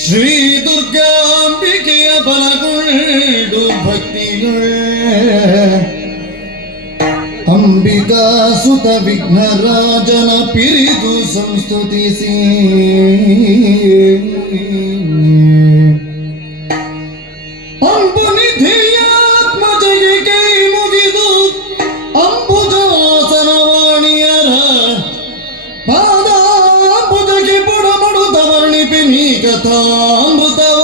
ಶ್ರೀ ದುರ್ಗಾಂಬಿಕೆಯ ಬಲಗೊಂಡು ಭಕ್ತಿಗಳ ಅಂಬಿಕಾ ಸುತ ವಿಘ್ನರಾಜನ ಪಿರಿದು ಸಂಸ್ತುತಿಸಿ ಅಂಬುನಿಧಿಯಾತ್ಮಜಗೆ ಕೈ ಮುಗಿದು ಅಂಬುಜಾಸನವಾಣಿಯರ ಪಾದಾಂಬುಜಗೆ ಬುಡಮಡುತ್ತ ವರ್ಣಿಪಿ ನೀ ಕಥಾಮೃತವ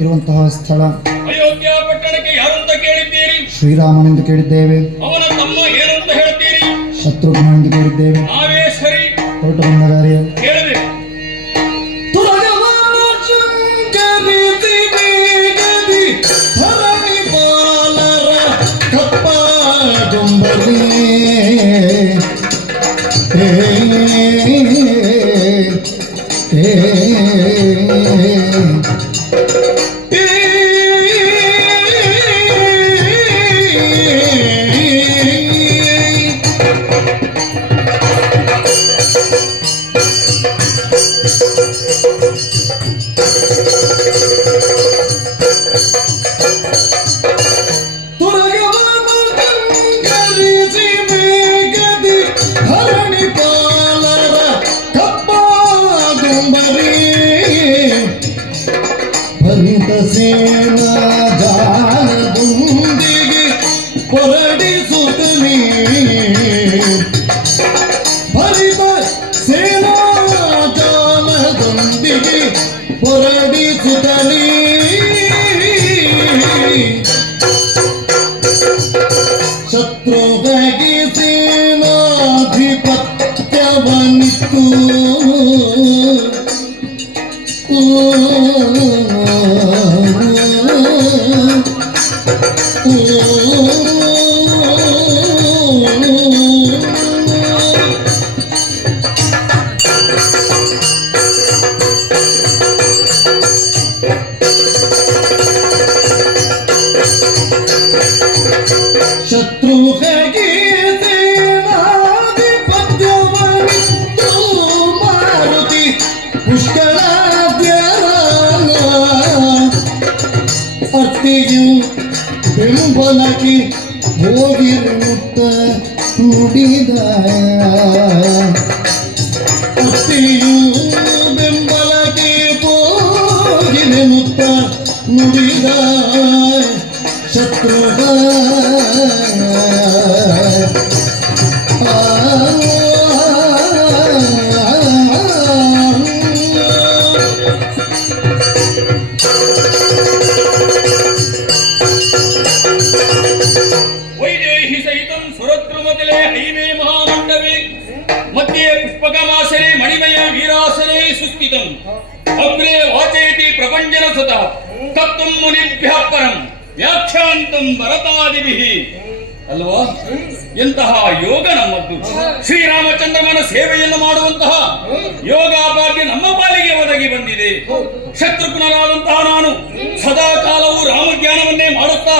ಇರುವಂತಹ ಸ್ಥಳ ಅಯೋಧ್ಯ ಪಟ್ಟಣಕ್ಕೆ ಯಾರಂತ ಕೇಳಿದ್ದೀರಿ? ಶ್ರೀರಾಮನೆಂದು ಕೇಳಿದ್ದೇವೆ. ಅವನ ತಮ್ಮ ಏನಂತ ಹೇಳ್ತೀರಿ? ಶತ್ರುಘ್ನನೆಂದು ಕೇಳಿದ್ದೇವೆ. ನಾವೇ ಸರಿ ಹೊರಟು ಬಂದ ಕಾರ್ಯ ಕೇಳಬೇಕು. ಸೇನಾ ಜಾಲದೊಂದಿಗೆ ಹೊರಡಿಸುತ್ತನೆ ಭರಿತ ಸೇನಾ ಹೊರಡಿಸುತ್ತಲೀ ಶತ್ರುಗಾಗಿ ಸೇನಾಧಿಪತ್ಯವನಿತ್ತು ಶತ್ರುಗಾಗಿ ಸೇನಾಧಿಪತ್ಯವನಿತ್ತು ಮಾರುತಿ ಪುಷ್ಕಳಾದ್ಯರ ಅತ್ತಿಯು ಬೆಂಬಲಕ್ಕೆ ಹೋಗಿರುತ್ತ ನುಡಿದ ಅತ್ತಿಯು ಬೆಂಬಲಕ್ಕೆ ಹೋಗಿರುತ್ತ ನುಡಿದ ಶತ್ರುಗ ವೈದೇಹಿ ಸಹಿತಂ ಸುರದ್ರುಮತಲೆ ಹೈಮೇ ಮಹಾಮಂಡವೇ ಮಧ್ಯೆ ಪುಷ್ಪಕಮಾಸರೆ ಮಣಿಮಯ ವೀರಾಸನೆ ಸುಸ್ಥಿತಂ ಅಗ್ರೆ ವಾಚಯತಿ ಪ್ರಪಂಚನ ಸತಃ ತತ್ವಂ ಮುನಿಭ್ಯಃ ಪರಂ ವ್ಯಾಖ್ಯಾಂತಂ ಭರತಾದಿಭಿಃ. ಅಲ್ವಾ, ಎಂತಹ ಯೋಗ ನಮ್ಮದ್ದು. ಶ್ರೀರಾಮಚಂದ್ರಮನ ಸೇವೆಯನ್ನು ಮಾಡುವಂತಹ ಯೋಗ ಭಾಗ್ಯ ನಮ್ಮ ಪಾಲಿಗೆ ಒದಗಿ ಬಂದಿದೆ. ಶತ್ರುಘ್ನನಾದಂತಹ ನಾನು ಸದಾ ಕಾಲವು ರಾಮಜ್ಞಾನವನ್ನೇ ಮಾಡುತ್ತಾ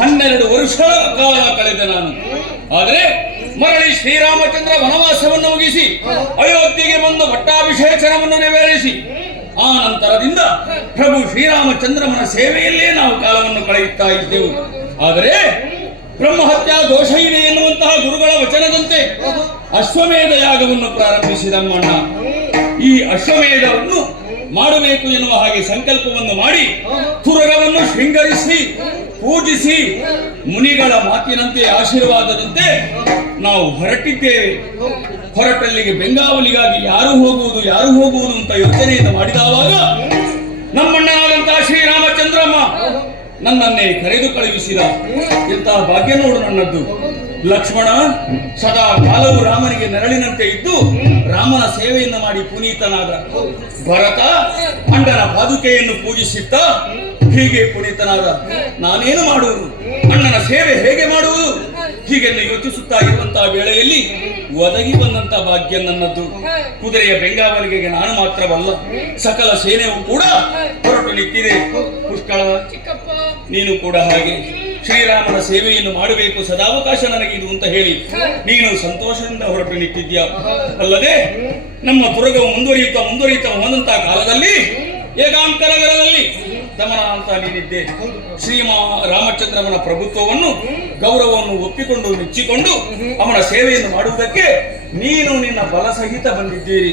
12 ವರ್ಷಗಳ ಕಾಲ ಕಳೆದ ನಾನು. ಆದರೆ ಮರಳಿ ಶ್ರೀರಾಮಚಂದ್ರ ವನವಾಸವನ್ನು ಮುಗಿಸಿ ಅಯೋಧ್ಯೆಗೆ ಬಂದು ಪಟ್ಟಾಭಿಷೇಚನವನ್ನು ನೆರವೇರಿಸಿ ಆ ನಂತರದಿಂದ ಪ್ರಭು ಶ್ರೀರಾಮಚಂದ್ರಮನ ಸೇವೆಯಲ್ಲೇ ನಾವು ಕಾಲವನ್ನು ಕಳೆಯುತ್ತಾ ಇದ್ದೆವು. ಆದರೆ ಬ್ರಹ್ಮಹತ್ಯಾ ದೋಷ ಇದೆ ಎನ್ನುವಂತಹ ಗುರುಗಳ ವಚನದಂತೆ ಅಶ್ವಮೇಧ ಯಾಗವನ್ನು ಪ್ರಾರಂಭಿಸಿದಮ್ಮಣ್ಣ. ಈ ಅಶ್ವಮೇಧವನ್ನು ಮಾಡಬೇಕು ಎನ್ನುವ ಹಾಗೆ ಸಂಕಲ್ಪವನ್ನು ಮಾಡಿ ತುರಗವನ್ನು ಶೃಂಗರಿಸಿ ಪೂಜಿಸಿ ಮುನಿಗಳ ಮಾತಿನಂತೆ ಆಶೀರ್ವಾದದಂತೆ ನಾವು ಹೊರಟಿದ್ದೇವೆ. ಹೊರಟಲ್ಲಿಗೆ ಬೆಂಗಾವಲಿಗಾಗಿ ಯಾರು ಹೋಗುವುದು ಅಂತ ಯೋಚನೆಯನ್ನು ಮಾಡಿದವಾಗ ನಮ್ಮಣ್ಣನಾದಂತಹ ಶ್ರೀರಾಮಚಂದ್ರಮ್ಮ ನನ್ನನ್ನೇ ಕರೆದು ಕಳುಹಿಸಿದ. ಇಂತಹ ಭಾಗ್ಯ ನೋಡು ನನ್ನದ್ದು. ಲಕ್ಷ್ಮಣ ಸದಾ ಕಾಲವು ರಾಮನಿಗೆ ನೆರಳಿನಂತೆ ಇದ್ದು ರಾಮನ ಸೇವೆಯನ್ನು ಮಾಡಿ ಪುನೀತನಾದ. ಭರತ ಅಣ್ಣನ ಪಾದುಕೆಯನ್ನು ಪೂಜಿಸಿದ್ದ, ಹೀಗೆ ಪುನೀತನಾದ. ನಾನೇನು ಮಾಡುವುದು, ಅಣ್ಣನ ಸೇವೆ ಹೇಗೆ ಮಾಡುವುದು, ಹೀಗೆಂದು ಯೋಚಿಸುತ್ತಾ ಇರುವಂತಹ ವೇಳೆಯಲ್ಲಿ ಒದಗಿ ಬಂದಂತಹ ಭಾಗ್ಯ ನನ್ನದ್ದು. ಕುದುರೆಯ ಬೆಂಗಾವಲಿಗೆ ನಾನು ಮಾತ್ರವಲ್ಲ, ಸಕಲ ಸೇನೆಯೂ ಕೂಡ ಹೊರಟು ನಿಂತಿದೆ. ಪುಷ್ಕಳ, ನೀನು ಕೂಡ ಹಾಗೆ ಶ್ರೀರಾಮನ ಸೇವೆಯನ್ನು ಮಾಡಬೇಕು, ಸದಾವಕಾಶ ನನಗಿದು ಅಂತ ಹೇಳಿ ನೀನು ಸಂತೋಷದಿಂದ ಹೊರಟು ನಿಂತಿದ್ಯಾ. ಅಲ್ಲದೆ ನಮ್ಮ ತುರಗವು ಮುಂದುವರಿಯುತ್ತಾ ಹೋದಂತಹ ಕಾಲದಲ್ಲಿ ಏಕಾಂತನಗರದಲ್ಲಿ ದಮನ ಅಂತ ನೀನಿದ್ದೆ. ರಾಮಚಂದ್ರಮನ ಪ್ರಭುತ್ವವನ್ನು ಗೌರವವನ್ನು ಒಪ್ಪಿಕೊಂಡು ಮೆಚ್ಚಿಕೊಂಡು ಅವನ ಸೇವೆಯನ್ನು ಮಾಡುವುದಕ್ಕೆ ನೀನು ನಿನ್ನ ಬಲ ಸಹಿತ ಬಂದಿದ್ದೀರಿ.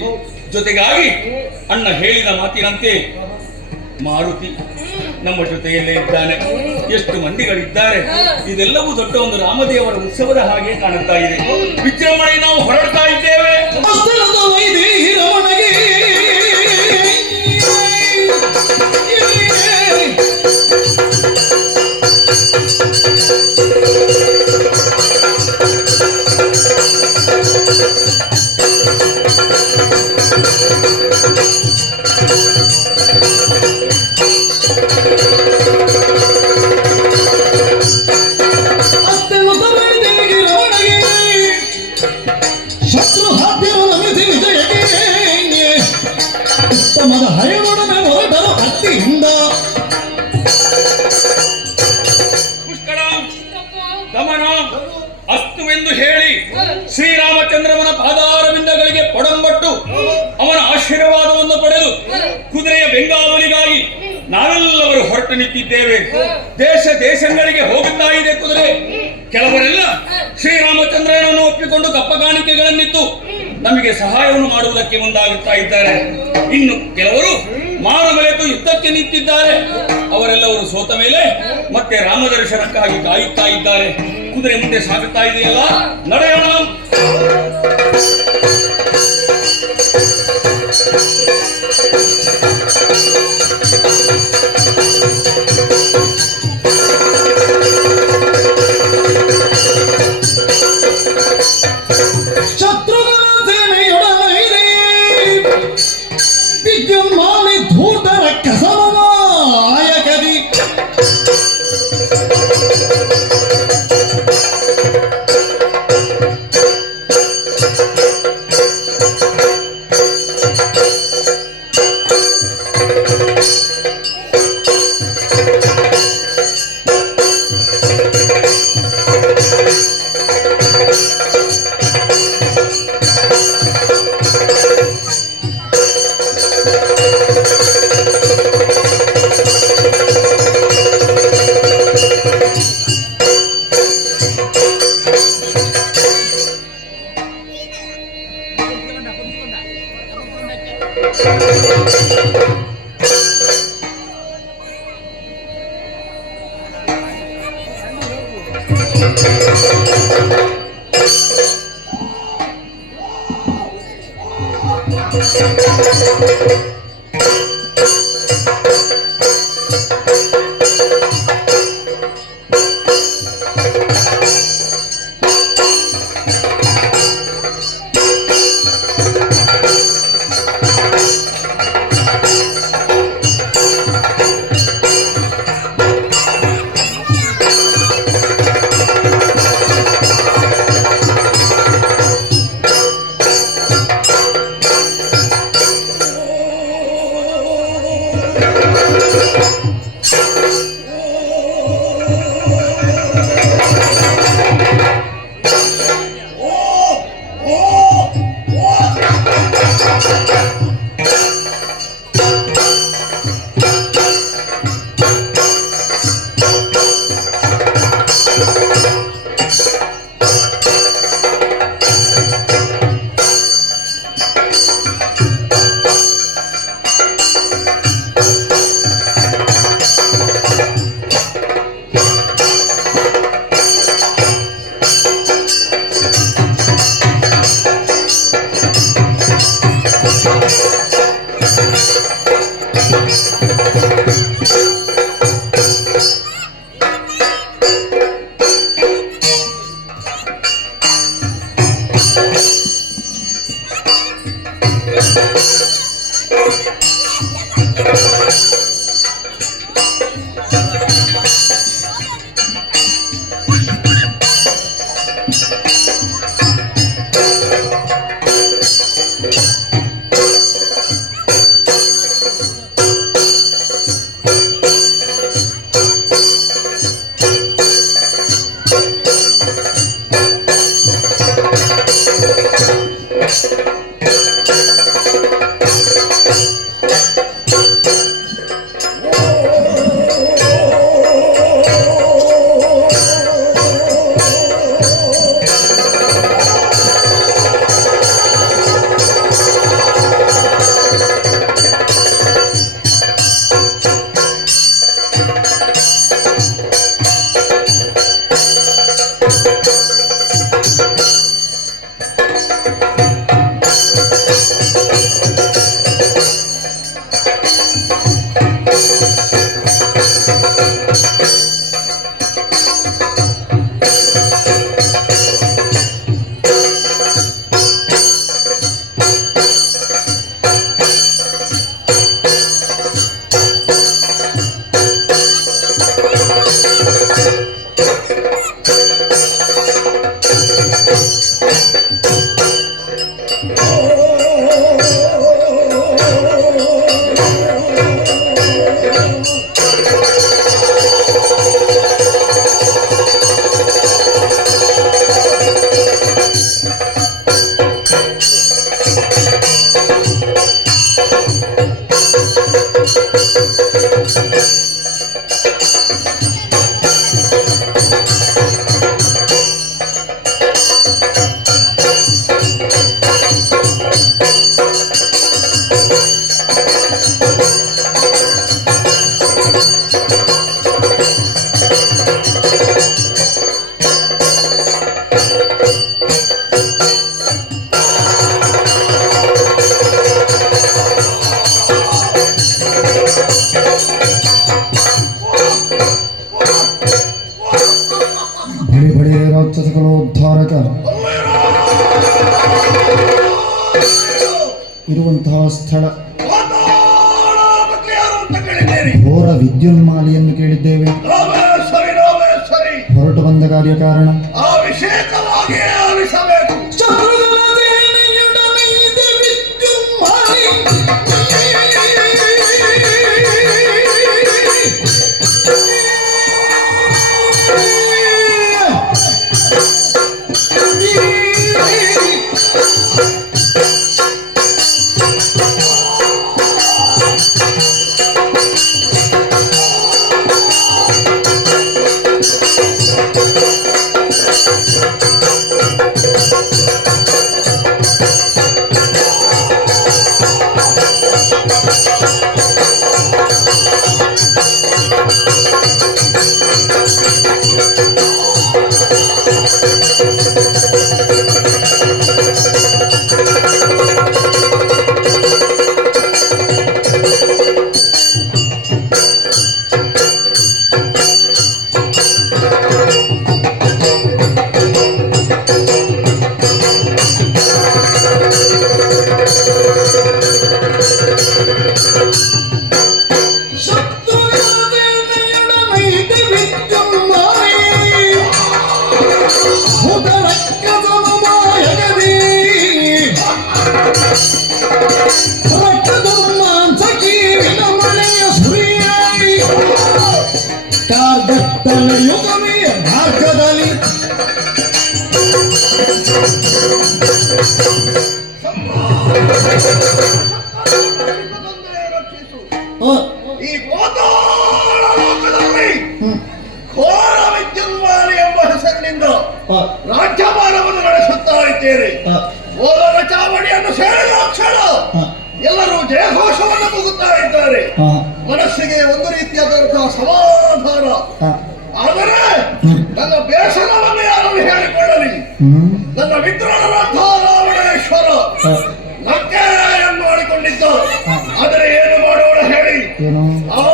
ಜೊತೆಗಾಗಿ ಅಣ್ಣ ಹೇಳಿದ ಮಾತಿನಂತೆ ಮಾರುತಿ ನಮ್ಮ ಜೊತೆಯಲ್ಲೇ ಇದ್ದಾನೆ. ಎಷ್ಟು ಮಂದಿಗಳಿದ್ದಾರೆ. ಇದೆಲ್ಲವೂ ದೊಡ್ಡ ಒಂದು ರಾಮದೇವರ ಉತ್ಸವದ ಹಾಗೆ ಕಾಣುತ್ತಾ ಇದೆ. ವಿಜೃಂಭಣೆ ನಾವು ಹೊರಡ್ತಾ ಇದ್ದೇವೆ. ಅಸ್ತುವೆಂದು ಹೇಳಿ ಶ್ರೀರಾಮಚಂದ್ರಮನ ಪಾದಾರವಿಂದಗಳಿಗೆ ಪೊಡಂಬಟ್ಟು ಅವನ ಆಶೀರ್ವಾದವನ್ನು ಪಡೆದು ಕುದುರೆಯ ಬೆಂಗಾವಲಿಗಾಗಿ ನಾವೆಲ್ಲವರು ಹೊರಟು ನಿಂತಿದ್ದೇವೆ. ದೇಶಗಳಿಗೆ ಹೋಗುತ್ತಾ ಇದೆ ಕುದುರೆ. ಕೆಲವರೆಲ್ಲ ಶ್ರೀರಾಮಚಂದ್ರನನ್ನು ಒಪ್ಪಿಕೊಂಡು ಕಪ್ಪ ಕಾಣಿಕೆಗಳನ್ನಿತ್ತು ನಮಗೆ ಸಹಾಯವನ್ನು ಮಾಡುವುದಕ್ಕೆ ಮುಂದಾಗುತ್ತಾ ಇದ್ದಾರೆ. ಇನ್ನು ಕೆಲವರು ಮಾರುಮರೆತು ಯುದ್ಧಕ್ಕೆ ನಿಂತಿದ್ದಾರೆ. ಅವರೆಲ್ಲವರು ಸೋತ ಮೇಲೆ ಮತ್ತೆ ರಾಮದರ್ಶನಕ್ಕಾಗಿ ಕಾಯುತ್ತಾ ಇದ್ದಾರೆ. ಕುದುರೆ ಮುಂದೆ ಸಾಗುತ್ತಾ ಇದೆಯಲ್ಲ, ನಡೆಯೋಣ. ಶತ್ರುಗಳ ಸೇನೆಯೊಡನೈದೆ ವಿದ್ಯುನ್ಮಾಲಿ ಧೂರ್ತರ ಕಸಮವಾಯಕದಿ ಇರುವಂತಹ ಸ್ಥಳ ಪಾತಾಳ ಬಗ್ಗೆ ಯಾರು ಅಂತ ಕೇಳಿದ್ದೇನೆ. ಘೋರ ವಿದ್ಯುನ್ಮಾಲಿ ಎಂದು ಕೇಳಿದ್ದೇವೆ. ರಾಮೇಶ್ವರಿ ಹೊರಟು ಬಂದ ಕಾರ್ಯಕಾರಣ ಅಭಿಷೇಕವಾಗಿ ಆಲಿಸಬೇಕು. ಶತ್ರುಘ್ನ ಸೇನೆಯೊಡನೆಯಿದೆ ವಿದ್ಯುನ್ಮಾಲಿ. ಯುಗಮೇ ಮಾರ್ಗದಲ್ಲಿ ರಕ್ಷಿಸು. ಹ, ಈ ಪಾತಾಳ ಲೋಕದಲ್ಲಿ ಘೋರ ವಿದ್ಯುನ್ಮಾಲಿ ಎಂಬ ಹೆಸರಿನಿಂದ ಹ, ರಾಜ್ಯಭಾರವನ್ನು ನಡೆಸುತ್ತಾ ಇದ್ದೇನೆ. ಹ, ಓಲದ ಚಾವಡಿಯನ್ನು ಸೇರಿದ ಕ್ಷಣ ಹ, ಎಲ್ಲರೂ ಜಯಘೋಷವನ್ನು ಕೂಗುತ್ತಾ ಇದ್ದಾರೆ. ಹ, ಮನಸ್ಸಿಗೆ ಒಂದು ರೀತಿಯಾದಂತಹ ಸಮಾಧಾನ. ಹ, ಆದರೆ ನನ್ನ ಬೇಸರವನ್ನು ಯಾರನ್ನು ಹೇಳಿಕೊಳ್ಳಲಿ. ಹ್ಮ್, ನನ್ನ ಮಿತ್ರನಾದಂಥ ರಾವಣೇಶ್ವರ ಹ, ಲಂಕೆಯನ್ನು ಮಾಡಿಕೊಂಡಿದ್ದ. ಆದರೆ ಏನು ಮಾಡೋಣ ಹೇಳಿ. ಏನು ಆ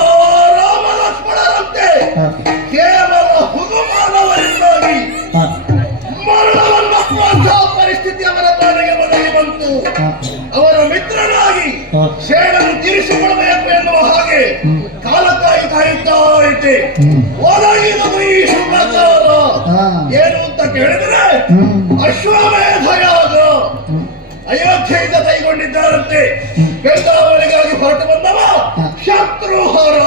ರಾಮ ಲಕ್ಷ್ಮಣರಂತೆ ಹ, ಕೇವಲ ಹುಗುಮಾನವರಿಂದಾಗಿ ಹ, ಮರಣವನ್ನಪ್ಪುವಂತಹ ಪರಿಸ್ಥಿತಿ ಅವರ ಪಾಲಿಗೆ ಒದಗಿ ಬಂತು. ಹ, ಅವರ ಮಿತ್ರನಾಗಿ ಹ, ಸೇಡನ್ನು ತೀರಿಸಿಕೊಳ್ಳಬೇಕು ಎನ್ನುವ ಹಾಗೆ ಕಾಲಕ್ಕಾಗಿ ಕಾಯುತ್ತಾ ಇದ್ದೆ. ಹ್ಮ್, ಒದಗಿದದು ಈ ಶುಭಕಾಲ. ಹ, ಏನು ಅಂತ ಕೇಳಿದ್ರೆ ಹ್ಮ್, ಅಶ್ವಮೇಧ ಯಾಗ ಹ್ಮ್, ಅಯೋಧ್ಯೆಯಿಂದ ಕೈಗೊಂಡಿದ್ದಾರಂತೆ. ಬೆಂಗಾವಲಿಗಾಗಿ ಹೊರಟು ಬಂದವ ಶತ್ರುಹಾರ.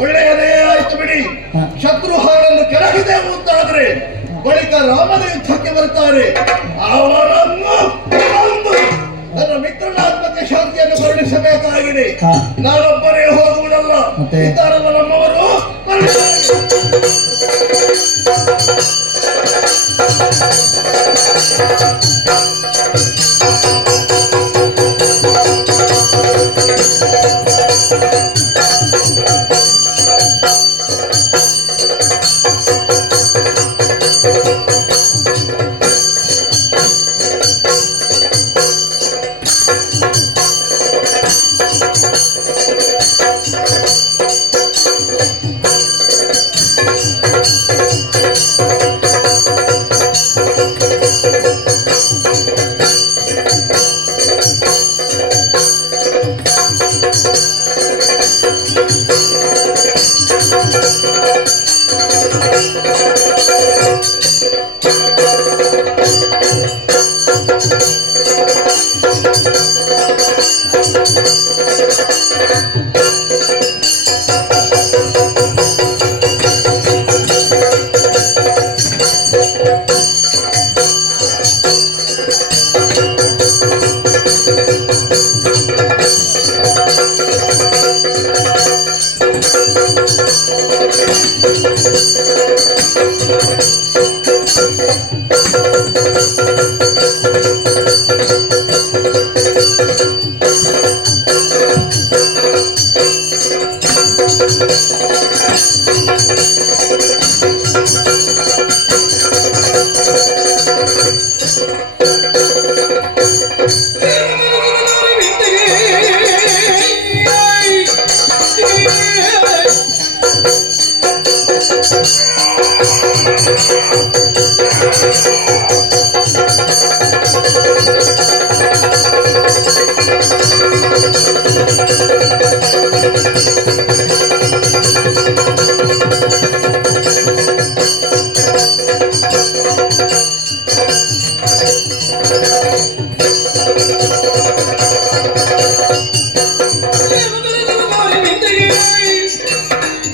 ಒಳ್ಳೆಯದೇ ಆಯ್ತು ಬಿಡಿ. ಶತ್ರುಹಾರನ್ನು ಕೆಳಗಿದೆವು ಅಂತಾದ್ರೆ ಬಳಿಕ ರಾಮನ ಯುದ್ಧಕ್ಕೆ ಬರ್ತಾರೆ. ಅವರನ್ನು ಕೊಂದು ನನ್ನ ಮಿತ್ರನ ಆತ್ಮಕ್ಕೆ ಶಾಂತಿಯನ್ನು ಕರುಣಿಸಬೇಕಾಗಿದೆ. ಹ. ನಾನೊಬ್ಬರೇ ಹೋಗುವುದಲ್ಲ. ಮತ್ತೆ? ಇದ್ದಾರಲ್ಲ ನಮ್ಮವರು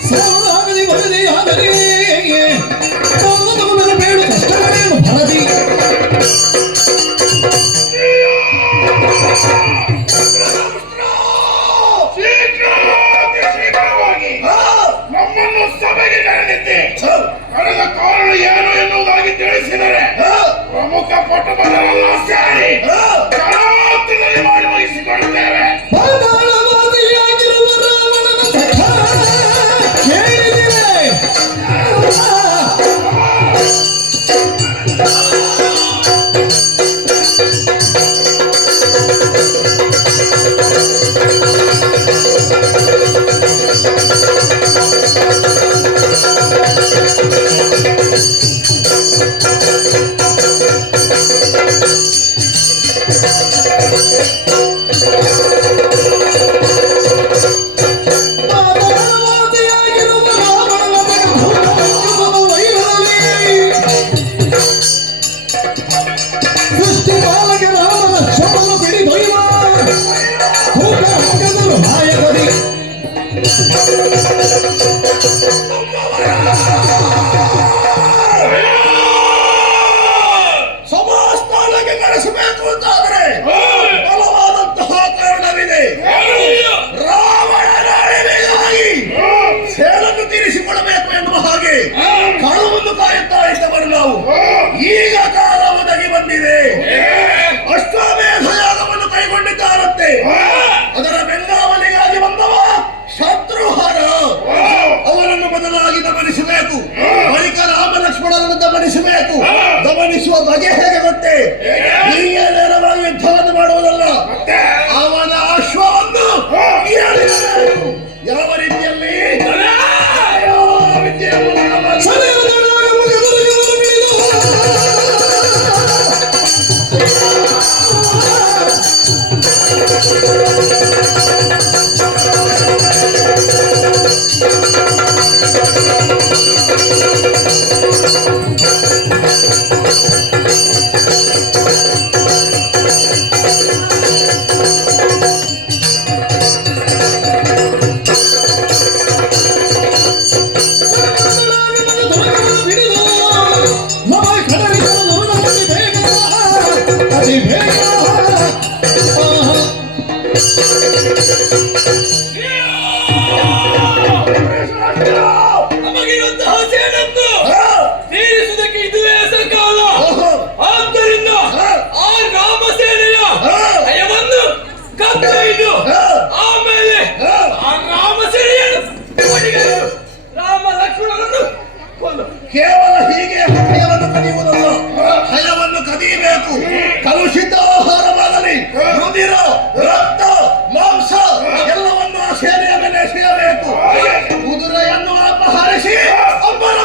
ಸಾವರಾಗಲಿ ಬರಲಿ ಆಗಲಿ ಬೇಡ ಕಷ್ಟಗಳೇನು ಭರದಿ ಶೀಘ್ರವಾಗಿ ನಮ್ಮನ್ನು ಸಭೆಗೆ ಕರೆದಿದ್ದೆ ಕರೆದ ಕಾರಣ ಏನು ಎನ್ನುವುದಾಗಿ ತಿಳಿಸಿದರೆ ಪ್ರಮುಖ ಪಟುಪದರೆಲ್ಲ ಸೇರಿ ಕರಾವತ್ತಿನಲ್ಲಿ ಮಾಡಿ ಮುಗಿಸಿಕೊಡುತ್ತೇವೆ. ಪಾತಾಳವಾದಿಯಾಗಿರುವ ರಾವಣನ ಸಖ ಕೇಳಿದಿರೆ ಪಾತಾಳವಾದಿಯಾಗಿರುವ ರಾವಣನ ಸಖ ವೈರಲಿ ಸೃಷ್ಟಿ ಬಾಲಕ ರಾಮನ ಶವನು ಬಿಡಿದೊಯ್ಯುವ ಕೂಟ ರಂಗದರು ನಾಯಕರಿ ಸಮಾಸ್ಥಾನಕ್ಕೆ ಕರೆಸಬೇಕು ಅಂತಾದರೆ ಬಲವಾದಂತಹ ಕಾರಣವಿದೆ. ರಾವಣನ ಅಳಿವೆಗಾಗಿ ಸೇಡನ್ನು ತೀರಿಸಿಕೊಳ್ಳಬೇಕು ಎನ್ನುವ ಹಾಗೆ ಕಾಲವನ್ನು ಕಾಯುತ್ತಾ ಇದ್ದವರು ನಾವು. ಈಗ ಕಾಲ ಒದಗಿ ಬಂದಿದೆ. ಅಶ್ವಮೇಧ ಯಾಗವನ್ನು ಕೈಗೊಂಡಿದ್ದಾರಂತೆ. ಅದರ ಬೆಂಗಾವಲಿಗಾಗಿ ಬಂದವ ಶತ್ರುಹರ. ಅವರನ್ನು ಬದಲಾಗಿ ದಮನಿಸಬೇಕು. ಬಳಿಕ ರಾಮ ಲಕ್ಷ್ಮಣರನ್ನು ದಮನಿಸಬೇಕು. ದಮನಿಸುವ ಬಗೆ ಹೇಗೆ ಗೊತ್ತೇ? ಹೀಗೆ ನೇರವಾಗಿ ಯುದ್ಧವನ್ನು ಮಾಡುವುದಲ್ಲ, ಅವನ ಅಶ್ವವನ್ನು ಎಳೆಯಬೇಕು. ಯಾವ ರೀತಿಯಲ್ಲಿ? ಯಾವ ವಿದ್ಯೆಯ ಮೂಲಕ? ನಮಗಿರುವಂತಹ ಸೇಡನ್ನು ತೀರಿಸುವುದಕ್ಕೆ ಇದುವೇ ಸಕಾಲ. ಆದ್ದರಿಂದ ಆ ರಾಮ ಸೇನೆಯ ಭಯವನ್ನು ಕತ್ತೊಯ್ದು ಆಮೇಲೆ ಆ ರಾಮ ಸೇನೆಯನ್ನು ಕೊಡಿಗರು ರಾಮ ಲಕ್ಷ್ಮಣರನ್ನು ಕೊಂದು ಕೇವಲ ಹೀಗೆ ಭಯವನ್ನು ಕದಿಯುವುದಲ್ಲ, ಭಯವನ್ನು ಕದಿಯಬೇಕು. ಕಲುಷಿತ ಆಹಾರವಾಗಲಿ, ರುಧಿರ, ರಕ್ತ, ಮಾಂಸ ಎಲ್ಲವನ್ನು ಆ ಸೇನೆಯ ಮೇಲೆ ಎಸೆಯಬೇಕು. ಕುದುರೆಯನ್ನು ಅಪಹರಿಸಿ ಒಬ್ಬರ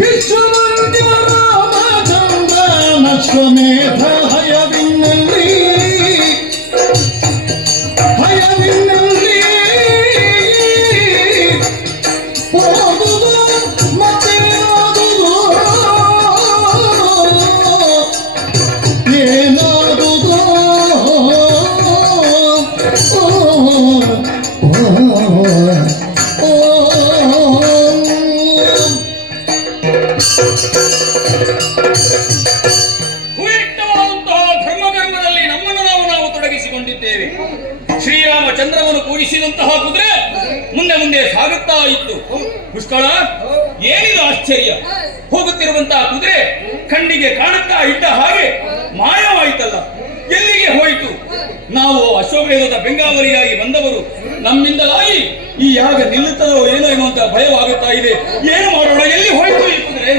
ವಿಶ್ವವಂದ್ಯ ರಾಮಚಂದ್ರನ ಅಶ್ವಮೇಧ ಹಯವಿನಲ್ಲಿ ಓದುದು ಮತ್ತೇನಾದುದು ಏನಾದುದು ಉಪಯುಕ್ತವಾದಂತಹ ಧರ್ಮಕರ್ಮದಲ್ಲಿ ನಮ್ಮನ್ನು ನಾವು ತೊಡಗಿಸಿಕೊಂಡಿದ್ದೇವೆ. ಶ್ರೀರಾಮಚಂದ್ರವನ್ನು ಕೂಡಿಸಿದಂತಹ ಕುದುರೆ ಮುಂದೆ ಮುಂದೆ ಸಾಗುತ್ತಾ ಇತ್ತು. ಪುಷ್ಕಳ, ಏನಿದು ಆಶ್ಚರ್ಯ! ಹೋಗುತ್ತಿರುವಂತಹ ಕುದುರೆ ಕಣ್ಣಿಗೆ ಕಾಣುತ್ತಾ ಇದ್ದ ಹಾಗೆ ಮಾಯವಾಯಿತಲ್ಲ, ಎಲ್ಲಿಗೆ ಹೋಯಿತು? ನಾವು ಅಶ್ವಮೇಧದ ಬೆಂಗಾವಲಿಯಾಗಿ ಬಂದವರು, ನಮ್ಮಿಂದಲಾಗಿ ಈ ಯಾಗ ನಿಲ್ಲುತ್ತದೋ ಏನೋ ಎನ್ನುವಂತ ಭಯವಾಗುತ್ತಾ ಇದೆ. ಏನು ಮಾಡೋಣ? ಎಲ್ಲಿ ಹೋಯಿತು ಈ ಕುದುರೆ?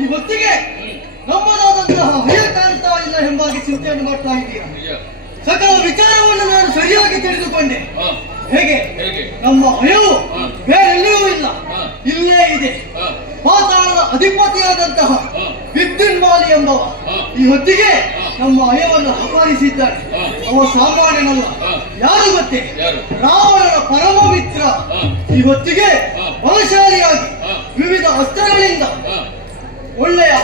ಈ ಹೊತ್ತಿಗೆ ನಮ್ಮದಾದಂತಹ ಹಯ ಕಾಣ್ತಾ ಇಲ್ಲ ಎಂಬಾಗಿ ಚಿಂತೆಯನ್ನು ಮಾಡ್ತಾ ಇದ್ದೀಯ. ಸಕಲ ವಿಚಾರವನ್ನು ನಾನು ಸರಿಯಾಗಿ ತಿಳಿದುಕೊಂಡೆ. ಹೇಗೆ ನಮ್ಮ ಹಯವು ಬೇರೆಲ್ಲಿಯೂ ಇಲ್ಲ, ಇಲ್ಲೇ ಇದೆ. ಪಾತಾಳದ ಅಧಿಪತಿಯಾದಂತಹ ವಿದ್ಯುನ್ಮಾಲಿ ಎಂಬವ ಈ ಹೊತ್ತಿಗೆ ನಮ್ಮ ಹಯವನ್ನು ಅಪಹರಿಸಿದ್ದಾನೆ. ಅವ ಸಾಮಾನ್ಯನಲ್ಲ, ಯಾರು ಗೊತ್ತೇ? ರಾವಣನ ಪರಮ ಮಿತ್ರ. ಈ ಹೊತ್ತಿಗೆ ಬಲಶಾಲಿಯಾಗಿ ವಿವಿಧ ಅಸ್ತ್ರಗಳಿಂದ ಒಳ್ಳೆಯ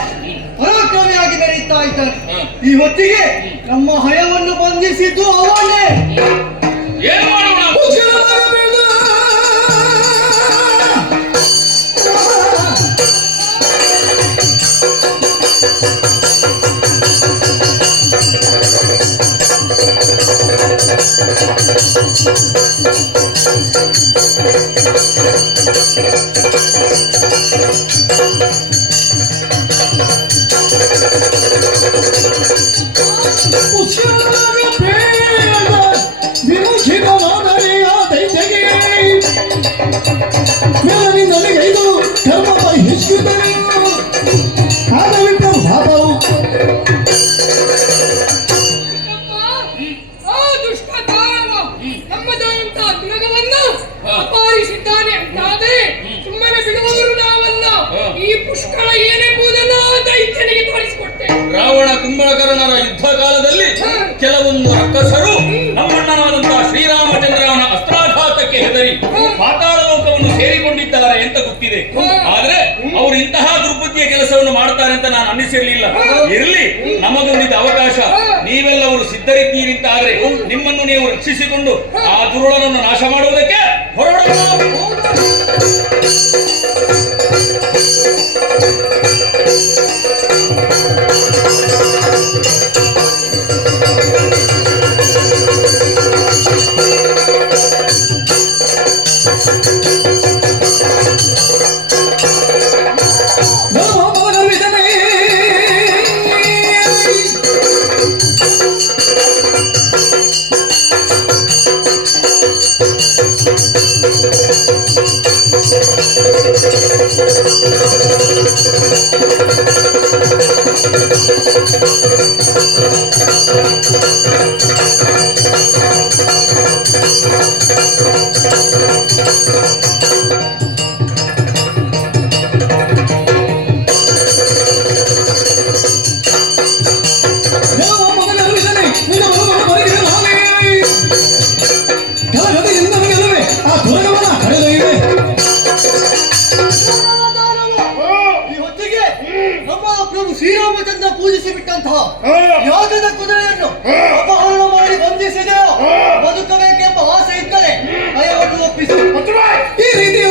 ಪರಾಕ್ರಮಿಯಾಗಿ ಮೆರೆಯುತ್ತಾ ಇದ್ದಾನೆ. ಈ ಹೊತ್ತಿಗೆ ನಮ್ಮ ಹಯವನ್ನು ಬಂಧಿಸಿದ್ದು ಅವನೇ. ಏನು ಮಾಡೋಣ? ಅಪಹರಿಸಿದ್ದಾನೆ ಅಂತಾದರೆ ಸುಮ್ಮನೆ ಬಿಡುವವರು ನಾವಲ್ಲ. ಈ ಪುಷ್ಕಳ ಏನೆಂಬುದನ್ನು ದೈತ್ಯನಿಗೆ ತೋರಿಸಿಕೊಟ್ಟೆ. ರಾವಣ ಕುಂಭಕರ್ಣರ ಯುದ್ಧ ಕಾಲದಲ್ಲಿ ಕೆಲವೊಂದು ರಕ್ಕಸರು ನಮ್ಮಣ್ಣನಾದಂತಹ ಶ್ರೀರಾಮಚಂದ್ರನ ಅಸ್ತ್ರಾಘಾತಕ್ಕೆ ಹೆದರಿ ಪಾತಾಳ ಲೋಕವನ್ನು ಸೇರಿಕೊಂಡಿದ್ದಾರೆ ಅಂತ ಗೊತ್ತಿದೆ. ಆದ್ರೆ ಅವರು ಇಂತಹ ದುರ್ಬುದ್ಧಿಯ ಕೆಲಸವನ್ನು ಮಾಡ್ತಾರೆ ಅಂತ ನಾನು ಅನ್ನಿಸಿರ್ಲಿಲ್ಲ. ಇರಲಿ, ನಮಗೊಂದಿದ್ದ ಅವಕಾಶ. ನೀವೆಲ್ಲವರು ಸಿದ್ಧರಿದ್ದೀರಿ ಅಂತ ಆದ್ರೆ ನಿಮ್ಮನ್ನು ನೀವು ರಕ್ಷಿಸಿಕೊಂಡು ಆ ದುರುಳನನ್ನು ನಾಶ ಮಾಡುವುದಕ್ಕೆ ಹೊರಡೋಣ. ಶ್ರೀರಾಮಚಂದ್ರ ಪೂಜಿಸಿ ಬಿಟ್ಟಂತಹ ಯಾಗದ ಕುದುರೆಯನ್ನು ಅಪಹರಣ ಮಾಡಿ ಬಂಧಿಸಿದೆಯೋ, ಬದುಕಬೇಕೆಂಬ ಆಸೆ ಇದ್ದರೆ ಭಯವನ್ನು ಒಪ್ಪಿಸು. ಈ ರೀತಿ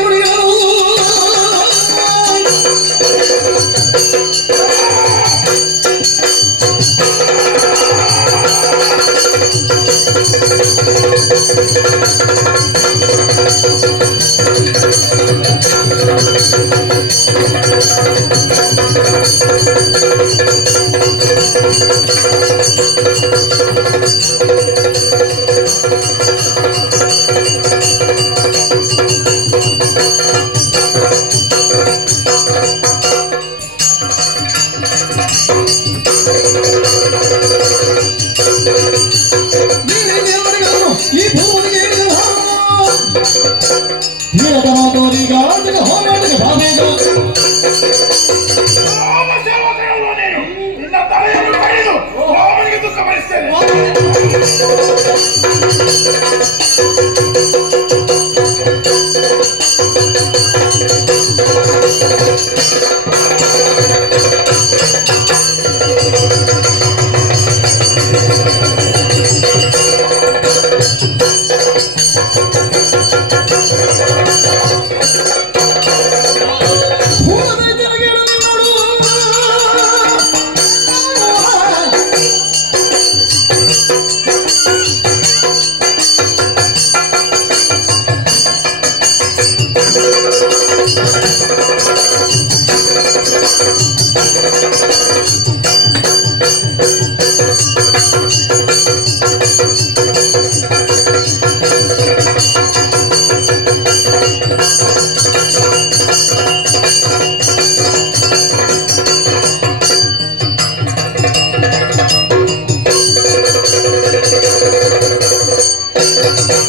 ರಾಮ ಸೇವಕರಲ್ಲ ನೀನು. ನಿನ್ನ ತಲೆಯನ್ನು ಕಡಿದು ರಾಮನಿಗೆ ಗಮನಿಸ್ತೇನೆ. ಹೂವದ ಜನಗೆಳಲಿ ನೋಡು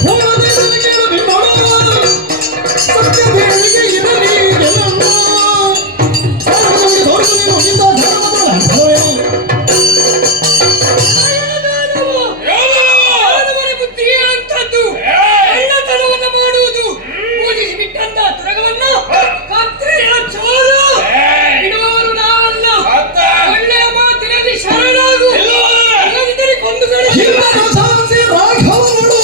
ಹೂವದ ಜನಗೆಳಲಿ ನೋಡು ಸತ್ಯವೇಳಿಗೆ ಇರಲಿ ಎಲ್ಲನ್ನೂ ಸರ್ವದಲ್ಲಿ ತೋರಿಸು ನೀನು ಇಂಥ ಧರ್ಮದ ಅನುಭವವೇ. ಮಾನವನ ಬುದ್ಧಿಯೇ ಅಂಥದ್ದು. ಕಳ್ಳತನವನ್ನು ಮಾಡುವುದು, ಪೂಜಿಸಿ ಬಿಟ್ಟಂತ ತುರಗವನ್ನು ಕತ್ತರಿಯ ಚೋರು ಇಡುವವರು ನಾವಲ್ಲ. ಒಳ್ಳೆಯ ಮಾತಿನಲ್ಲಿ ಶರಣಾಗು, ಇಲ್ಲದಿದ್ದರೆ ಕೊಂದುಗಳು. ಹಿಮ್ಮನ ಸಾಧಿಸಿ ರಾಘವನು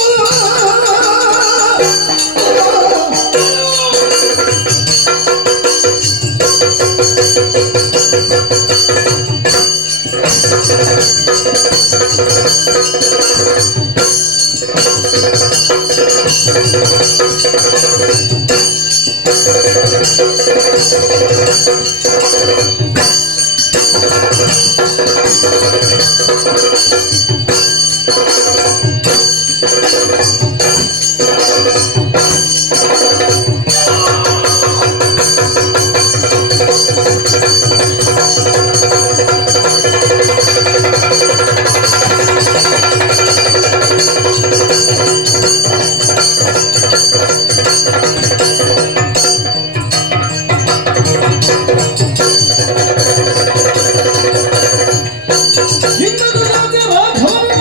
ಹಿಮ್ಮನ ಸಾಧಿಸಿ ರಾಘವನು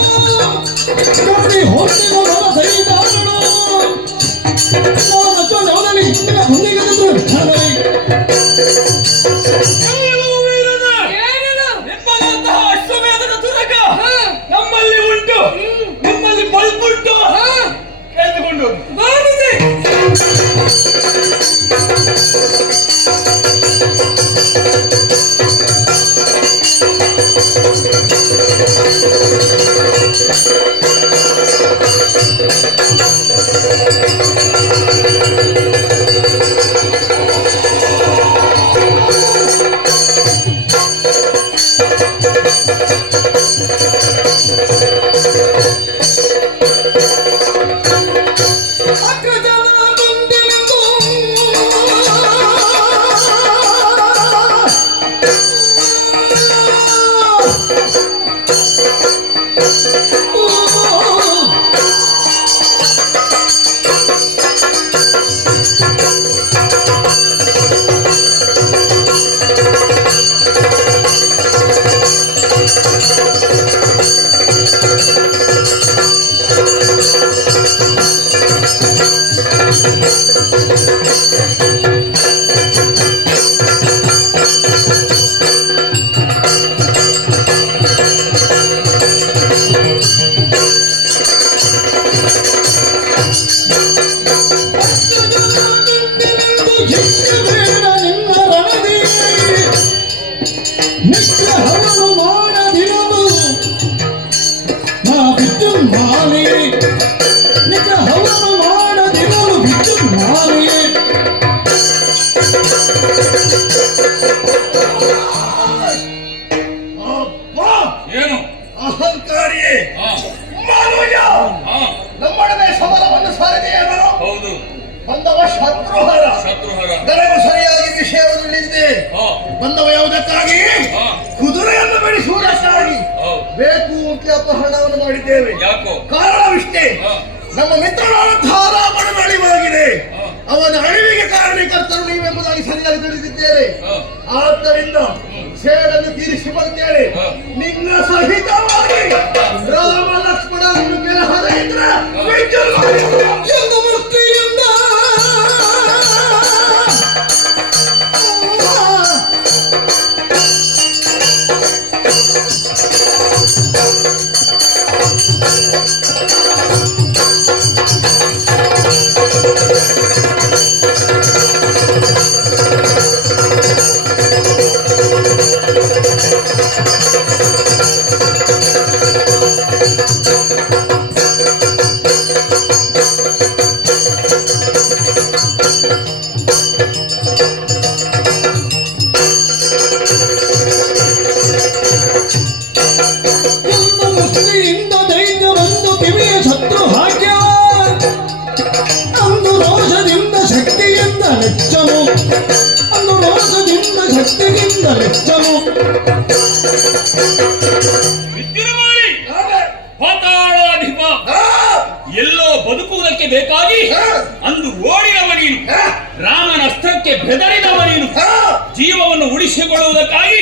ಕರ್ಣಿ ಹೊತ್ತಿನ ಬಲ ಸೈತಾನನು ನಾನು ಚೋಳವನಲ್ಲಿ ಹಿಂದಿನ ಹೊಂದಿಗದಂದ್ರು ವಿಠಲೈ. ಏನಿದು? ನಿಮ್ಮಂತಹ ಅಶ್ವಮೇಧದ ತುರಗ ನಮ್ಮಲ್ಲಿ ಉಂಟು, ನಿಮ್ಮಲ್ಲಿ ಬಲ್ಪುಂಟು. ಕೇಳಿಕೊಂಡು ಬಾರಿದೆ. ಅಗ್ರಜನ ಬಂದೆನೆಂದು ಜಿಕ್ಕಬೇಡ ನಿನ್ನ ರಣದಿ ನಿಗ್ರಹವನ್ನು ಮಾಡದಿರಲು ನಾ ವಿದ್ಯುನ್ಮಾಲಿ ನಿಗ್ರಹವನ್ನು ಮಾಡದಿರಲು ವಿದ್ಯುನ್ಮಾಲಿ. ಅಬ್ಬಾ! ಏನು? ಅಹಂಕಾರಿಯೇ ಹಾ, ಮಾನವಯ್ಯ, ಹಾ, ನಮ್ಮೊಡನೆ ಸಮರವನ್ನು ಸಾರಿದೆಯೇನೋ? ಹೌದು. ಬಂದವ ಶತ್ರುಹರ, ಶತ್ರುಹರ. ನನಗೂ ಸರಿಯಾಗಿ ವಿಷಯವನ್ನು ತಿಳಿದಿದೆ. ಹಾ, ಬಂದವ ಯಾವುದಕ್ಕಾಗಿ? ಹಾ, ಕುದುರೆಯನ್ನು ಬೆಳೆಸುವುದಕ್ಕಾಗಿ. ಹೌದು. ಬೇಕು ಅಂತ ಅಪಹರಣವನ್ನು ಮಾಡಿದ್ದೇವೆ. ಯಾಕೋ? ಕಾರಣವಿಷ್ಟೇ, ಹಾ, ನಮ್ಮ ಮಿತ್ರನಾದಂತಹ ರಾಮನ ಅಳಿವಾಗಿದೆ. ಹಾ, ಅವನ ಅಳಿವಿಗೆ ಕಾರಣಕರ್ತರು ನೀವೆಂಬುದಾಗಿ ಸರಿಯಾಗಿ ತಿಳಿದಿದ್ದೇವೆ. ಹಾ, ಆದ್ದರಿಂದ ಸೇಡನ್ನು ತೀರಿಸಿ ಬರ್ತೇನೆ. ನಿನ್ನ ಸಹಿತವಾಗಿ ರಾಮ ಲಕ್ಷ್ಮಣರನ್ನು ಕೆಳಹದ ಇದ್ರೆ ಎಂದು ಮುಕ್ತಿಯಿಂದ ಎಂದು ಮುಕ್ತಿಯಿಂದ ದೈತ್ಯ ಬಂದು ಕಿವಿಯ ಶತ್ರು ಹಾಕ್ಯ ಅಂದು ರೋಷದಿಂದ ಶಕ್ತಿಯಿಂದ ಲೆಚ್ಚನು ಅಂದು ರೋಷದಿಂದ ಶಕ್ತಿಯಿಂದ ಲೆಚ್ಚನು ವಿದ್ಯುನ್ಮಾಲಿ ಪಾತಾಳಾಧಿಪ ಎಲ್ಲೋ ಬದುಕುವುದಕ್ಕೆ ಬೇಕಾಗಿ ಅಂದು ಓಡಿದವ ನೀನು, ರಾಮನ ಅಸ್ತ್ರಕ್ಕೆ ಬೆದರಿದವ ನೀನು, ಜೀವವನ್ನು ಉಳಿಸಿಕೊಳ್ಳುವುದಕ್ಕಾಗಿ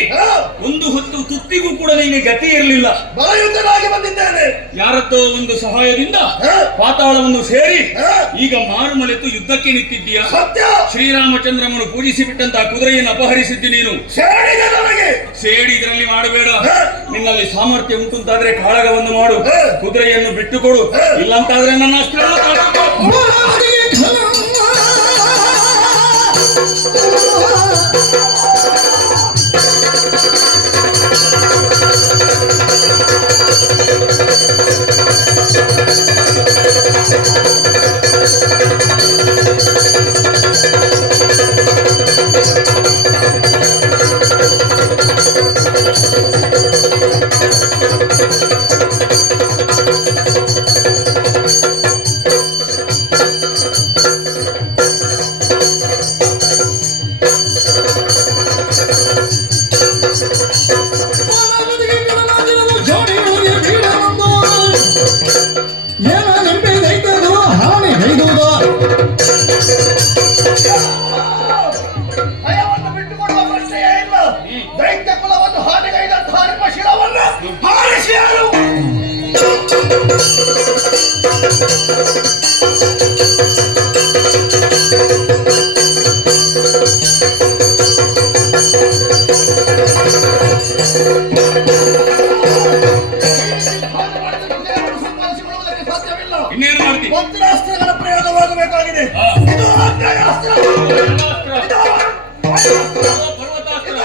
ಒಂದು ಹೊತ್ತು ತುತ್ತಿಗೂ ಕೂಡ ನಿನಗೆ ಗತಿ ಇರಲಿಲ್ಲ. ಬಲಯುತನಾಗಿ ಬಂದಿದ್ದೇನೆ. ಯಾರದ್ದೋ ಒಂದು ಸಹಾಯದಿಂದ ಪಾತಾಳವನ್ನು ಸೇರಿ ಈಗ ಮಾರುಮಲೆತು ಯುದ್ಧಕ್ಕೆ ನಿಂತಿದ್ದೀಯ. ಸತ್ಯ. ಶ್ರೀರಾಮಚಂದ್ರಮನು ಪೂಜಿಸಿ ಬಿಟ್ಟಂತಹ ಕುದುರೆಯನ್ನು ಅಪಹರಿಸಿದ್ದಿ ನೀನು. ಸೇಡಿದೆ ನನಗೆ. ಸೇಡಿ ಇದರಲ್ಲಿ ಮಾಡಬೇಡ. ನಿನ್ನಲ್ಲಿ ಸಾಮರ್ಥ್ಯ ಉಂಟುಂತಾದ್ರೆ ಕಾಳಗವನ್ನು ಮಾಡು, ಕುದುರೆಯನ್ನು ಬಿಟ್ಟುಕೊಡು, ಇಲ್ಲಂತಾದ್ರೆ ನನ್ನ ಅಸ್ತ್ರವನ್ನು ತಾಕೋ. ಮಹಾದಿಗೆ ಖಲಮ್ಮ. ಮಹಾದಿಗೆ ಖಲಮ್ಮ ಜೋಡಿಗಳಿಗೆ ಬೀಳಲೊಂದು. ಏನ ನಿಂಬೆ ದೈತ್ಯದು ಹಾನಿ ಗೈದುವುದು. ಭಯವನ್ನು ಬಿಟ್ಟುಕೊಡುವ ಪ್ರಶ್ನೆಯೇ ಇಲ್ಲ. ದೈತ್ಯ ಕುಲವನ್ನು ಹಾನಿಗೈದಂತಹ ನಿಮ್ಮ ಶಿರವನ್ನು ಹಾರಿಸಿ ಯಾರು? ಸಂಪಾದಿಸಿಕೊಳ್ಳುವುದಕ್ಕೆ ಸಾಧ್ಯವಿಲ್ಲ. ಇನ್ನೇನು ಮಾಡ್ತಿ? ವಜ್ರಾಸ್ತ್ರಗಳ ಪ್ರಯೋಗವಾಗಬೇಕಾಗಿದೆ. ಹಾ. ಇದು ಆಗ್ನೇಯಾಸ್ತ್ರ. ಪರ್ವತಾಸ್ತ್ರ.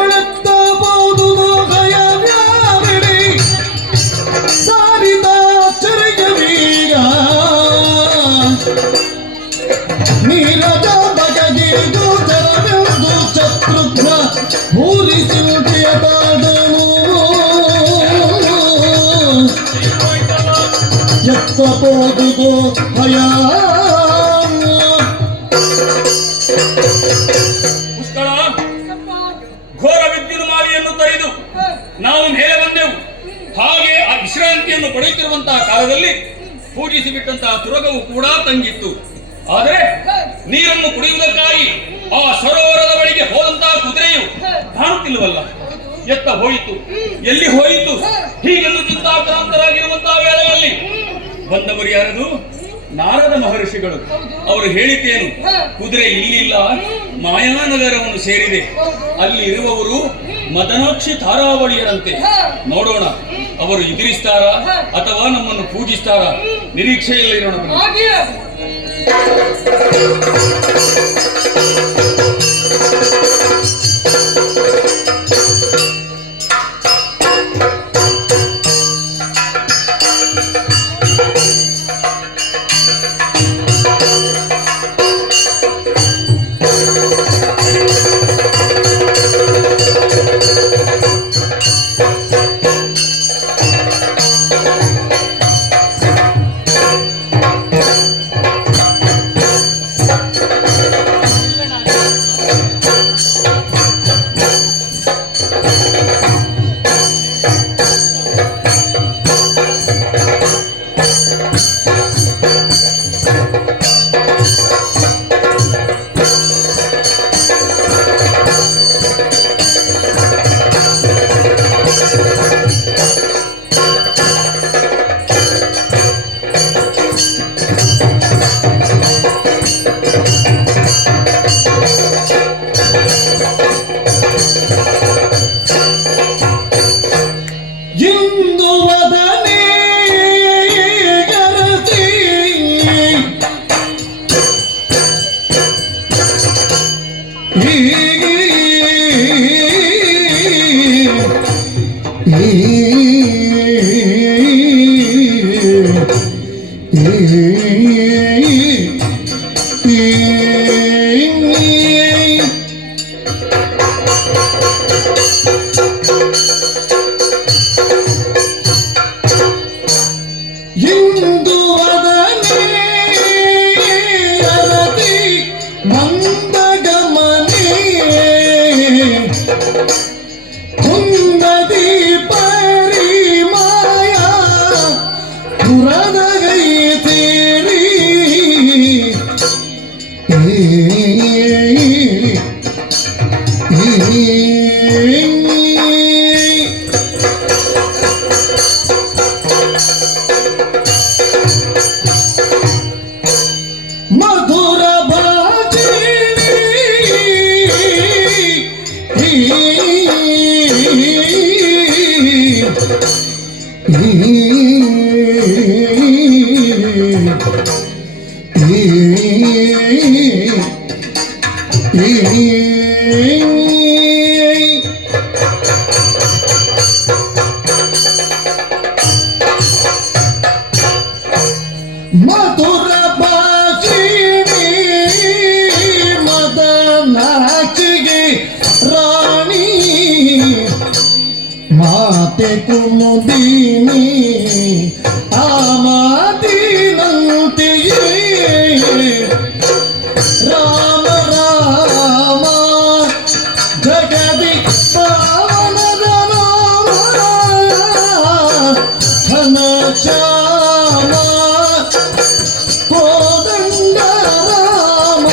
ನೀರಿನೊಳೆತ್ತಬಹುದು ಭಯವ್ಯಾವಿಡಿ ಸಾರಿದ ಚರಿಗವೀಗ ನೀರದ ಬಗೆಗಿರಿದು ಜರವೆಂದು ಶತ್ರುಘ್ನ ಭೂರಿ ಚಿಂತೆಯ ತಾಡನು ಎತ್ತಬಹುದು ಭಯ. ಪುಷ್ಕಳ ಘೋರ ವಿದ್ಯುನ್ಮಾಲಿಯನ್ನು ತೊರೆದು ನಾವು ಮೇಲೆ ಬಂದೆವು. ಹಾಗೆ ಆ ವಿಶ್ರಾಂತಿಯನ್ನು ಪಡೆಯುತ್ತಿರುವಂತಹ ಕಾಲದಲ್ಲಿ ಪೂಜಿಸಿ ಬಿಟ್ಟಂತಹ ತುರಗವು ಕೂಡ ತಂಗಿತ್ತು. ಆದರೆ ನೀರನ್ನು ಕುಡಿಯುವುದಕ್ಕಾಗಿ ಆ ಸರೋವರದ ಬಳಿಗೆ ಹೋದಂತಹ ಕುದುರೆಯು ಕಾಣುತ್ತಿಲ್ಲವಲ್ಲ. ಎತ್ತ ಹೋಯಿತು, ಎಲ್ಲಿ ಹೋಯಿತು? ಹೀಗೆಂದು ಚಿಂತಾಕ್ರಾಂತರಾಗಿರುವಂತಹ ವೇಳೆಯಲ್ಲಿ ಬಂದವರು ಯಾರದು? ನಾರದ ಮಹರ್ಷಿಗಳು. ಅವರು ಹೇಳಿದ್ದೇನು? ಕುದುರೆ ಇಲ್ಲಿಲ್ಲ, ಮಾಯಾನಗರವನ್ನು ಸೇರಿದೆ. ಅಲ್ಲಿ ಇರುವವರು ಮದನಾಕ್ಷಿ ತಾರಾವಳಿಯರಂತೆ. ನೋಡೋಣ ಅವರು ಎದುರಿಸ್ತಾರಾ ಅಥವಾ ನಮ್ಮನ್ನು ಪೂಜಿಸ್ತಾರಾ? ನಿರೀಕ್ಷೆಯಲ್ಲಿರೋಣ. ಹಾಗೆ ಇಂದು ವದನೆ ಗರತಿ ಇಂದು ವದನೆ ಅರತಿ ಮಂದಗಮನೆ ಕುಂದದಿ ಪರಿಮಾಯ ಪುರದಗೈ ತೇರಿ ಮಧುರ ಭಾಜಿಣಿ ಮಧುರ ಭಾಷಿಣಿ ಮದನಾಚಿಗೆ ರಾಣಿ ಮಾತೆ ಕುಮುದಿನಿ ಆ ಮಾತಿನಂತೆಯೇ ರಾಮ ರಾಮ ಜಗದಿ ಪಾವನದ ಘನ ಶ್ಯಾಮ ಕೋದಂಡ ರಾಮ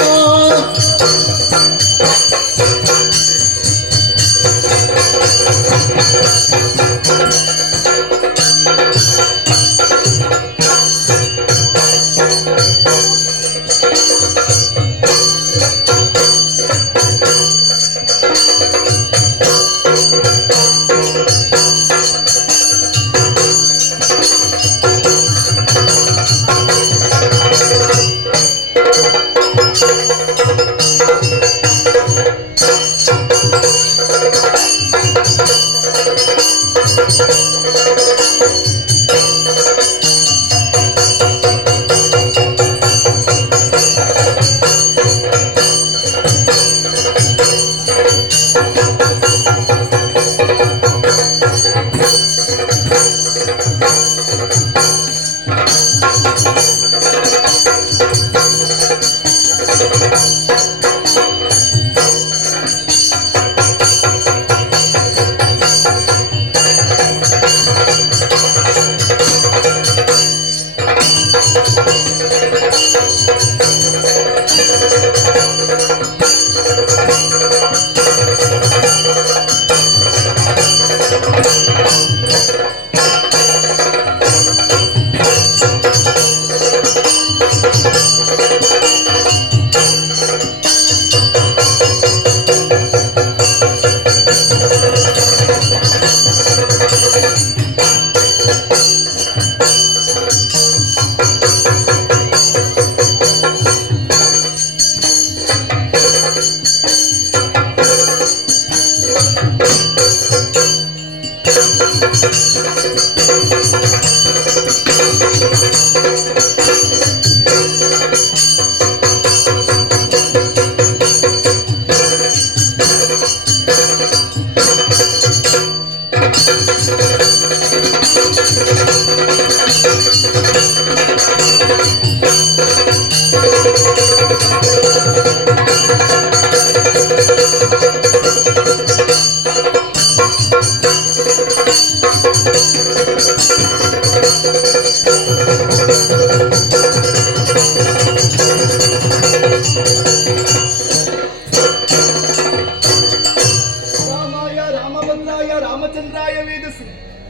ರಾಮಾಯ ರಾಮಭದ್ರಾಯ ರಾಮಚಂದ್ರಾಯ ವೇದಸಿ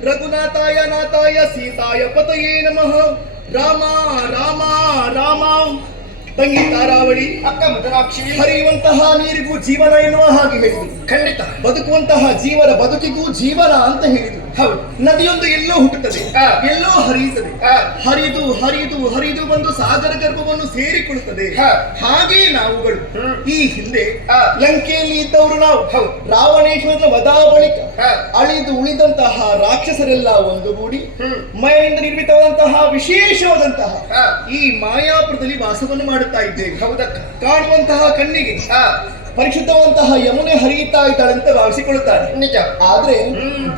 ರಘುನಾಥಾಯ ನಾಥಾಯ ಸೀತಾಯ ಪತಯೇ ನಮಃ. ರಾಮ ರಾಮ ರಾಮ. ತಂಗಿ ತಾರಾವಳಿ, ಅಕ್ಕ ಮದನಾಕ್ಷಿ, ಹರಿಯುವಂತಹ ನೀರಿಗೂ ಜೀವನ ಎನ್ನುವ ಹಾಗೆ ಹೇಳಿದರು. ಖಂಡಿತ ಬದುಕುವಂತಹ ಜೀವನ ಬದುಕಿಗೂ ಜೀವನ ಅಂತ ಹೇಳಿದರು. ಹೌದು, ನದಿಯೊಂದು ಎಲ್ಲೋ ಹುಟ್ಟುತ್ತದೆ, ಎಲ್ಲೋ ಹರಿಯುತ್ತದೆ, ಹರಿದು ಹರಿದು ಹರಿದು ಬಂದು ಸಾಗರ ಗರ್ಭವನ್ನು ಸೇರಿಕೊಳ್ಳುತ್ತದೆ. ಹಾಗೆ ನಾವುಗಳು ಈ ಹಿಂದೆ ಲಂಕೆಯಲ್ಲಿ ಇದ್ದವರು ನಾವು. ರಾವಣೇಶ್ವರನ ವಧಾ ಬಳಿಕ ಅಳಿದು ಉಳಿದಂತಹ ರಾಕ್ಷಸರೆಲ್ಲ ಒಂದುಗೂಡಿ ಮೈನಿಂದ ನಿರ್ಮಿತವಾದಂತಹ ವಿಶೇಷವಾದಂತಹ ಈ ಮಾಯಾಪುರದಲ್ಲಿ ವಾಸವನ್ನು ಮಾಡುತ್ತಾ ಇದ್ದೇವೆ. ಹೌದಕ್ಕ, ಕಾಣುವಂತಹ ಕಣ್ಣಿಗೆ ಪರಿಶುದ್ಧವಂತಹ ಯಮುನೆ ಹರಿಯುತ್ತಾ ಇದ್ದಾಳೆ ಅಂತ ಭಾವಿಸಿಕೊಳ್ಳುತ್ತಾರೆ. ನಿಜ. ಆದ್ರೆ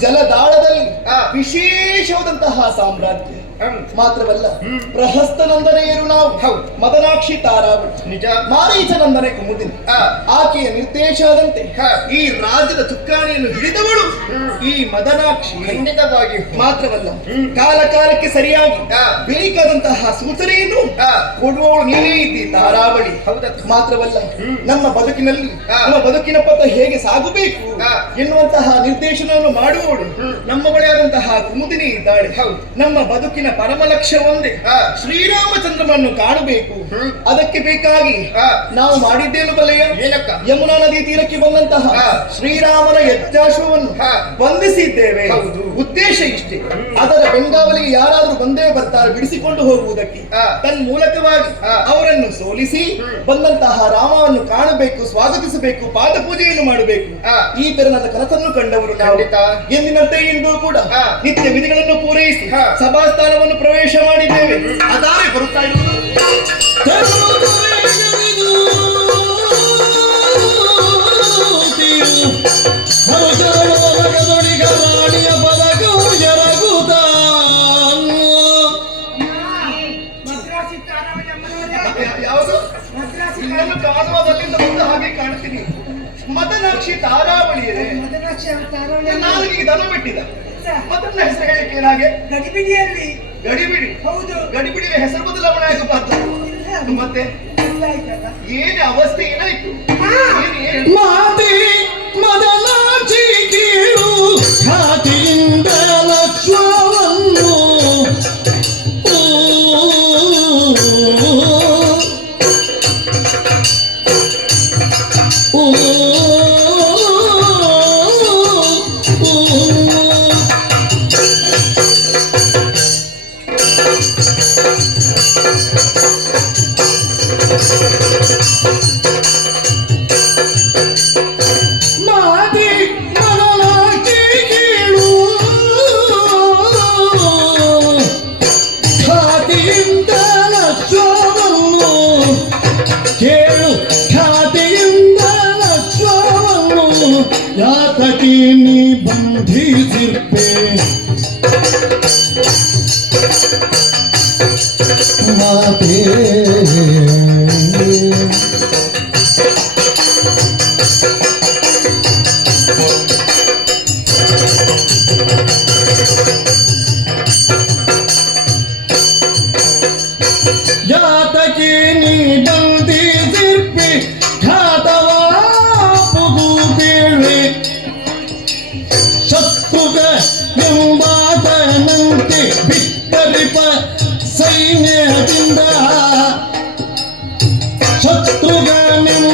ಜಲದಾಳದಲ್ಲಿ ವಿಶೇಷವಾದಂತಹ ಸಾಮ್ರಾಜ್ಯ ಮಾತ್ರವಲ್ಲ, ಪ್ರಹಸ್ತನಂದನೆಯರು ನಾವು. ಮದನಾಕ್ಷಿ ತಾರಾವಳಿ, ನಿಜ. ಮಾರೀಚನಂದನೆ ಕುಮುದಿನಿ, ಆಕೆಯ ನಿರ್ದೇಶನದಂತೆ ಈ ರಾಜ್ಯದ ಚುಕ್ಕಾಣಿಯನ್ನು ಹಿಡಿದವಳು ಈ ಮದನಾಕ್ಷಿ. ಖಂಡಿತವಾಗಿ ಮಾತ್ರವಲ್ಲ, ಕಾಲ ಕಾಲಕ್ಕೆ ಸರಿಯಾಗಿ ಬೇಕಾದಂತಹ ಸೂಚನೆಯನ್ನು ಕೊಡುವವಳು ನೀನೇ ಇದ್ದಿ ತಾರಾವಳಿ. ಹೌದಕ್ಕ, ಮಾತ್ರವಲ್ಲ, ನಮ್ಮ ಬದುಕಿನಲ್ಲಿ ನಮ್ಮ ಬದುಕಿನ ಪಥ ಹೇಗೆ ಸಾಗಬೇಕು ಎನ್ನುವಂತಹ ನಿರ್ದೇಶನವನ್ನು ಮಾಡುವವಳು ನಮ್ಮ ಬಳಿ ಆದಂತಹ ಕುಮುದಿನಿ ಇದ್ದಾಳೆ. ನಮ್ಮ ಬದುಕಿನ ಪರಮ ಲಕ್ಷ್ಯ ಒಂದೇ, ಶ್ರೀರಾಮಚಂದ್ರನನ್ನು ಕಾಣಬೇಕು. ಅದಕ್ಕೆ ಬೇಕಾಗಿ ನಾವು ಮಾಡಿದ್ದೇನು ಬಲ್ಲೆಯ? ಯಮುನಾ ನದಿ ತೀರಕ್ಕೆ ಬಂದಂತಹ ಶ್ರೀರಾಮನ ಯಜ್ಞಾಶ್ವವನ್ನು ಬಂಧಿಸಿದ್ದೇವೆ. ಉದ್ದೇಶ ಇಷ್ಟೇ. ಅದರ ಬೆಂಗಾವಲಿಗೆ ಯಾರಾದ್ರೂ ಬಂದೇ ಬರ್ತಾರೆ ಬಿಡಿಸಿಕೊಂಡು ಹೋಗುವುದಕ್ಕೆ. ತನ್ಮೂಲಕವಾಗಿ ಅವರನ್ನು ಸೋಲಿಸಿ ಬಂದಂತಹ ರಾಮವನ್ನು ಕಾಣಬೇಕು, ಸ್ವಾಗತಿಸಬೇಕು, ಪಾದ ಪೂಜೆಯನ್ನು ಮಾಡಬೇಕು. ಈ ತೆರನಾದ ಕನಸನ್ನು ಕಂಡವರು ನಾವು. ಎಂದಿನಂತೆ ಇಂದು ಕೂಡ ನಿತ್ಯ ವಿಧಿಗಳನ್ನು ಪೂರೈಸಿ ಸಭಾಸ್ಥಾನವನ್ನು ಪ್ರವೇಶ ಮಾಡಿದ್ದೇವೆ. ಅದಾರೆ ಬರುತ್ತಾ ಇರುವುದು ಯಾವುದು? ಇನ್ನೊಂದು ಕಾಣುವುದಕ್ಕಿಂತ ಮುಂದೆ ಹಾಗೆ ಕಾಣ್ತೀನಿ. ಮದನಾಕ್ಷಿ ತಾರಾವಳಿಯೇ ನಾನು ಈಗ ದನ ಬಿಟ್ಟಿದ್ದ ಮತ್ತೊಂದು ಹೆಸರು ಹೇಳಿಕೆ ಏನಾಗೆ? ಗಡಿಬಿಡಿಯಲ್ಲಿ. ಗಡಿಬಿಡಿ? ಹೌದು, ಗಡಿಬಿಡಿ ಹೆಸರು ಬದಲಾವಣೆ ಆಗಬಾರ್ದು. ಮತ್ತೆ ಏನೇ ಅವಸ್ಥೆ ಏನಾಯ್ತು? ಮಾತೆ ಮದನಾಕ್ಷಿ ಕೀಳು ಖಾತಿಯಿಂದ ಲಕ್ಷ್ಮವನ್ನು ಮಾತೆ ಮದನಾಕ್ಷಿ ಕೀಳು ಖಾತಿಯಿಂದ ಲಕ್ಷ್ಮವನ್ನು ಕೇಳು, ಖಾತಿಯಿಂದ ಲಕ್ಷ್ಮವನ್ನು ಯಾತಕ್ಕೆ ನೀ ಬಂಧಿಸಿರ್ಪೆ ಮಾತೆ. ಯಾತಕ್ಕೆ ನೀ ಬಂಧಿಸಿರ್ಪೆ ಘಾತವಾ ಪುಗುಬೇಳೆ ಶತ್ರುಗ ಎಂಬಾತನಂತೆ ಬಿತ್ತರಿಪ ಸೈನ್ಯದಿಂದ ಶತ್ರುಗನೆಂಬಾತನಂತೆ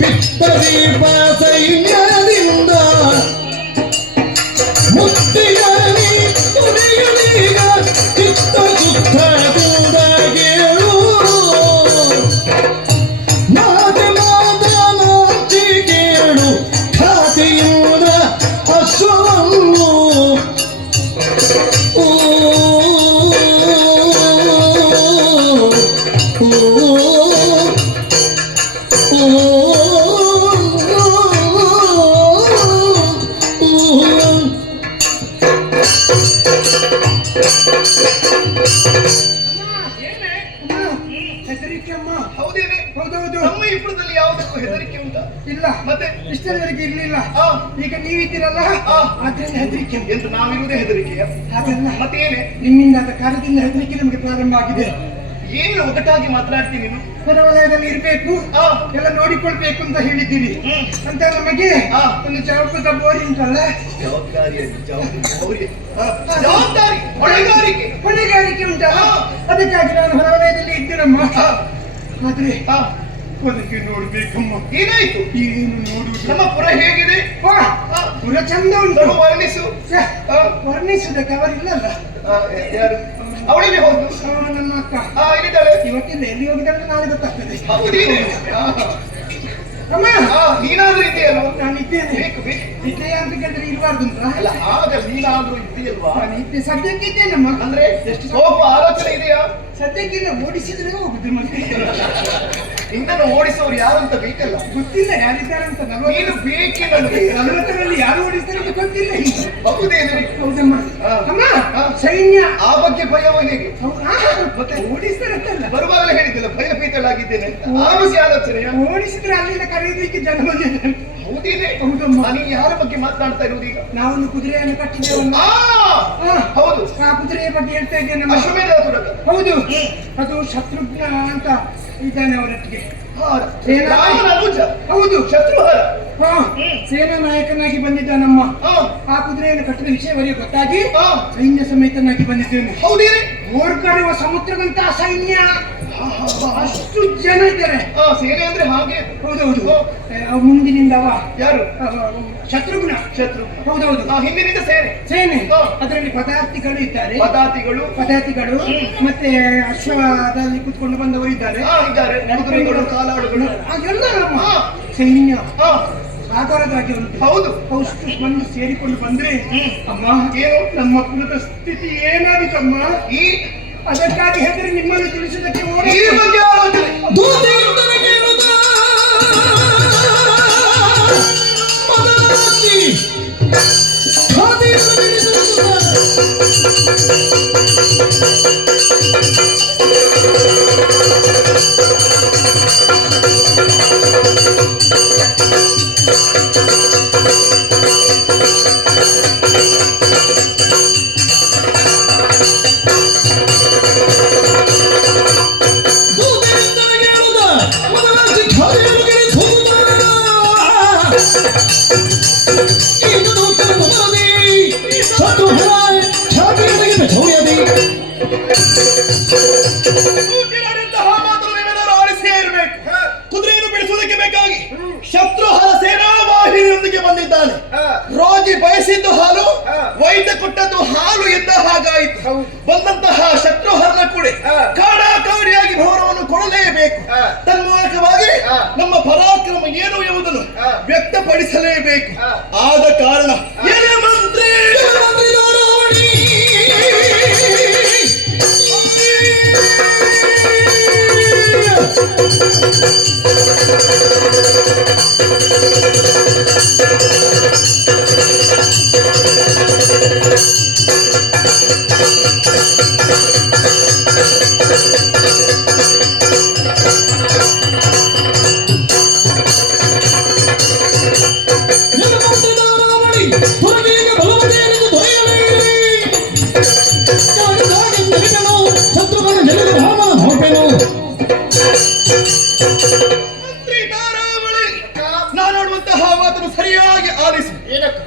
ಬಿತ್ತರಿಪ ಸೈನ್ಯದಿಂದ ಮುಕ್ತಿಗನಿ ತುರಿಯಲೀಗ ಚಿತ್ತ ಸುಖದಿಂದ ಗೆಳು ಮಾತೆ ಮದನಾಕ್ಷಿ ಕೇಳು ಖಾತಿಯಿಂದ ಅಶ್ವವನ್ನು ಏನೇ ಹೆದರಿಕೆ ಅಮ್ಮ. ಹೌದೇನೆ ಹೌದೌದು. ನಮ್ಮ ಇಬ್ಬರದಲ್ಲಿ ಯಾವುದಕ್ಕೂ ಹೆದರಿಕೆ ಉಂಟಾ? ಇಲ್ಲ ಮತ್ತೆ ಇಷ್ಟರವರೆಗೆ ಇರ್ಲಿಲ್ಲ. ಆ, ಈಗ ನೀವಿದ್ದೀರಲ್ಲ ಆ. ಆದ್ರಿಂದ ಹೆದರಿಕೆ. ಎಂತ ನಾವಿರುವುದೇ ಹೆದರಿಕೆಯ? ಹಾಗಲ್ಲ, ಮತ್ತೇನೆ ನಿಮ್ಮಿಂದಾದ ಕಾರಣದಿಂದ ಹೆದರಿಕೆ ನಮಗೆ ಪ್ರಾರಂಭ ಆಗಿದೆ. ಏನು ಒಗಟಾಗಿ ಮಾತನಾಡ್ತೀನಿ ನೀನು? ಹೊರವಲಯದಲ್ಲಿ ಇರ್ಬೇಕು, ಆ, ಎಲ್ಲ ನೋಡಿಕೊಳ್ಬೇಕು ಅಂತ ಹೇಳಿದ್ದೀರಿ. ಅಂತ ನಮಗೆ ಆ. ಒಂದು ಚೌಕದ ಬೋರಿ ಉಂಟಲ್ಲ, ಜವಾಬ್ದಾರಿ ಹೊಣೆಗಾರಿಕೆ. ಹೊಣೆಗಾರಿಕೆ ಉಂಟಲ್ಲ, ಆ. ಅದಕ್ಕಾಗಿ ನಾನು ಹೊರವಲಯದಲ್ಲಿ ಇದ್ದೇನಮ್ಮ. ಆ, ಆದ್ರೆ ಆ, ಕೊನೆಗೆ ನೋಡ್ಬೇಕಮ್ಮ. ಏನಾಯ್ತು? ಏನು ನೋಡುವುದು? ನಮ್ಮ ಪುರ ಹೇಗಿದೆ? ವಾ, ಪುರ ಚಂದ ಉಂಟು. ಸ್ವಲ್ಪ ವರ್ಣಿಸು. ಛೆ, ಆ, ವರ್ಣಿಸುವುದಕ್ಕೆ ಅವರಿಲ್ಲಲ್ಲ. ಆ, ಯಾರು? ಅವಳಿಗೆ ಹೋದ್ದು. ನನ್ನ ಅಕ್ಕ ಇಲ್ಲಿದ್ದಾಳೆ. ಇವತ್ತಿಂದ ಎಲ್ಲಿ ಹೋಗಿದ್ದಾಳೆ ನಾಳೆ ಗೊತ್ತಾಗ್ತದೆ. ಹೌದೇನೆ? ಆ, ಅಮ್ಮ, ಆ, ನೀನಾದ್ರೂ ಇದೆಯಲ್ಲ? ನಾನಿದ್ದೇನೆ. ಬೇಕು ಬೇಕು. ಇದ್ದೇಯ ಅಂತ ಕೇಳಿದ್ರೆ ಇರಬಾರ್ದು ಅಂತ. ಅಲ್ಲ ಆಗ ನೀನಾದ್ರೂ ಇದ್ದೀಯಲ್ವಾ? ನಾನಿದ್ದೆ, ಸದ್ಯಕ್ಕೆ ಇದ್ದೇನಮ್ಮ. ಅಂದ್ರೆ ಸ್ವಲ್ಪ ಆಲೋಚನೆ ಇದೆಯಾ? ಸದ್ಯಕ್ಕಿಲ್ಲ, ಓಡಿಸಿದ್ರೆ ಹೋಗುದು ಮತ್ತೆ. ನಿನ್ನನ್ನು ಓಡಿಸೋರು ಯಾರು ಅಂತ ಬೇಕಲ್ಲ. ಗೊತ್ತಿಲ್ಲ ಯಾರಿದ್ದಾರೆ ಅಂತ. ನೀನು ಬೇಕೇ ನನಗೆ. 40ರಲ್ಲಿ ಯಾರು ಓಡಿಸ್ತಾರೆ ಅಂತ ಗೊತ್ತಿಲ್ಲ ಈಗ. ಹೌದೇನೆ? ಹೌದಮ್ಮ. ಆ. ಅಮ್ಮ, ಆ. ಸೈನ್ಯ ಆ ಬಗ್ಗೆ ಭಯವೋ ಹೇಗೆ? ಮತ್ತೆ ಓಡಿಸ್ತಾರೆ ಅಂತಲ್ಲ, ಬರುವಾಗಲೇ ಹೇಳಿದ್ದಿಲ್ಲ ಭಯಭೀತಳಾಗಿದ್ದೇನೆ ಅಂತ. ಆ ಬಗ್ಗೆ ಆಲೋಚನೆಯ? ಓಡಿಸಿದ್ರೆ ಅಲ್ಲಿಂದ ಕರೆಯೋದಕ್ಕೆ ಜನ ಬಂದಿದ್ದಾರೆ. ಹೌದೇನೆ? ಹೌದಮ್ಮ. ನೀನು ಯಾರ ಬಗ್ಗೆ ಮಾತನಾಡ್ತಾ ಇರುವುದು ಈಗ? ನಾವೊಂದು ಕುದುರೆಯನ್ನು ಕಟ್ಟಿದ್ದೇವಲ್ಲ. ಆ, ಹೌದು. ಆ ಕುದುರೆಯ ಬಗ್ಗೆ ಹೇಳ್ತಾ ಇದ್ದೇನೆ. ಅಶ್ವಮೇಧ ತುರಗ. ಹೌದು, ಅದು ಶತ್ರುಘ್ನ ಅಂತ ಇದ್ದಾನೆ ಅವರೊಟ್ಟಿಗೆ. ರಾಮನ ಅನುಜ. ಹೌದು, ಶತ್ರುಹರ. ಹಾ, ಸೇನಾ ನಾಯಕನಾಗಿ ಬಂದಿದ್ದಾನಮ್ಮ. ಆ, ಆ ಕುದುರೆಯನ್ನು ಕಟ್ಟಿದ ವಿಷಯವರಿಗೆ ಗೊತ್ತಾಗಿ ಆ, ಸೈನ್ಯ ಸಮೇತನಾಗಿ ಬಂದಿದ್ದೇನೆ. ಹೌದೇನೆ? ಓಡ್ಕಾಡುವ ಸಮುದ್ರದಂತಹ ಸೈನ್ಯ, ಅಷ್ಟು ಜನ ಇದ್ದಾರೆ. ಆ, ಸೇನೆ ಅಂದ್ರೆ ಹಾಗೆ. ಹೌದೌದು. ಮುಂದಿನಿಂದ ಅವ ಯಾರು? ಶತ್ರುಘ್ನ. ಶತ್ರು. ಹೌದೌದು. ಹಿಂದಿನಿಂದ ಸೇನೆ. ಸೇನೆ, ಹಾ. ಅದರಲ್ಲಿ ಪದಾರ್ಥಿಗಳು ಇದ್ದಾರೆ. ಪದಾತಿಗಳು ಮತ್ತೆ ಅಶ್ವದಲ್ಲಿ ಕುತ್ಕೊಂಡು ಬಂದವರು ಇದ್ದಾರೆ. ಇದ್ದಾರೆ. ಕುದುರೆಗಳು, ಕಾಲಾಡುಗಳು. ಅದೆಲ್ಲ ನಮ್ಮ ಹಾ. ಸೈನ್ಯ ಆ, ಸಾಧಾರಣವಾಗಿ ಉಂಟು. ಹೌದು. ಅಷ್ಟು ಬಂದು ಸೇರಿಕೊಂಡು ಬಂದ್ರೆ ಅಮ್ಮ, ಏನು? ನಮ್ಮ ಕುಲದ ಸ್ಥಿತಿ ಏನಾಗಿತ್ತಮ್ಮ? ಈ ಅದಕ್ಕಾಗಿ ಹೆದರಿ ನಿಮ್ಮನ್ನು ತಿಳಿಸುವುದಕ್ಕೆ ಓಡಿ ಈ ಬಗ್ಗೆ ಆಲೋಚನೆ. ದೂತೆಯಿಂದಲೇ ಕೇಳುತ್ತ ಮದರಾಚಿ ಖಾದಿಯನ್ನು ಬಿಡಿಸುತ್ತ ದೂತೆಯಿಂದಲೇ ಕೇಳುತ್ತ ಮದರಾಚಿ ಖಾದಿಯನ್ನು ಬಿಡಿಸುತ್ತ ಇಂದು ದೂತರ ಬರದಿ ಶತ್ರುಹರ ಛಾತಿಯದಿಗೆ ಬೆಚೌರ್ಯದಿ ಕೂತಿರುವಂತಹ ಮಾತನ್ನು ನೀವೆಲ್ಲರೂ ಆಲಿಸಿಯೇ ಇರಬೇಕು. ಕುದುರೆಯನ್ನು ಬಿಡಿಸುವುದಕ್ಕೆ ಬೇಕಾಗಿ ಶತ್ರುಹರ ಸೇನಾ ವಾಹಿನಿಯೊಂದಿಗೆ ಬಂದಿದ್ದಾನೆ. ರೋಗಿ ಬಯಸಿದ್ದು ಹಾಲು, ವೈದ್ಯ ಕೊಟ್ಟದ್ದು ಹಾಲು ಎಂದ ಹಾಗಾಯಿತು. ಬಂದಂತಹ ಶತ್ರುಹರನ ಕೂಡ ಕಾಡಾಕಾಡಿಯಾಗಿ ಭವನವನ್ನು ಕೊಡಲೇಬೇಕು. ತನ್ಮೂಲಕವಾಗಿ ನಮ್ಮ ಪರಾಕ್ರಮ ಏನು ಎಂಬುದನ್ನು ವ್ಯಕ್ತಪಡಿಸಲೇಬೇಕು. ಆದ ಕಾರಣ ಏನೇ ಮಂತ್ರಿ ಮಂತ್ರಿ ತಾರಾವಳಿ, ನಾನು ನೋಡುವಂತಹ ಮಾತನ್ನು ಸರಿಯಾಗಿ ಆಲಿಸು.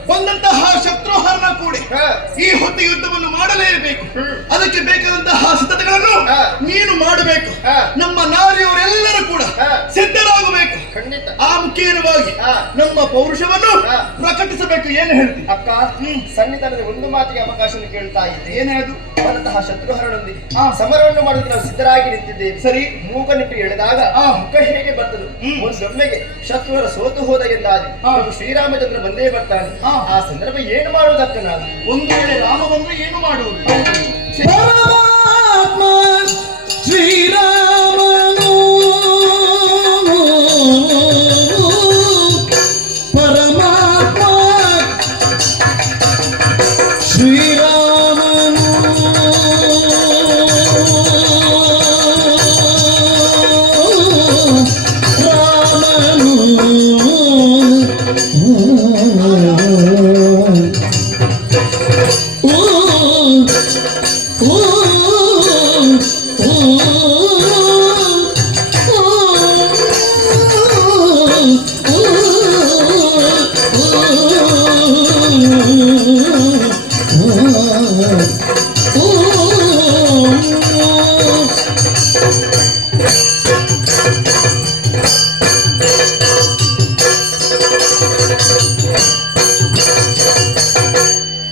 ಬಂದಂತಹ ಶತ್ರುಹರನ ಕೂಡ ಈ ಹೊತ್ತಿಗೆ ಯುದ್ಧವನ್ನು ಮಾಡಲೇಬೇಕು. ಅದಕ್ಕೆ ಬೇಕಾದಂತಹ ಸಿದ್ಧತೆಗಳನ್ನು ನೀನು ಮಾಡಬೇಕು. ನಮ್ಮ ನಾರಿಯವರೆಲ್ಲರೂ ಕೂಡ ಸಿದ್ಧರಾಗಬೇಕು. ಆ ಮುಖೇನವಾಗಿ ನಮ್ಮ ಪೌರುಷವನ್ನು ಪ್ರಕಟಿಸಬೇಕು. ಏನು ಹೇಳ್ತಿ ಅಕ್ಕ? ಸನ್ನಿಧಾನದ ಒಂದು ಮಾತಿಗೆ ಅವಕಾಶ ಕೇಳ್ತಾ ಇದ್ದೆ. ಏನೇದು? ಬಂದಂತಹ ಶತ್ರುಹರನೊಂದಿಗೆ ಸಮರವನ್ನು ಮಾಡೋದಕ್ಕೆ ನಾವು ಸಿದ್ಧರಾಗಿ ನಿಂತಿದ್ದೇವೆ. ಸರಿ. ಮೂಗನಿಟ್ಟು ಎಳೆದಾಗ ಮುಖ ಹೇಗೆ ಬರ್ತದೆ? ಒಂದೊಮ್ಮೆಗೆ ಶತ್ರುಹರ ಸೋತು ಹೋದ ಎಂದಾದ ಶ್ರೀರಾಮಚಂದ್ರ ಬಂದೇ ಬರ್ತಾನೆ. ಆ ಸಂದರ್ಭ ಏನು ಮಾಡುವುದಕ್ಕ ನಾನು? ಒಂದು ವೇಳೆ ರಾಮ ಬಂದ್ರೆ ಏನು ಮಾಡುವುದು? ಪರಮಾತ್ಮ ಶ್ರೀರಾಮನು ಪರಮಾತ್ಮ ಶ್ರೀರಾಮನು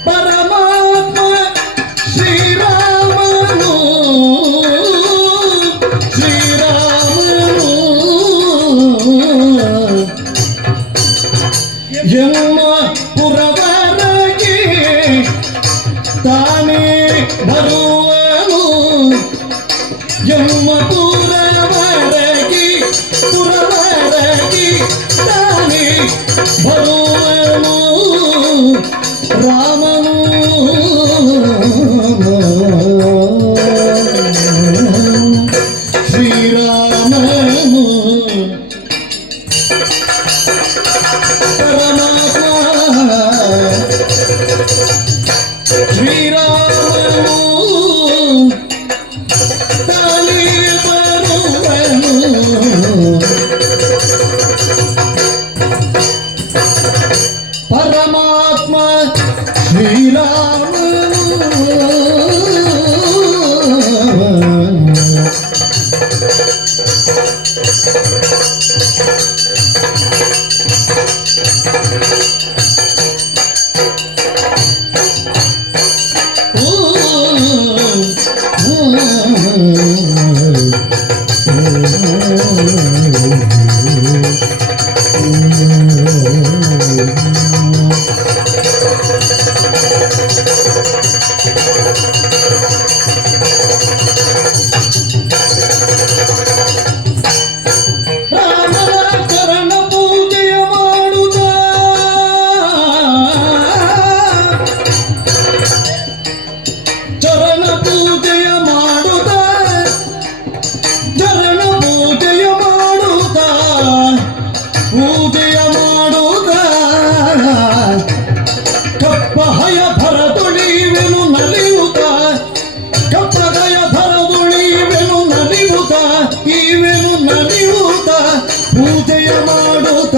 ಪರಮಾತ್ಮ ಶ್ರೀರಾಮನು ಎಮ್ಮ ಪುರವರಗೆ ತಾನೇ ಬರುವನು ಎಮ್ಮ ಪುರವರಗೆ ತಾನೇ ಬರುವನು ರಾಮನು ಶ್ರೀರಾಮನು ಪರಮಾತ್ಮ ಶ್ರೀರಾಮನು ತಾನೇ ಬರುವನು ಪರಮಾತ್ಮ ಶ್ರೀರಾಮನು ರಾಮನ ಚರಣ ಪೂಜೆಯ ಮಾಡುತ್ತ ಚರಣ ಪೂಜೆಯ ಮಾಡುತ್ತ ಚರಣ ಪೂಜೆಯ ಮಾಡುತ್ತ ಪೂಜೆಯ ಮಾಡುತ್ತ ಕಪ್ಪಹಯ ಭರದುಳಿವೆನು ನಲಿಯುತ್ತ ಕಪ್ಪಗಯ ಭರದುಳಿವೆನು ನಲಿಯುತ್ತ ಇವೆನು ನಲಿಯುತ್ತ ಪೂಜೆಯ ಮಾಡುತ್ತ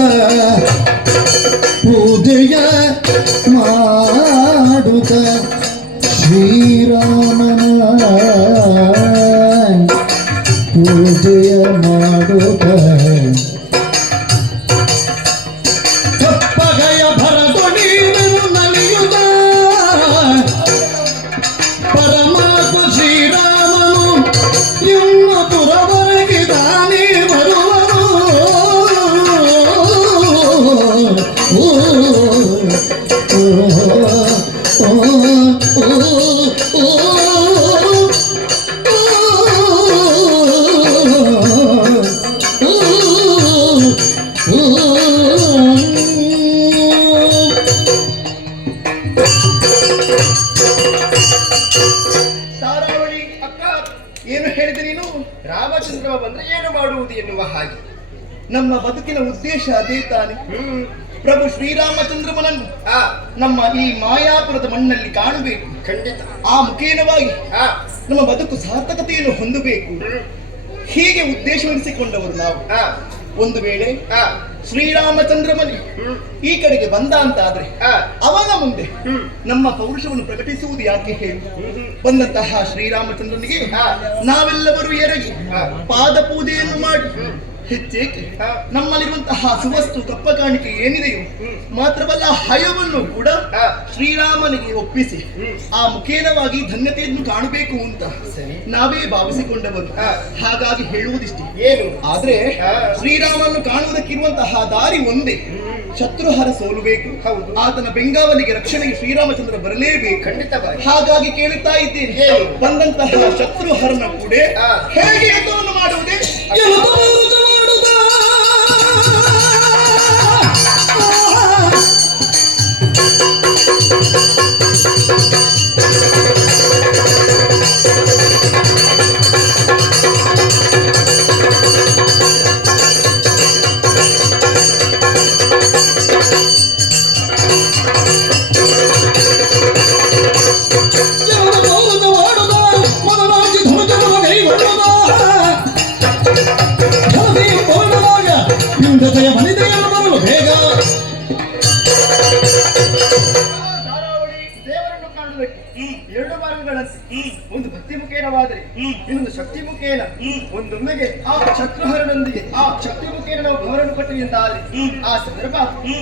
ಪೂಜೆಯ ಮಾಡುತ್ತ ಶ್ರೀರಾಮನ ಪೂಜೆಯ ಮಾಡುತ್ತ ಕಪ್ಪಗಯ ಭರದುಳಿವೆನು ನಲಿಯುತ್ತ ಪರಮಾತ್ಮ ಶ್ರೀರಾಮನು ನಿಮ್ಮ ಪುರವರೆಗೆ ತಾನೇ ಬರುವನು ತಾರಾವಳಿ ಅಕ್ಕ ಏನು ಹೇಳಿದೆ ನೀನು? ರಾಮಚಂದ್ರ ಬಂದ್ರೆ ಏನು ಮಾಡುವುದು ಎನ್ನುವ ಹಾಗೆ. ನಮ್ಮ ಬದುಕಿನ ಉದ್ದೇಶ ಅದೇ ತಾನೆ. ಪ್ರಭು ಶ್ರೀರಾಮಚಂದ್ರಮನನ್ನು ನಮ್ಮ ಈ ಮಾಯಾಪುರದ ಮಣ್ಣಲ್ಲಿ ಕಾಣಬೇಕು. ಖಂಡಿತ. ಆ ಮುಖೇನವಾಗಿ ನಮ್ಮ ಬದುಕು ಸಾರ್ಥಕತೆಯನ್ನು ಹೊಂದಬೇಕು. ಹೀಗೆ ಉದ್ದೇಶವೆನಿಸಿಕೊಂಡವರು ನಾವು. ಒಂದು ವೇಳೆ ಶ್ರೀರಾಮಚಂದ್ರಮನಿ ಈ ಕಡೆಗೆ ಬಂದ ಅಂತ ಆದ್ರೆ ಅವನ ಮುಂದೆ ನಮ್ಮ ಪೌರುಷವನ್ನು ಪ್ರಕಟಿಸುವುದು ಯಾಕೆ ಹೇಳಿ? ಬಂದಂತಹ ಶ್ರೀರಾಮಚಂದ್ರನಿಗೆ ನಾವೆಲ್ಲರೂ ಎರಗಿ ಪಾದ ಪೂಜೆಯನ್ನು ಮಾಡಿ ಹೆಚ್ಚೇಕೆ ನಮ್ಮಲ್ಲಿರುವಂತಹ ಸುವಸ್ತು ಕಪ್ಪ ಕಾಣಿಕೆ ಏನಿದೆಯೋ ಮಾತ್ರವಲ್ಲ ಹಯವನ್ನು ಕೂಡ ಶ್ರೀರಾಮನಿಗೆ ಒಪ್ಪಿಸಿ ಆ ಮುಖೇನವಾಗಿ ಧನ್ಯತೆಯನ್ನು ಕಾಣಬೇಕು ಅಂತ ನಾವೇ ಭಾವಿಸಿಕೊಂಡವರು. ಹಾಗಾಗಿ ಹೇಳುವುದಿಷ್ಟೇ. ಏನು ಆದ್ರೆ ಶ್ರೀರಾಮನನ್ನು ಕಾಣುವುದಕ್ಕಿರುವಂತಹ ದಾರಿ ಒಂದೇ. ಶತ್ರುಹರ ಸೋಲಬೇಕು. ಹೌದು. ಆತನ ಬೆಂಗಾವಲಿಗೆ ರಕ್ಷಣೆಗೆ ಶ್ರೀರಾಮಚಂದ್ರ ಬರಲೇಬೇಕು. ಖಂಡಿತವಾಗಿ. ಹಾಗಾಗಿ ಕೇಳುತ್ತಾ ಇದ್ದೇನೆ, ಹೇಳು. ಬಂದಂತಹ ಶತ್ರುಹರನ ಕೂಡ ಹೇಗೆ ಯುದ್ಧವನ್ನು ಮಾಡುವುದೇ? ಜನರ ಗೌರವ ಮಾಡುದ ಮೊದಲಾಗಿ ಧನುಜರುವ ಕೈಗೊಳ್ಳುದ ಧನದಿ ಪೌರ್ಣವಾಗ ಇಂದ್ರತೆಯ ಮನಿದೆಯನ್ನು ಬರಲು ಬೇಗ ಧಾರಾವಳಿ ದೇವರನ್ನು ಕಾಣುವುದಕ್ಕೆ ಎರಡು ಮಾರ್ಗಗಳಂತೆ ಒಂದು ಭಕ್ತಿ ಮುಖೇನವಾದರೆ ಇನ್ನೊಂದು ಶಕ್ತಿ ಮುಖೇನ. ಒಂದೊಮ್ಮೆಗೆ ಆ ಶತ್ರುಹರನೊಂದಿಗೆ ಆ ಶಕ್ತಿ ಮುಖೇನ ನಾವು ಭವರನ್ನು ಕೊಟ್ಟಿವಿ ಎಂದಾದ್ರೆ ಆ ಸಂದರ್ಭ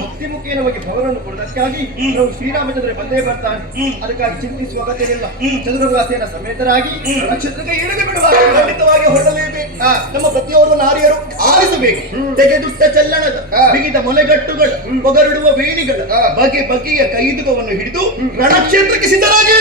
ಭಕ್ತಿ ಮುಖೇನ ಹೋಗಿ ಭವರನ್ನು ಕೊಡುವುದಕ್ಕಾಗಿ ನಾವು ಶ್ರೀರಾಮಚಂದ್ರ ಬಂದೇ ಬರ್ತಾನೆ. ಅದಕ್ಕಾಗಿ ಚಿಂತಿಸುವ ಅಗತ್ಯವಿಲ್ಲ. ಚಂದ್ರಭಾಸೇನ ಸಮೇತರಾಗಿ ನಕ್ಷತ್ರಕ್ಕೆ ಇಳಿದು ಬಿಡುವ ಖಂಡಿತವಾಗಿ ಹೊರಡಲೇಬೇಕು. ನಮ್ಮ ಪ್ರತಿಯೊಬ್ಬರು ನಾರಿಯರು ಆಲಿಸಬೇಕು. ತೆಗೆದುಟ್ಟ ಚಲ್ಲಣದ ಬಿಗಿದ ಮೊಲೆಗಟ್ಟುಗಳು ಒಗರಿಡುವ ವೇಣಿಗಳು ಬಗೆ ಬಗೆಯ ಕೈದುಕವನ್ನು ಹಿಡಿದು ರಣಕ್ಷೇತ್ರಕ್ಕೆ ಸಿದ್ಧರಾಗಿ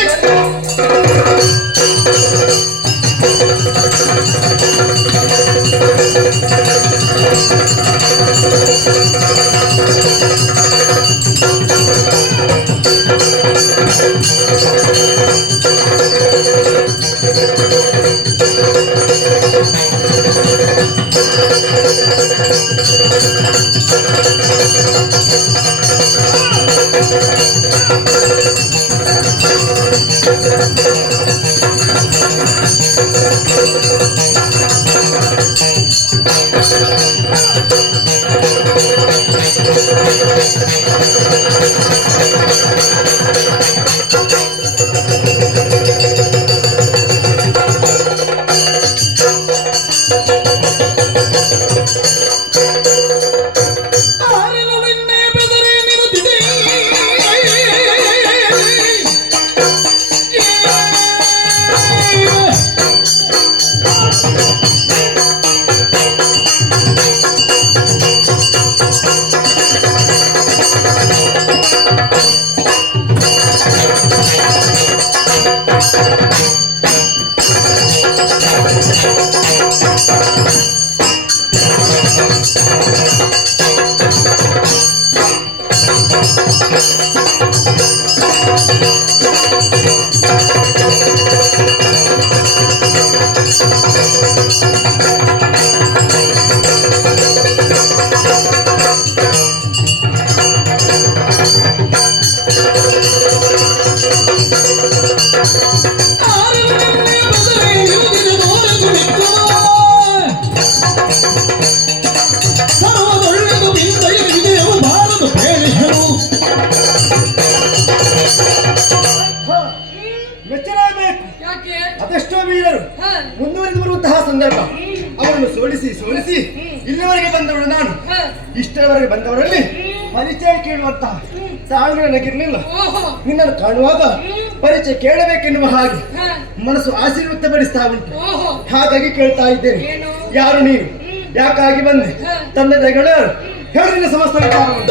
ಮೆಚ್ಚಲೇಬೇಕು. ಯಾಕೆ? ಅದೆಷ್ಟೋ ವೀರರು ಹ. ಮುಂದುವರೆದು ಬರುವಂತಹ ಸಂದರ್ಭ ಅವರನ್ನು ಸೋಲಿಸಿ ಇಲ್ಲಿವರೆಗೆ ಬಂದವಳು ನಾನು. ಹ. ಇಷ್ಟರವರೆಗೆ ಬಂದವರಲ್ಲಿ ಪರಿಚಯ ಕೇಳುವಂತಹ ತಾಳ್ಮೆ ನನಗಿರ್ಲಿಲ್ಲ. ಓಹೋ. ನಿನ್ನನ್ನು ಕಾಣುವಾಗ ಪರಿಚಯ ಕೇಳಬೇಕೆನ್ನುವ ಹಾಗೆ ಹ. ಮನಸ್ಸು ಆಶೀರ್ವದಿಸ್ತಾ ಉಂಟು. ಓಹೋ. ಹಾಗಾಗಿ ಕೇಳ್ತಾ ಇದ್ದೇನೆ, ಏನು? ಯಾರು ನೀನು, ಯಾಕಾಗಿ ಬಂದೆ, ತಂದೆ ತಾಯಿಗಳು ಯಾರು, ಹೇಳು ನಿನ್ನ ಸಮಸ್ತ ವಿಚಾರವನ್ನು.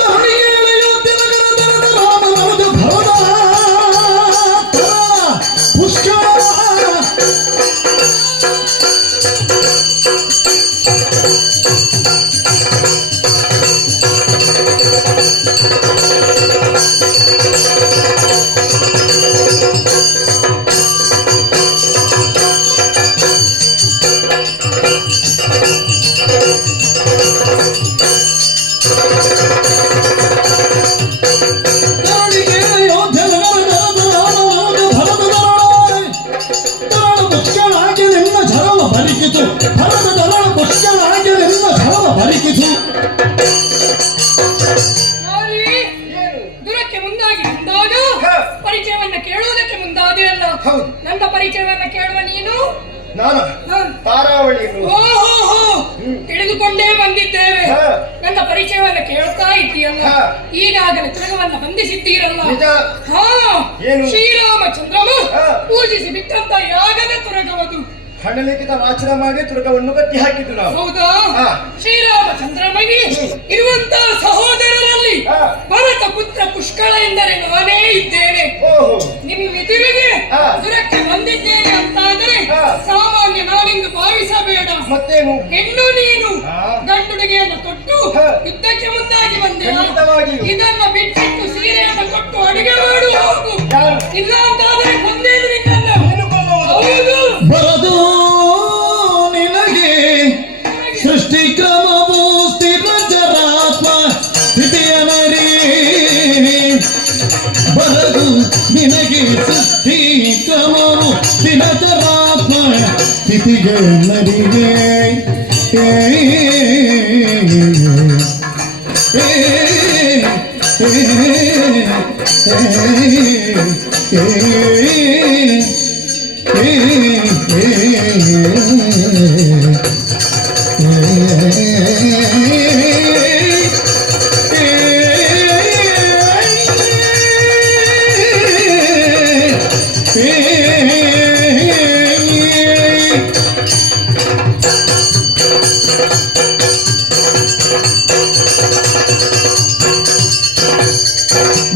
ದೂರಕ್ಕೆ ಮುಂದಾಗಿ ಬಂದಾಗ ಪರಿಚಯವನ್ನ ಕೇಳುವುದಕ್ಕೆ ಮುಂದಾದೆ ಅಲ್ಲ. ನನ್ನ ಪರಿಚಯವನ್ನ ಕೇಳುವ ನೀನು ನಾನು ತಾರಾವಳಿ ಓಹೋ ತಿಳಿದುಕೊಂಡೇ ಬಂದಿದ್ದೇವೆ. ನನ್ನ ಪರಿಚಯವನ್ನ ಕೇಳುತ್ತಾ ಇದ್ದೀಯಲ್ಲ, ಈಗಾಗಲೇ ತುರಗವನ್ನ ಬಂಧಿಸಿದ್ದೀರಲ್ಲ. ಹಾ, ಶ್ರೀರಾಮಚಂದ್ರನು ಪೂಜಿಸಿ ಬಿಟ್ಟಂತ ಯಾಗದ ತುರಗವದು. ಹಣಲಿಖಿತ ವಾಚನ ಮಾಡಿ ತುರಗವನ್ನು ಕಟ್ಟಿ ಹಾಕಿದ್ದು ನಾವು. ಹೌದಾ? ಶ್ರೀರಾಮಚಂದ್ರನಿಗೆ ಇರುವಂತಹ ಸಹೋದರರಲ್ಲಿ ಭರತ ಪುತ್ರ ಪುಷ್ಕಳ ಎಂದರೆ ನಾನೇ ಇದ್ದೇನೆ. ನಿಮ್ಮ ವಿಧಿವಿಗೆ ದುರಕ್ಕೆ ಬಂದಿದ್ದೇನೆ ಅಂತಾದರೆ ಸಾಮಾನ್ಯ ನಾನೆಂದು ಭಾವಿಸಬೇಡ. ಮತ್ತೇನು? ಹೆಣ್ಣು ನೀನು ಗಂಡುಡಿಗೆಯನ್ನು ಕೊಟ್ಟು ಯುದ್ಧಕ್ಕೆ ಮುಂದಾಗಿ ಬಂದೆ. ಇದನ್ನ ಬಿಟ್ಟಿಟ್ಟು ಸೀರೆಯನ್ನು ಕೊಟ್ಟು ಅಡುಗೆ ಮಾಡು ಹೋಗು. ಇಲ್ಲ ಅಂತಾದರೆ ಕೊಂದೇನು ನಿನ್ನನ್ನು. ಬರದು ನಿನಗೆ ಸೃಷ್ಟಿ ಕ್ರಮವು ಸ್ಥಿರ ಚರಾತ್ಮ ಸ್ಥಿತಿಯ ಮರಿ ನಿನಗೆ ಸೃಷ್ಟಿ ಕ್ರಮವು ದಿನಚರಾತ್ಮ ಸ್ಥಿತಿಗೆ ನರಿಗೆ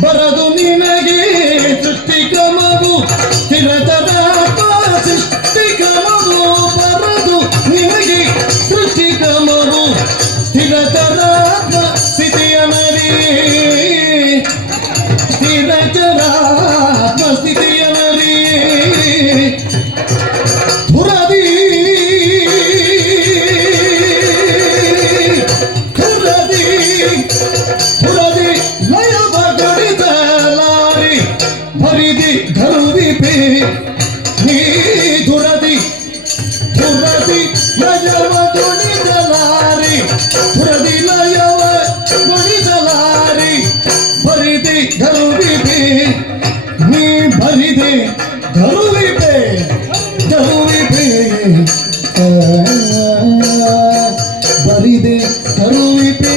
ಬರದು ನಿನಗೆ ಸೃಷ್ಟಿ ಕ್ರಮವು ಸ್ಥಿರತರಾತ್ಮ ಸೃಷ್ಟಿ ಕ್ರಮವು ಬರದು ನಿನಗೆ ಸೃಷ್ಟಿ ಕ್ರಮವು ಸ್ಥಿರತರಾತ್ಮ ಸ್ಥಿತಿಯ ನರಿ ಸ್ಥಿರತರಾತ್ಮ ಸ್ಥಿತಿಯ ನರಿ ಪುರದಿ ಪುರದಿ ಪುರದಿ ಲಯವ ಗಡಿಸಲಾರಿ ಭರಿದಿ ಘರುವಿಪೆ ನೀ ಧುರದಿ ಪುರದಿ ಲಯವ ಗುಣಿಸಲಾರಿ ಪುರದಿ ಲಯವ ಗುಣಿಸಲಾರಿ ಭರಿದಿ ಘರುವಿಪೆ ನೀ ಭರಿದೆ ಘರುವಿಪೆ ಘರುವಿಪೆ ಬರಿದೆ ಘರುವಿಪೆ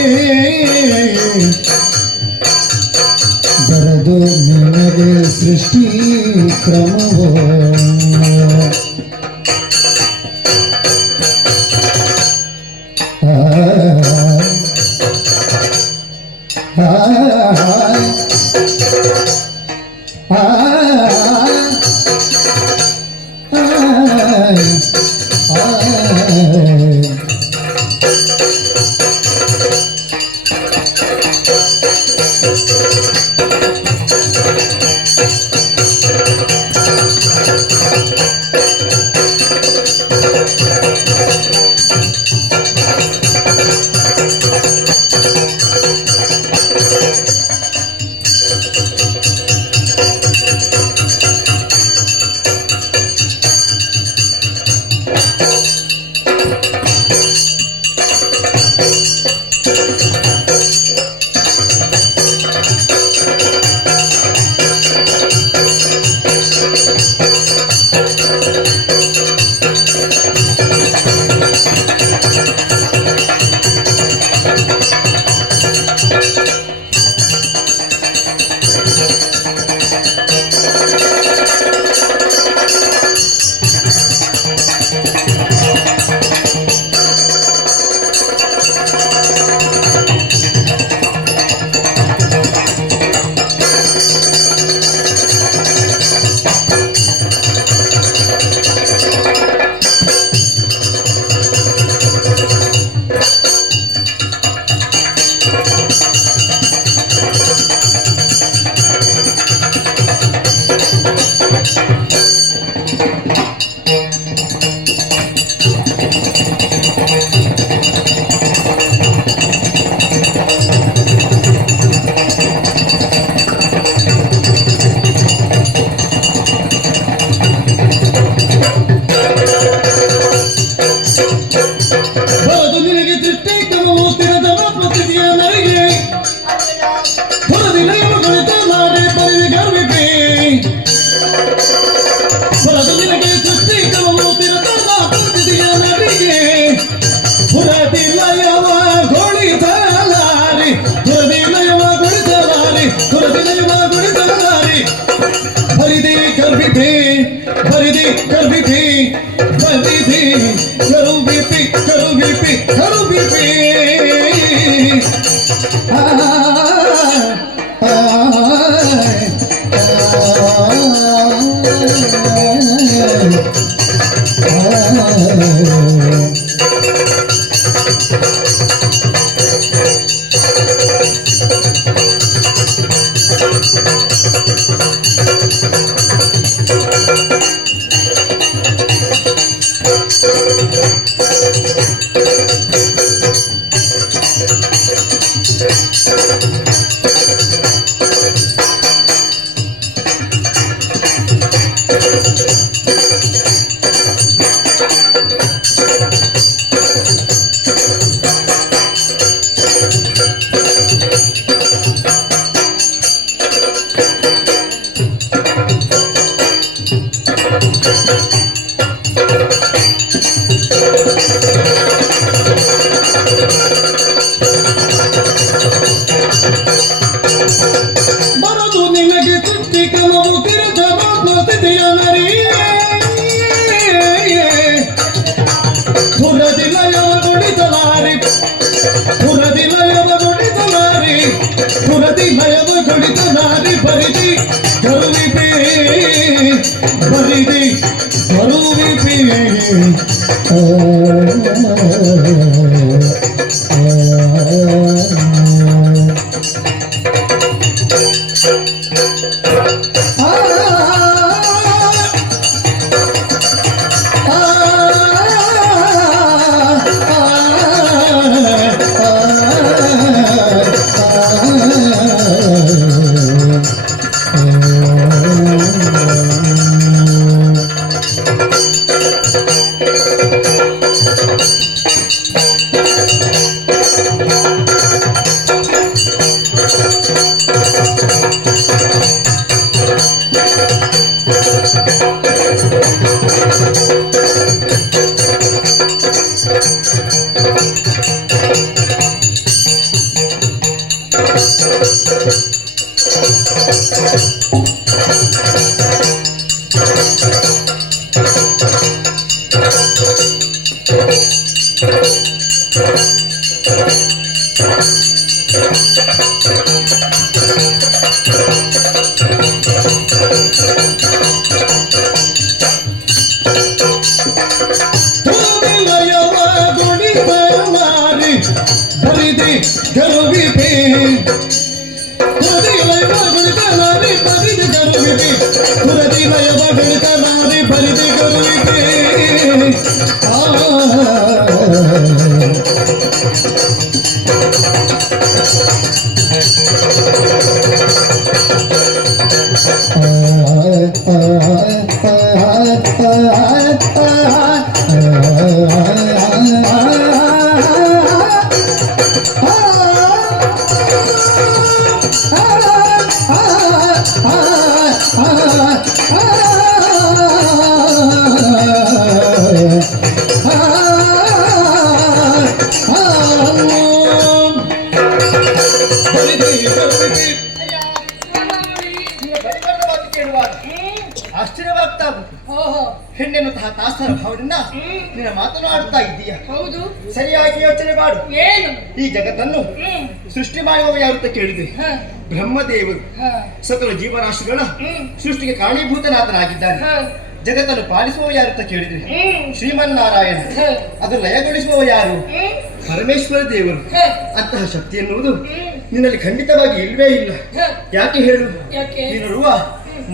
ಬರದು ನಿನಗೆ ಸೃಷ್ಟಿ ಕ್ರಮವೋ ಬರದು ನಿನಗೆ ತೃಪ್ತಿ ಕಮವು ತಿರುಜವಾತ್ಮಸ್ಥಿತಿಯ ನರಿಯೇ ಪುರದಿ ಲಯವಗೊಳಿಸಲಾರಿ ಪುರದಿ ಲಯವಗೊಳಿಸಲಾರಿ ಪುರದಿ ಲಯವಗೊಳಿಸಲಾರಿ ಬರಿದಿ ಗರುವಿಪಿ ಬರಿದಿ ಗರುವಿಪಿ ಬರಿದಿ ಗರುವಿಪಿ ಪುರದಿ ಲಯವಗೊಳಿಸಲಾರಿ ಬರಿದಿ ಗರುವಿಪಿ ಪುರದಿ ಲಯವಗೊಳಿಸಲಾರಿ ಬರಿದಿ ಗರುವಿಪಿ ಆಶ್ಚರ್ಯವಾಗ್ತಾ ಉಂಟು. ಓಹೋ ಹೆಣ್ಣೆನ್ನುವಂತಹ ದಾಸರ ಭಾವದಿಂದ ನಿನ್ನ ಮಾತನಾಡುತ್ತಾ ಇದ್ದೀಯ. ಹೌದು ಸರಿಯಾಗಿ ಯೋಚನೆ ಮಾಡು. ಏನು ಈ ಜಗತ್ತನ್ನು ಸೃಷ್ಟಿ ಮಾಡುವವ ಯಾರು ಅಂತ ಕೇಳಿದೆ. ಹ, ಬ್ರಹ್ಮದೇವರು ಹ, ಸಕಲ ಜೀವರಾಶಿಗಳ ಸೃಷ್ಟಿಗೆ ಕಾರಣೀಭೂತನಾಥನಾಗಿದ್ದಾನೆ. ಹ, ಜಗತ್ತನ್ನು ಪಾಲಿಸುವವ ಯಾರು ಅಂತ ಕೇಳಿದ್ರೆ ಹ್ಮ್, ಶ್ರೀಮನ್ನಾರಾಯಣ. ಹ, ಅದು ಲಯಗೊಳಿಸುವವ ಯಾರು? ಹ್ಮ್, ಪರಮೇಶ್ವರ ದೇವರು. ಹ, ಅಂತಹ ಶಕ್ತಿ ಎನ್ನುವುದು ಹ್ಮ್, ನಿನ್ನಲ್ಲಿ ಖಂಡಿತವಾಗಿ ಇಲ್ವೇ ಇಲ್ಲ. ಹ, ಯಾಕೆ ಹೇಳು? ಯಾಕೆ ನೀನಿರುವ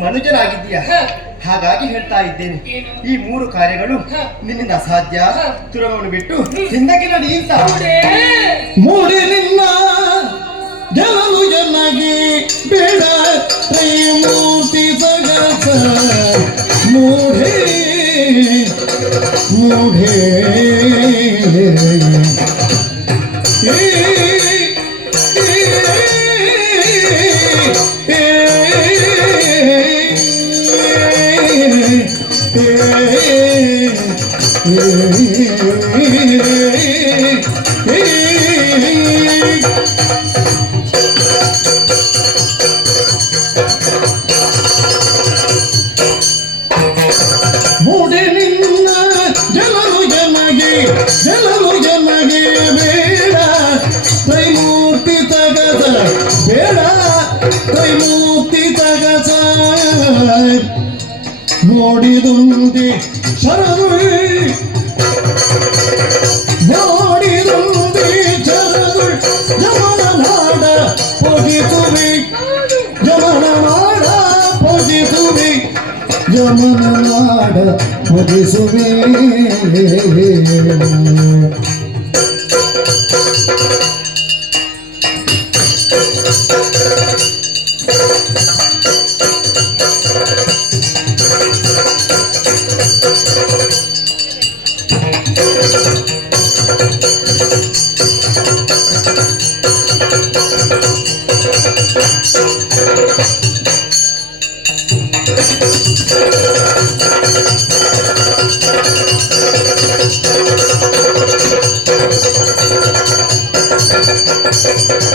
ಮನುಜನಾಗಿದ್ದೀಯ, ಹ, ಹಾಗಾಗಿ ಹೇಳ್ತಾ ಇದ್ದೇನೆ. ಏನು? ಈ ಮೂರು ಕಾರ್ಯಗಳು ಹ. ನಿನ್ನಿಂದ ಅಸಾಧ್ಯ. ಹ. ತುರವನ್ನು ಬಿಟ್ಟು ಹಿಂದಕ್ಕೆ ನಡಿ ಅಂತ. ನೋಡೇ ಮೂಡಿ ನಿನ್ನ ಜನನು ಜನಗಿ ಬೇಡ ಮೂರ್ತಿ ಸಗಸ ಮೂಢೇ ಮೂಢೇ ಮೂಡೆ ನಿನ್ನ ಜನನು ಜನಗೆ ಬೇಡ ತ್ರೈಮೂರ್ತಿ ತಗದ ಬೇಡ ತ್ರೈಮೂರ್ತಿ ತಗಸ ನೋಡಿದುಂದಿ ಶರದುಳ್ ನೋಡಿದುಂದಿ ಶರದುಳ್ ಯಮನ ನಾಡ ಪೊಗಿಸುವೆ ಯಮನ ನಾಡ ಪೊಗಿಸುವೆ ಯಮನ ನಾಡ ಪೊಗಿಸುವೆ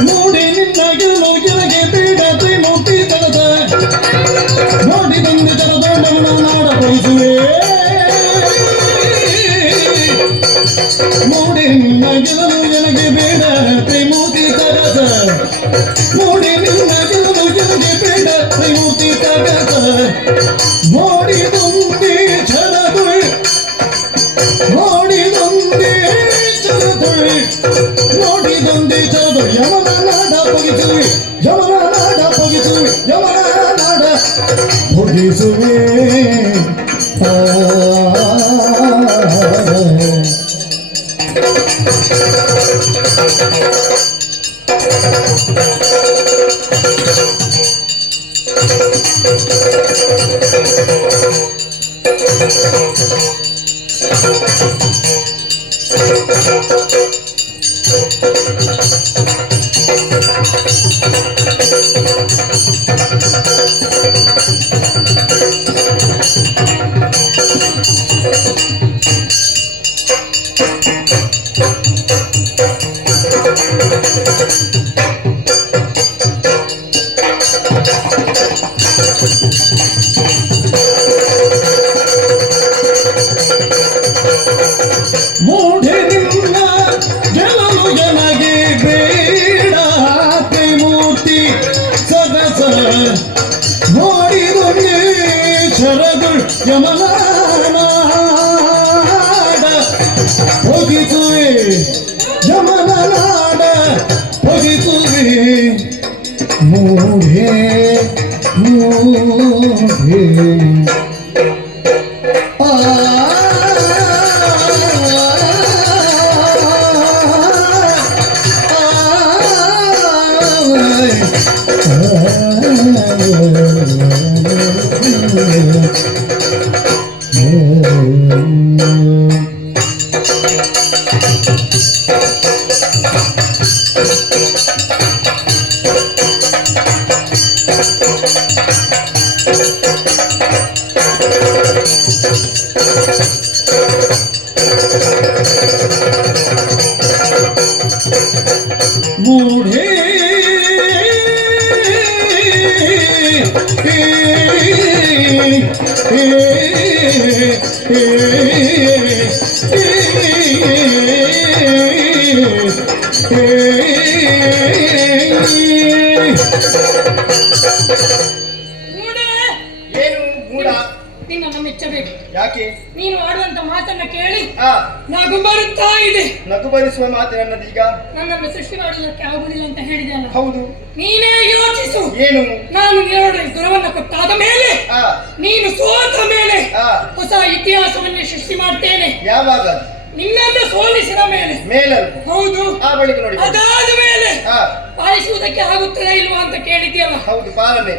ನೋಡಿ ನಿನ್ನ ಗೆಲುವು ಗೆಲಗೆ ಬೇಡ ತ್ರಿಮೂರ್ತಿ ತರದ ನೋಡಿ ತಂದೆ ತರದೊಂಡವನ ನಾಡ ಬಯಸುವೆ ನೋಡಿ ನಿನ್ನ ಗೆಲುವು ಗೆಲಗೆ ಬೇಡ ತ್ರಿಮೂರ್ತಿ ತರದ ನೋಡಿ ನಿನ್ನ ಗೆಲುವು ಗೆಲಗೆ ಬೇಡ ತ್ರಿಮೂರ್ತಿ ತರದ ನೋಡಿ ತಂದೆ ಚರದುಳ್ ನೋಡಿ ತಂದೆ ಚರದುಳ್ ನೋಡಿ ತಂದೆ ಚರದುಳ್ ಯಮನ ನಾಡ ಪೊಗಿಸುವೆ ಯಮನ ನಾಡ ಪೊಗಿಸುವೆ ಯಮನ ನಾಡ ಪೊಗಿಸುವೆ ಮೂಢೆ ನಿನ್ನ ಗೆಲುವು ನನಗೆ ಬೇಡ ತ್ರಿಮೂರ್ತಿ ಸದಸ ನೋಡಿದುವೆ ಶರದುಳ್ ಯಮನಾಡ ಹೋಗಿಸುವೆ ಯಮನ ನಾಡ ಹೋಗಿಸುವೆ ಮೂಢೆ ಮೂಢೆ ಮೂಢೆ ಮೂಡೆ, ಏನು ಮೂಡ? ನಿನ್ನನ್ನು ಮೆಚ್ಚಬೇಕು. ಯಾಕೆ? ನೀನು ಆಡುವಂತ ಮಾತನ್ನ ಕೇಳಿ ಆ ನಗು ಬರುತ್ತಾ ಇದೆ. ನಗು ಬರಿಸುವ ಮಾತು ನನ್ನದೀಗ. ನನ್ನನ್ನು ಸೃಷ್ಟಿ ಮಾಡುವುದಕ್ಕೆ ಆಗುದಿಲ್ಲ ಅಂತ ಹೇಳಿದೆಯಲ್ಲ, ಹೌದು. ನೀನೇ ಯೋಚಿಸು. ಏನು? ನಾನು ಎರಡು ಗುಣವನ್ನ ಕೊಟ್ಟಾದ ಮೇಲೆ, ಆ ನೀನು ಸೋತ ಮೇಲೆ ಆ ಹೊಸ ಇತಿಹಾಸವನ್ನೇ ಸೃಷ್ಟಿ ಮಾಡ್ತೇನೆ. ಯಾವಾಗ? ನಿನ್ನನ್ನು ಸೋಲಿಸಿದ ಮೇಲೆ. ಮೇಲಲ್ಲ. ಹೌದು. ಆ ಬಳಿಕ ನೋಡಿ. ಅದಾದ ಮೇಲೆ ಆ ಪಾಲಿಸುವುದಕ್ಕೆ ಆಗುತ್ತದಾ ಇಲ್ವಾ ಅಂತ ಕೇಳಿದ್ಯಲ್ಲ, ಹೌದು, ಪಾಲನೆ.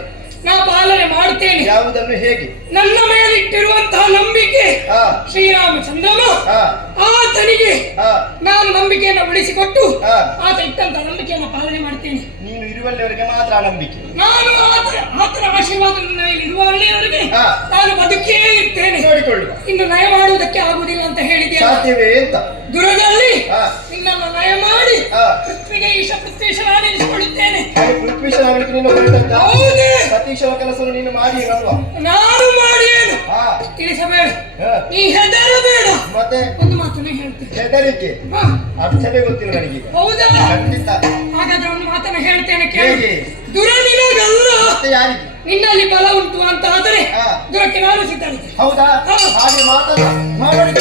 ನಾ ಪಾಲನೆ ಮಾಡ್ತೇನೆ. ಯಾವುದನ್ನು ಹೇಗೆ? ನನ್ನ ಮೇಲಿಟ್ಟಿರುವಂತಹ ನಂಬಿಕೆ ಆ ಶ್ರೀರಾಮಚಂದ್ರನ, ಆ ಆತನಿಗೆ ಆ ನಾನು ನಂಬಿಕೆಯನ್ನು ಉಳಿಸಿಕೊಟ್ಟು ಆ ಆತ ಇಟ್ಟಂತ ನಂಬಿಕೆಯನ್ನು ಪಾಲನೆ ಮಾಡ್ತೇನೆ. ನೀನು ಇರುವಲ್ಲಿವರೆಗೆ ಮಾತ್ರ ಆ ನಂಬಿಕೆ. ನಾನು ಆತನ ಆಶೀರ್ವಾದ ನನ್ನ ಮೇಲೆ ಇರುವಲ್ಲಿವರೆಗೆ ಆ. ನಾನು ಬದುಕೇ ಇರ್ತೇನೆ. ನೋಡಿಕೊಳ್ಳುವ. ಇನ್ನು ನಯ ಮಾಡುವುದಕ್ಕೆ ಆಗುವುದಿಲ್ಲ ಅಂತ ಹೇಳಿದೆಯಲ್ಲ, ಸಾಧ್ಯವೇ ಅಂತ. ದುರದಲ್ಲಿ ಆ ನಿನ್ನನ್ನು ನಯ ಮಾಡಿ ಆ ಪೃಥ್ವಿಗೆ ಪೃಥ್ವೀಶ್ವರನೆನಿಸಿಕೊಳ್ಳುತ್ತೇನೆ. ಪೃಥ್ವೀಶನಾಗಲಿಕ್ಕೆ ನೀನು ಹೊರಟಂತ ಹೌದೇ, ಸತೀಶನ ಕೆಲಸವನ್ನು ನೀನು ಮಾಡಿ ಇರಲ್ವಾ? ನಾನು ಮಾಡಿಯೇನು ಆ ತಿಳಿಸಬೇಡ, ಆ. ನೀ ಹೆದರಬೇಡ. ಮತ್ತೆ ಒಂದು ಮಾತನ್ನು ಹೇಳ್ತೇನೆ. ಹೆದರಿಕೆ ಹಾ, ಅರ್ಥವೇ ಗೊತ್ತಿಲ್ಲ ನನಗೀಗ. ಹೌದಾ? ಖಂಡಿತ. ಹಾಗಾದ್ರೆ ಒಂದು ಮಾತನ್ನು ಹೇಳ್ತೇನೆ ಕೇಳಿ. ಹೇಗೆ? ದುರನಿನಗಲ್ಲ, ಮತ್ತೆ ಯಾರಿಗೆ? ನಿನ್ನಲ್ಲಿ ಬಲ ಉಂಟು ಅಂತ ಆದರೆ ಹಾ. ದುರಕ್ಕೆ ನಾನು ಸಿದ್ಧನಿದ್ದೆ. ಹೌದಾ? ಹಾ. ಹಾಗೆ ಮಾತಲ್ಲ ಮಾಡಿ.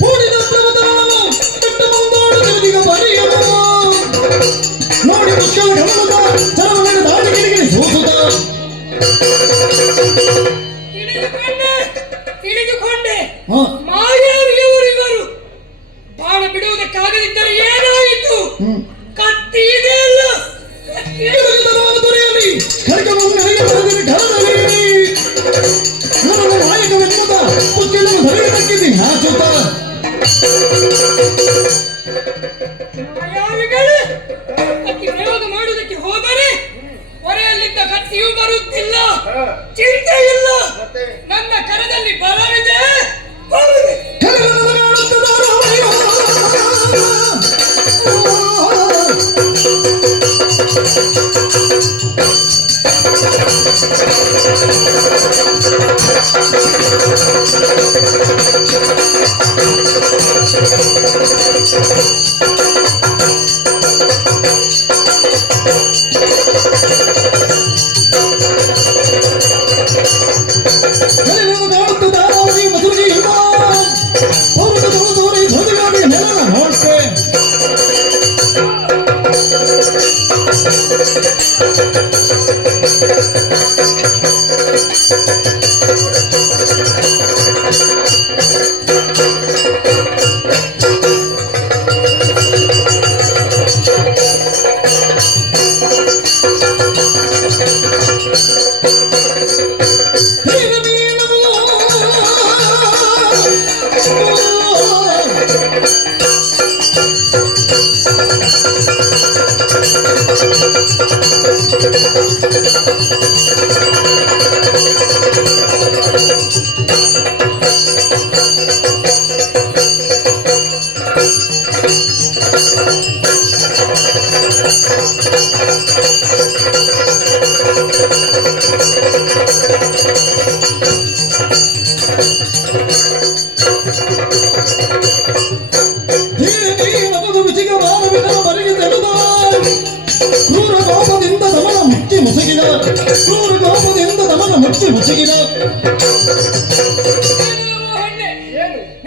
ಹೂಡಿದ ಪರ್ವತಗಳನ್ನು ಬಿಟ್ಟು ಮುಂದೋಡು ಜಗದಿಗ ಬರೆಯಲು ನೋಡಿ ಮುಖ್ಯವ ಗಮನದ ಚರಮಗಳ ದಾಟಿ ಗಿರಿಗಿರಿ ಸೋಸುತ್ತ ತಿಳಿದುಕೋ, ತಿಳಿದುಕೊಂಡೆ. ಹ. ಮಾಯಾವಿಯವರಿವರು ಬಾಣ ಬಿಡುವುದಕ್ಕಾಗದಿದ್ದರೆ ಏನಾಯಿತು? ಕತ್ತಿ ಇದೆ ಅಲ್ಲ, ಕತ್ತಿ ದೊರೆಯಲಿ ಖಡ್ಗವನ್ನು ನನಗೆ ಬರೆದಿರಿ ಠಾಣದಲ್ಲಿ ನನ್ನನ್ನು ನಾಯಕವೆನ್ನದ ಪುತ್ತಿಯನ್ನು ಧರಿಯತಕ್ಕಿದೆ ನಾಚುತ್ತ ಮಾಯಾವಿಗಳು ಕತ್ತಿ ಪ್ರಯೋಗ ಮಾಡುವುದಕ್ಕೆ ಹೋದರೆ ಹೊರೆಯಲ್ಲಿದ್ದ ಕತ್ತಿಯೂ ಬರುತ್ತಿಲ್ಲ. ಚಿಂತೆ ಇಲ್ಲ, ನನ್ನ ಕರದಲ್ಲಿ ಬಲವಿದೆ, ಬಲವಿದೆ.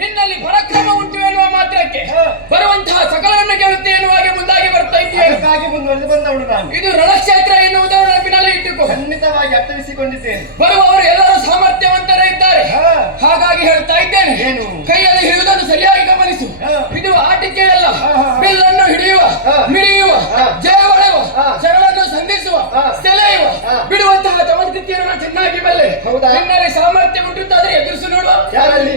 ನಿನ್ನಲ್ಲಿ ಪರಾಕ್ರಮ ಉಂಟು ಎನ್ನುವ ಮಾತ್ರಕ್ಕೆ ಬರುವಂತಹ ಸಕಲವನ್ನು ಕೇಳುತ್ತೆ ಎನ್ನುವ ಹಾಗೆ ಮುಂದಾಗಿ ಬರ್ತಾ ಇದ್ದೀಯ. ಮುಂದುವರೆದು ಬಂದವಳು ನಾನು. ಇದು ರಣಕ್ಷೇತ್ರ ಎನ್ನುವುದನ್ನು ನೆನಪಿನಲ್ಲಿ ಇಟ್ಟುಕೋ. ಖಂಡಿತವಾಗಿ ಅರ್ಥವಿಸಿಕೊಂಡಿದ್ದೇನೆ. ಬರುವವರು ಎಲ್ಲರೂ ಸಾಮರ್ಥ್ಯವಂತರೇ ಇದ್ದಾರೆ. ಹಾಗಾಗಿ ಹೇಳ್ತಾ ಇದ್ದೇನೆ, ಏನು? ಕೈಯಲ್ಲಿ ಹಿಡಿಯುವುದನ್ನು ಸರಿಯಾಗಿ ಗಮನಿಸು. ಇದು ಆಟಿಕೆ ಅಲ್ಲ. ಬಿಲ್ಲನ್ನು ಹಿಡಿಯುವ, ಮಿಡಿಯುವ, ಜಯ ಹೊಳೆಯುವ, ಶರಣನ್ನು ಸಂಧಿಸುವ, ಸೆಳೆಯುವ, ಬಿಡುವಂತಹ ಚಮತ್ಕೃತಿಯನ್ನು ಚೆನ್ನಾಗಿ ಬಲ್ಲೆ. ಹೌದಾ? ನಿನ್ನಲ್ಲಿ ಸಾಮರ್ಥ್ಯ ಉಂಟುತ್ತಾದ್ರೆ ಎದುರಿಸು ನೋಡುವ. ಯಾರಲ್ಲಿ?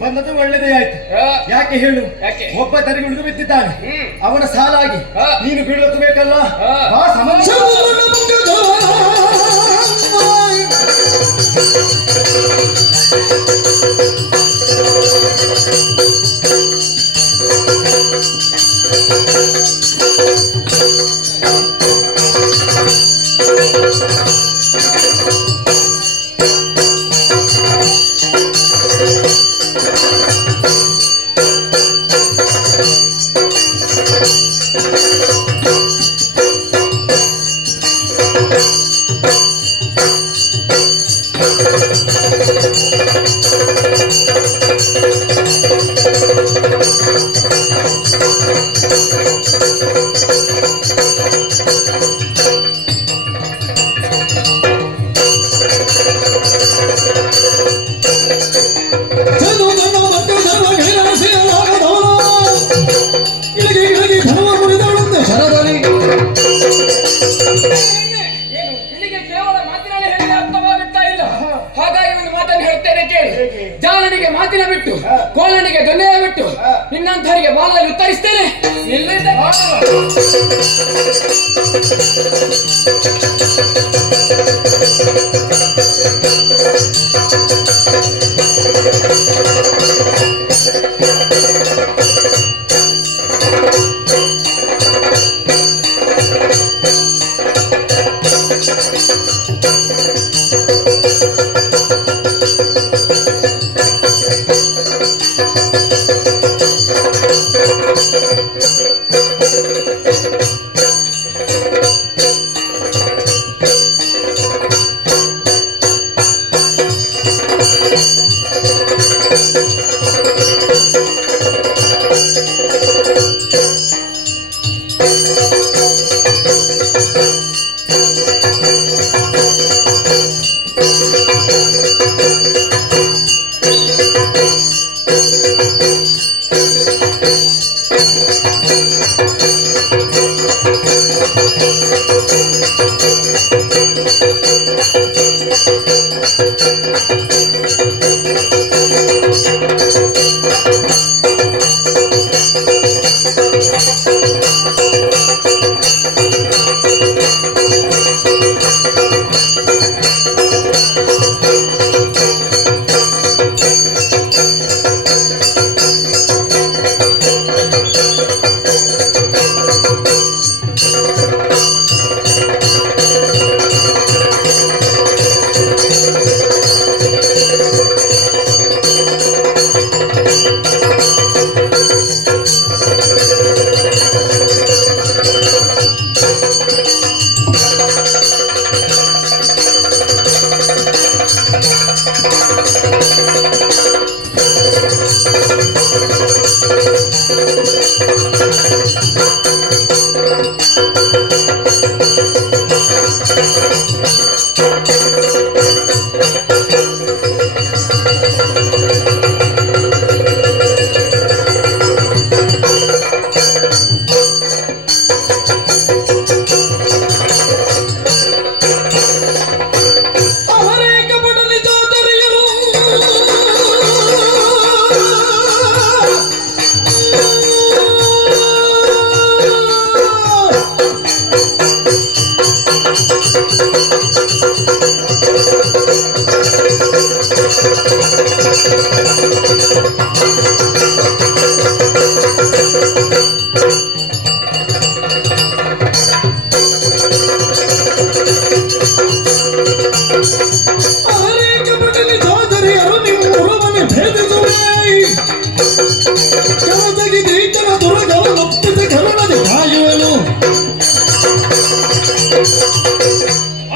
ಬಂದದ್ದು ಒಳ್ಳೆದೇ ಆಯ್ತು. ಯಾಕೆ ಹೇಳು? ಒಬ್ಬ ತರಿಗೆ ಉಳಿದು ಬಿದ್ದಿದ್ದಾನೆ. ಅವನ ಸಾಲಾಗಿ ನೀನು ಬೀಳಬೇಕಲ್ಲ. ನಿಮ್ಮಂತವರಿಗೆ ಬಾಲದಲ್ಲಿ ಉತ್ತರಿಸ್ತೇನೆ. ನಿಲ್ಲಿದ್ದ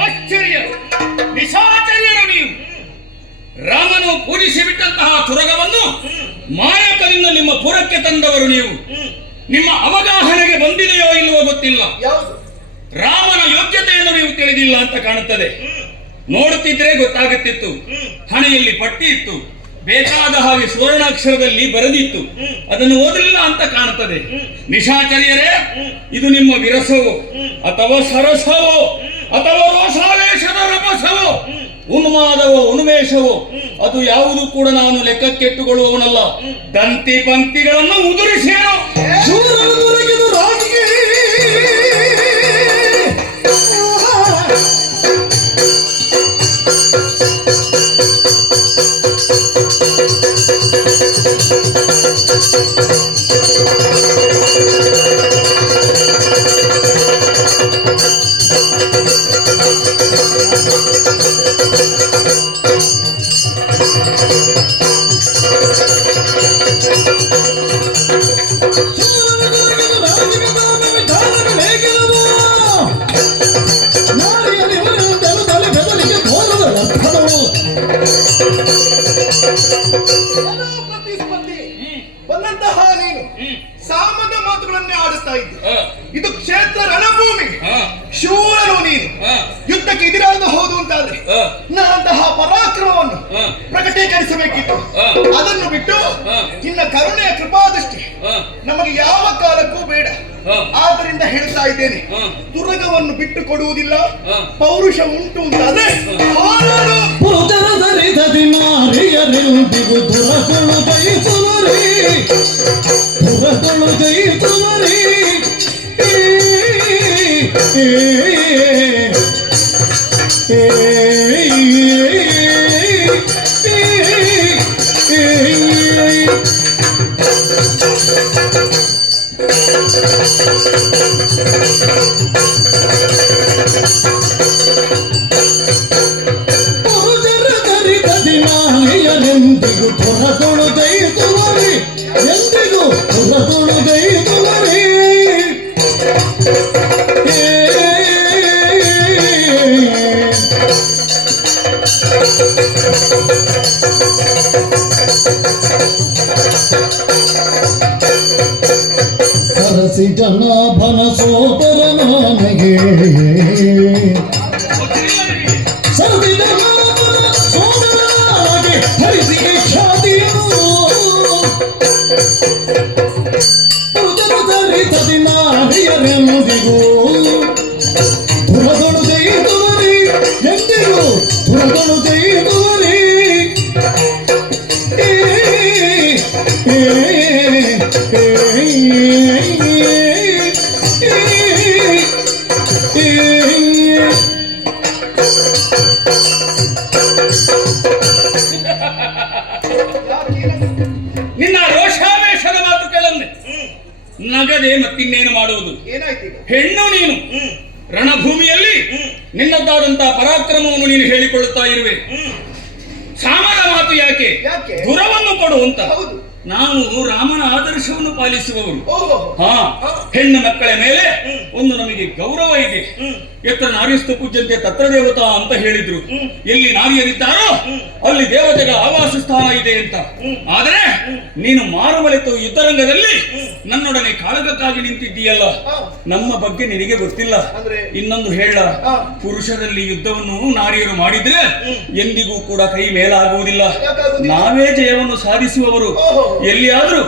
ಆಶ್ಚರ್ಯ, ನಿಶಾಚರ್ಯರು ನೀವು. ರಾಮನು ಪೂಜಿಸಿ ಬಿಟ್ಟಂತಹ ತುರಗವನ್ನು ಮಾಯಕರಿಂದ ನಿಮ್ಮ ಪುರಕ್ಕೆ ತಂದವರು ನೀವು. ನಿಮ್ಮ ಅವಗಾಹನೆಗೆ ಬಂದಿದೆಯೋ ಇಲ್ಲವೋ ಗೊತ್ತಿಲ್ಲ. ಯಾವುದು? ರಾಮನ ಯೋಗ್ಯತೆಯನ್ನು ನೀವು ತಿಳಿದಿಲ್ಲ ಅಂತ ಕಾಣುತ್ತದೆ. ನೋಡುತ್ತಿದ್ರೆ ಗೊತ್ತಾಗುತ್ತಿತ್ತು. ಹಣೆಯಲ್ಲಿ ಪಟ್ಟಿ ಇತ್ತು, ಬೇಕಾದ ಹಾಗೆ ಸುವರ್ಣಾಕ್ಷರದಲ್ಲಿ ಬರೆದಿತ್ತು. ಅದನ್ನು ಓದಲಿಲ್ಲ ಅಂತ ಕಾಣುತ್ತದೆ. ನಿಶಾಚರ್ಯರೇ, ಇದು ನಿಮ್ಮ ವಿರಸವೋ ಅಥವಾ ಸರಸವೋ ಅಥವಾ ರೋಷಾವೇಶದ ರಭಸವೋ ಉನ್ಮಾದವೋ ಉನ್ಮೇಷವೋ ಅದು ಯಾವುದು ಕೂಡ ನಾನು ಲೆಕ್ಕಕ್ಕೆಟ್ಟುಕೊಳ್ಳುವವನಲ್ಲ. ದಂತಿ ಪಂಕ್ತಿಗಳನ್ನು ಉದುರಿಸೇನು ಪ್ರತಿಸ್ಪರ್ಧಿ ಬಂದಂತಹ ನೀನು ಸಾಮದ ಮಾತುಗಳನ್ನೇ ಆಡಿಸ್ತಾ ಇದ್ದೆ. ಇದು ಕ್ಷೇತ್ರ ರಣಭೂಮಿ. ಶೂರನು ನೀನು. ಯುದ್ಧಕ್ಕೆ ಎದುರಾದ ಹೋದು ಅಂತಾದ್ರೆ ನನ್ನಂತಹ ಪರಾಕ್ರಮವನ್ನು ಪ್ರಕಟೀಕರಿಸಬೇಕಿತ್ತು. ಅದನ್ನು ಬಿಟ್ಟು ನಿನ್ನ ಕರುಣೆಯ ಕೃಪಾದೃಷ್ಟಿ ನಮಗೆ ಯಾವ ಕಾಲಕ್ಕೂ ಬೇಡ. ಆದ್ದರಿಂದ ಹೇಳ್ತಾ ಇದ್ದೇನೆ, ತುರಗವನ್ನು ಬಿಟ್ಟು ಕೊಡುವುದಿಲ್ಲ. ಪೌರುಷ ಉಂಟು ಅಂತಾದ್ರೆ ಪುರುಷರ ಸರಿದದಿ ನಾರಿಯರೆಂದಿಗೂ ದುರಗಳು ಬಯಸುವ ಜಯಿಸುವರೇ ಪುರದೊಳು ಜಯಿಸುವರೇ ಎಂದಿಗೂ ಪುರದೊಳು ಜಯಿಸುವರೇ ಎಂದಿಗೂ ಪುರದೊಳು ಜಯಿಸುವರೇ ಸರಸಿ ಜನಾಭನ ಸೋದರ ನನಗೆ ಸರಸಿ ಜನಾಭನ ಸೋದರ ನನಗೆ ಹರಿಸಿಗೆ ಖ್ಯಾತಿಯನು ಧರಿಸದಿ ನಾರಿಯರೆಂದಿಗೂ ಪುರದೊಳು ಜಯಿಸುವರೇ ಎಂದಿಗೂ ಪುರದೊಳು ಜಯಿಸುವರೇ ನಿನ್ನ ರೋಷಾವೇಶದ ಮಾತುಗಳನ್ನು ನಗದೆ ಮತ್ತಿನ್ನೇನು ಮಾಡುವುದು? ಏನಾಯ್ತು ಈಗ? ಹೆಣ್ಣು ನೀನು ರಣಭೂಮಿಯಲ್ಲಿ ನಿನ್ನದ್ದಾದಂತಹ ಪರಾಕ್ರಮವನ್ನು ನೀನು ಹೇಳಿಕೊಳ್ಳುತ್ತಾ ಇರುವೆ. ಸಾಮನ ಮಾತು ಯಾಕೆ? ಯಾಕೆ? ಗುರವನ್ನು ಕೊಡು ಅಂತ. ಹೌದು. ನಾವು ರಾಮನ ಆದರ್ಶವನ್ನು ಪಾಲಿಸುವವರು. ಓಹೋ. ಹಾ, ಹೆಣ್ಣು ಮಕ್ಕಳ ಮೇಲೆ ಒಂದು ನಮಗೆ ಗೌರವ ಇದೆ. ಎತ್ರ ನಾರ್ಯಸ್ತು ಪೂಜ್ಯಂತೆ ತತ್ರ ದೇವತಾ ಅಂತ ಹೇಳಿದ್ರು. ಎಲ್ಲಿ ನಾರಿಯರಿದ್ದಾರೋ ಅಲ್ಲಿ ದೇವತೆಗಳ ಆವಾಸ ಸ್ಥಾನ ಇದೆ ಅಂತ. ಆದರೆ ನೀನು ಮಾರುಮಲೆತು ಯುದ್ಧರಂಗದಲ್ಲಿ ನನ್ನೊಡನೆ ಕಾಳಗಕ್ಕಾಗಿ ನಿಂತಿದ್ದೀಯಲ್ಲ, ನಮ್ಮ ಬಗ್ಗೆ ನಿನಗೆ ಗೊತ್ತಿಲ್ಲ. ಇನ್ನೊಂದು ಹೇಳ, ಪುರುಷರಲ್ಲಿ ಯುದ್ಧವನ್ನು ನಾರಿಯರು ಮಾಡಿದ್ರೆ ಎಂದಿಗೂ ಕೂಡ ಕೈ ಮೇಲಾಗುವುದಿಲ್ಲ. ನಾವೇ ಜಯವನ್ನು ಸಾಧಿಸುವವರು. ಎಲ್ಲಿಯಾದ್ರೂ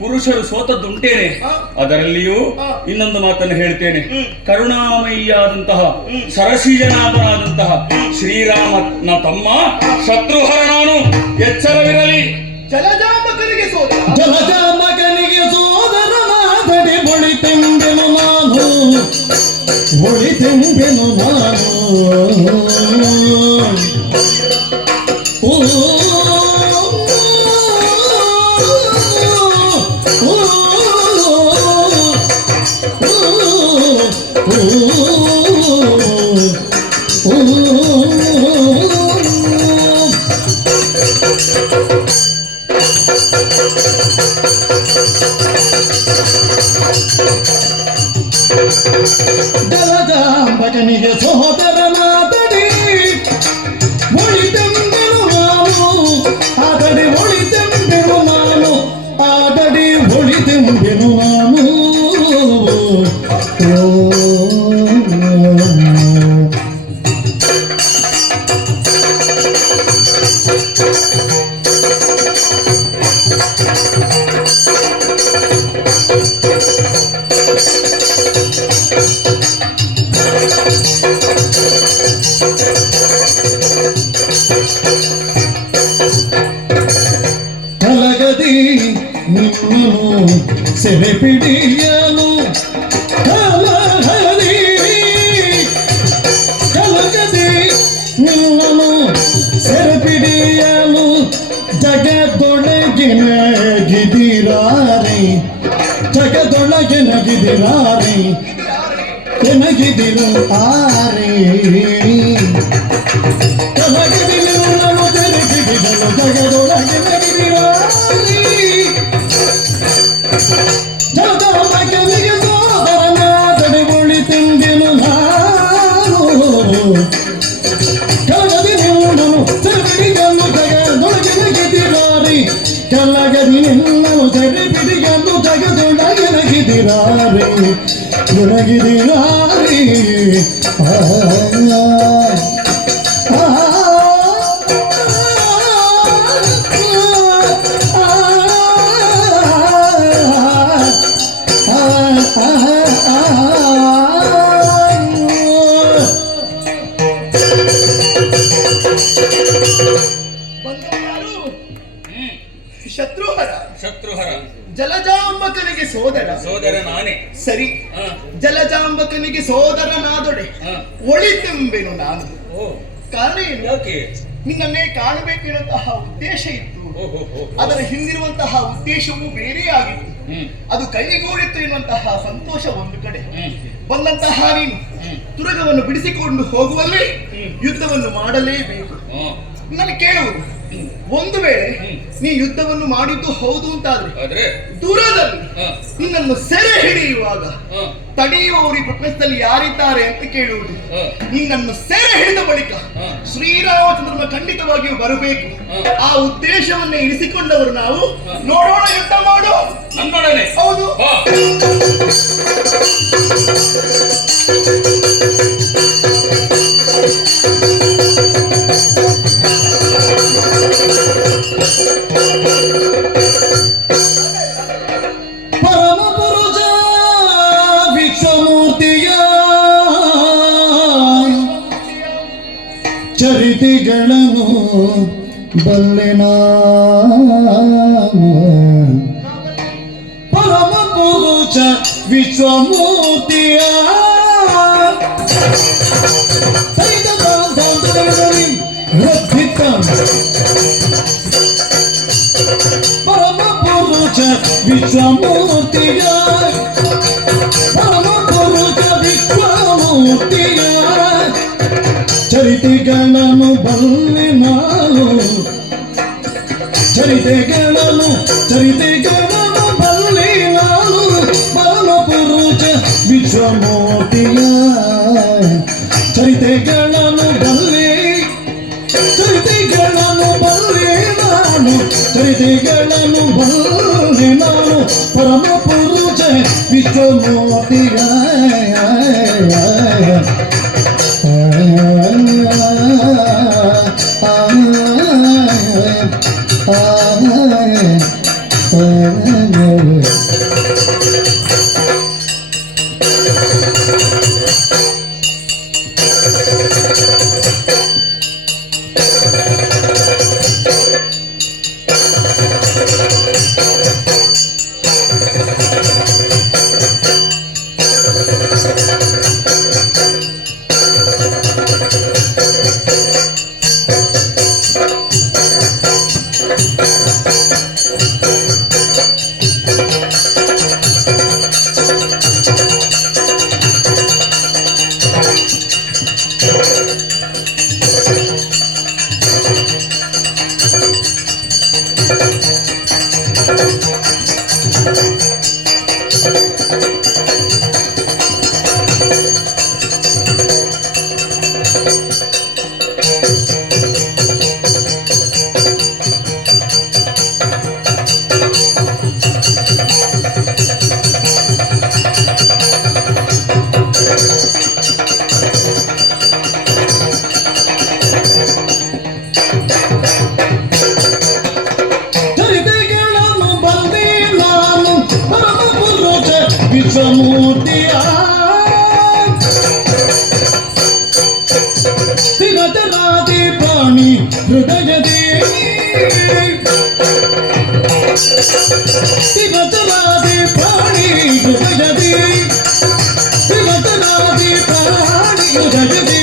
ಪುರುಷರು ಸೋತದ್ದುಂಟೇನೆ. ಅದರಲ್ಲಿಯೂ ಇನ್ನೊಂದು ಮಾತನ್ನು ಹೇಳ್ತೇನೆ. ಕರುಣಾಮಯಿಯಾದಂತಹ ಸರಸೀಜನಾಭನಾದಂತಹ ಶ್ರೀರಾಮನ ತಮ್ಮ ಶತ್ರುಹರ ನಾನು. ಎಚ್ಚರವಿರಲಿ. ಜಲಜಾಂಬಕನಿಗೆ ಸೋದರ, ಜಲಜಾಂಬಕನಿಗೆ ಸೋದರನಾದಡಿ ಬಳಿತೆಂಬೆನು ನಾನು, ಬಳಿತೆಂಬೆನು ನಾನು. ಜಲಜಾಂಬಕನಿಗೆ ಸೋದರನಾದಡಿ ಒಳಿತೆಂಬೆನು ನಾನು, ಆದಡಿ ಒಳಿತೆಂಬೆನು ನಾನು, ಆದಡಿ ಒಳಿತೆಂಬೆನು ನಾನು. ಕಲಗದಿ ನಿನ್ನನು ಸೆರೆ ಪಿಡಿಯಲು, ಕಲಗದಿ ನಿನ್ನನು ಸೆರೆ ಪಿಡಿಯಲು ಜಗದೊಳಗಿನ ಗಿದಿರಾರೆ, ಜಗದೊಳಗಿನ ಗಿದಿರಾರೆ ಎನಗಿದಿರು ಆರೆ. ಕಲಗದಿ ನಿನ್ನನು ಸೆರೆ ಪಿಡಿಯಲು ಜಗದೊಳಗಿನ ಗಿದಿರಾರೆ, ಜಗದೊಳಗಿನ ಸೋದರನಾದಡಿ ಒಳಿತೆಂಬೆನು ನಾನು. ಕಲಗದಿ ನಿನ್ನನು ಸೆರೆಪಿಡಿಯಲು ಜಗದೊಳಗಿನ ಗಿದಿರಾರೆ, ಕಲಗದಿ ನಿನ್ನನು ಸೆರೆಪಿಡಿಯಲು ಜಗದೊಳಗಿನ ಗಿದಿರಾರೆ ಒಳಗಿದಿರಾರೆ. ಬಂದವರು ಯಾರು? ಶತ್ರುಹರ. ಜಲಜಾಂಬಕನಿಗೆ ಸೋದರ ಸೋದರ ನಾನೇ. ಸರಿ, ಹ. ಜಲಜಾಂಬಕನಿಗೆ ಸೋದರನಾದೊಡೆ ಹ. ಒಳಿತೆಂಬೆನು ನಾನು. ಓ, ಕಾರಣ ಏನು? ಯಾಕೆ? ನಿನ್ನನ್ನೇ ಕಾಣಬೇಕೆನ್ನುವಂತಹ ಉದ್ದೇಶ ಇತ್ತು. ಓಹೋ, ಹೋ, ಹೋ. ಅದರ ಹಿಂದಿರುವಂತಹ ಉದ್ದೇಶವು ಬೇರೆ ಆಗಿತ್ತು. ಅದು ಕೈಗೂಡಿತ್ತು ಎನ್ನುವಂತಹ ಸಂತೋಷ ಒಂದು ಕಡೆ. ಬಂದಂತಹ ನೀನು ತುರಗವನ್ನು ಬಿಡಿಸಿಕೊಂಡು ಹೋಗುವಲ್ಲಿ ಯುದ್ಧವನ್ನು ಮಾಡಲೇಬೇಕು. ನಾನು ಕೇಳುವುದು, ಒಂದು ವೇಳೆ ನೀ ಯುದ್ಧವನ್ನು ಮಾಡಿದ್ದು ಹೌದು ಅಂತಾದ್ರೆ ಆದ್ರೆ ದೂರದಲ್ಲಿ ನಿನ್ನನ್ನು ಸೆರೆ ಹಿಡಿಯುವಾಗ ಹ. ತಡೆಯುವವರು ಈ ಪ್ರಪಂಚದಲ್ಲಿ ಯಾರಿದ್ದಾರೆ ಅಂತ ಕೇಳುವುದು. ಹ. ನಿನ್ನನ್ನು ಸೆರೆ ಹಿಡಿದ ಬಳಿಕ ಹ. ಶ್ರೀರಾಮಚಂದ್ರನ ಖಂಡಿತವಾಗಿಯೂ ಬರಬೇಕು. ಆ ಉದ್ದೇಶವನ್ನೇ ಇರಿಸಿಕೊಂಡವರು ನಾವು. ನೋಡೋಣ, ಯುದ್ಧ ಮಾಡು ನನ್ನೊಡನೆ. ಹೌದು. ಬಾ. ಪರಮ ಪುರುಷ ವಿಶ್ವಮೂರ್ತಿಯ ಚರಿತೆಗಳನ್ನು ಬಲ್ಲೆನ. ಪರಮ ಪುರುಷ ವಿಶ್ವಮೂರ್ತಿಯ ಪರಮ ಪುರುಷ ವಿಶ್ವಮೂರ್ತಿಯ ಪರಮ ಪುರುಷ ವಿಶ್ವಮೂರ್ತಿಯ ಚರಿತೆಗಳನ್ನು ಬಲ್ಲೆ ನಾನು. ಚರಿತೆಗಳನ್ನು ಬಲ್ಲೆ ನಾನು. ಪರಮ ಪುರುಷ ವಿಶ್ವಮೂರ್ತಿಯ ಚರಿತೆಗಳನ್ನು ಬಲ್ಲೆ ನಾನು. ಚರಿತೆಗಳನ್ನು ಬಲ್ಲೆ ನಾನು. ಪರಮ ಪುರುಷ ವಿಶ್ವಮೂರ್ತಿಯ ಚರಿತೆಗಳನ್ನು ಬಲ್ಲೆ ನಾನು. ಪರಮ ಪುರುಷ ವಿಶ್ವಮೂರ್ತಿಯ ಸ್ಥಿರತರಾದಿ ಪ್ರಾಣಿ ಹೃದಯದೇ. ಸ್ಥಿರತರಾದಿ ಪ್ರಾಣಿ ಹೃದಯದೇ. ಸ್ಥಿರತರಾದಿ ಪ್ರಾಣಿ ಹೃದಯದೇ.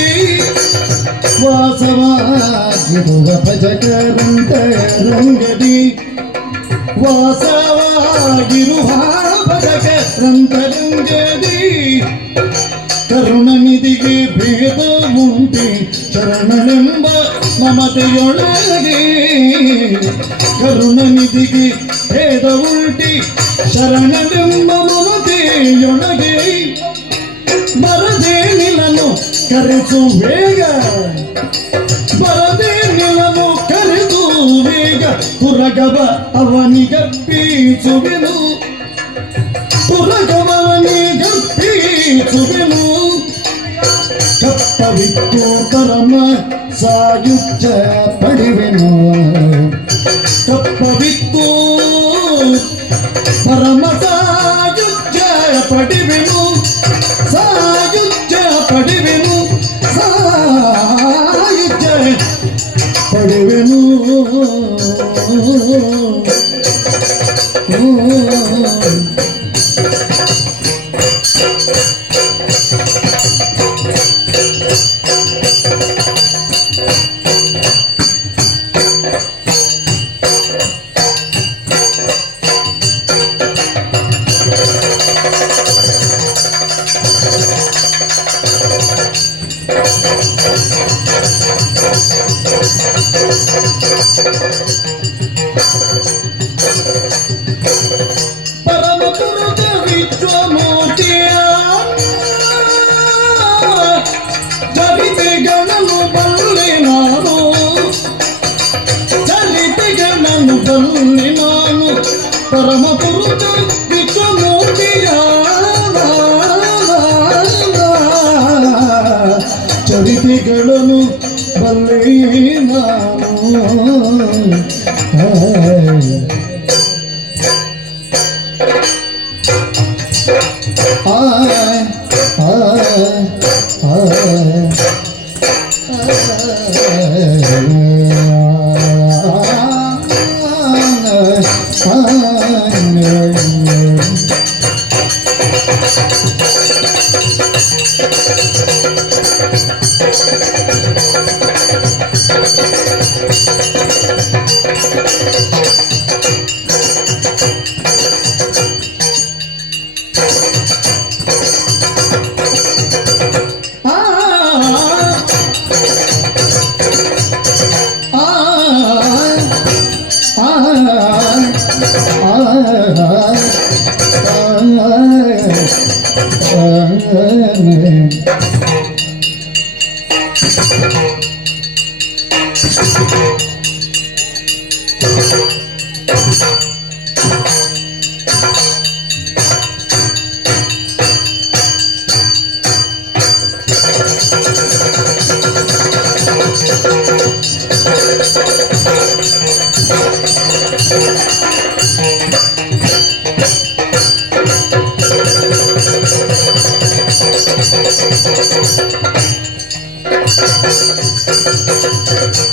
ವಾಸವಾಗಿರುವ ಭಜಕರಂತರಂಗದಿ. ವಾಸವಾಗಿರುವ ಭಜಕರಂತರಂಗದಿ. ಕರುಣನಿಧಿಗೆ ಭೇದ ಉಂಟೆ ಶರಣನೆಂಬ ಮಮತೆಯೊಳಗೆ. ಕರುಣನಿಧಿಗೆ ಭೇದ ಉಂಟೆ ಶರಣನೆಂಬ ಮಮತೆಯೊಳಗೆ. ಬರದೆ ನಿಲನು ಕರೆಸು ಬೇಗ. ಬರದೆ ನಿಲನು ಕರೆದು ಬೇಗ. ತುರಗವ ಅವನಿಗರ್ಪಿಸುವೆನು. ತುರಗವನಿಗರ್ಪಿಸುವೆನು. ಕಪ್ಪವಿತ್ತು ಪರಮ ಸಾಯುಜ್ಯ ಪಡೆವೆನು. ಕಪ್ಪವಿತ್ತು ಪರಮ ಸಾಯುಜ್ಯ ಪಡೆವೆನು. ಸಾಯುಜ್ಯ ಪಡೆವೆನು. ಸಾಯುಜ್ಯ ಪಡೆವೆನು. ಪರಮ ಪುರುಷ ವಿಶ್ವಮೂರ್ತಿಯ ಚರಿತೆಗಳನ್ನು ಬಲ್ಲೆ ನಾನು ಚರಿತೆಗಳನ್ನು ಬಲ್ಲೆ ನಾನು ಪರಮ ಪುರುಷ ವಿಶ್ವಮೂರ್ತಿಯ ಚರಿತೆಗಳನ್ನು ಬಲ್ಲೆ ನಾನು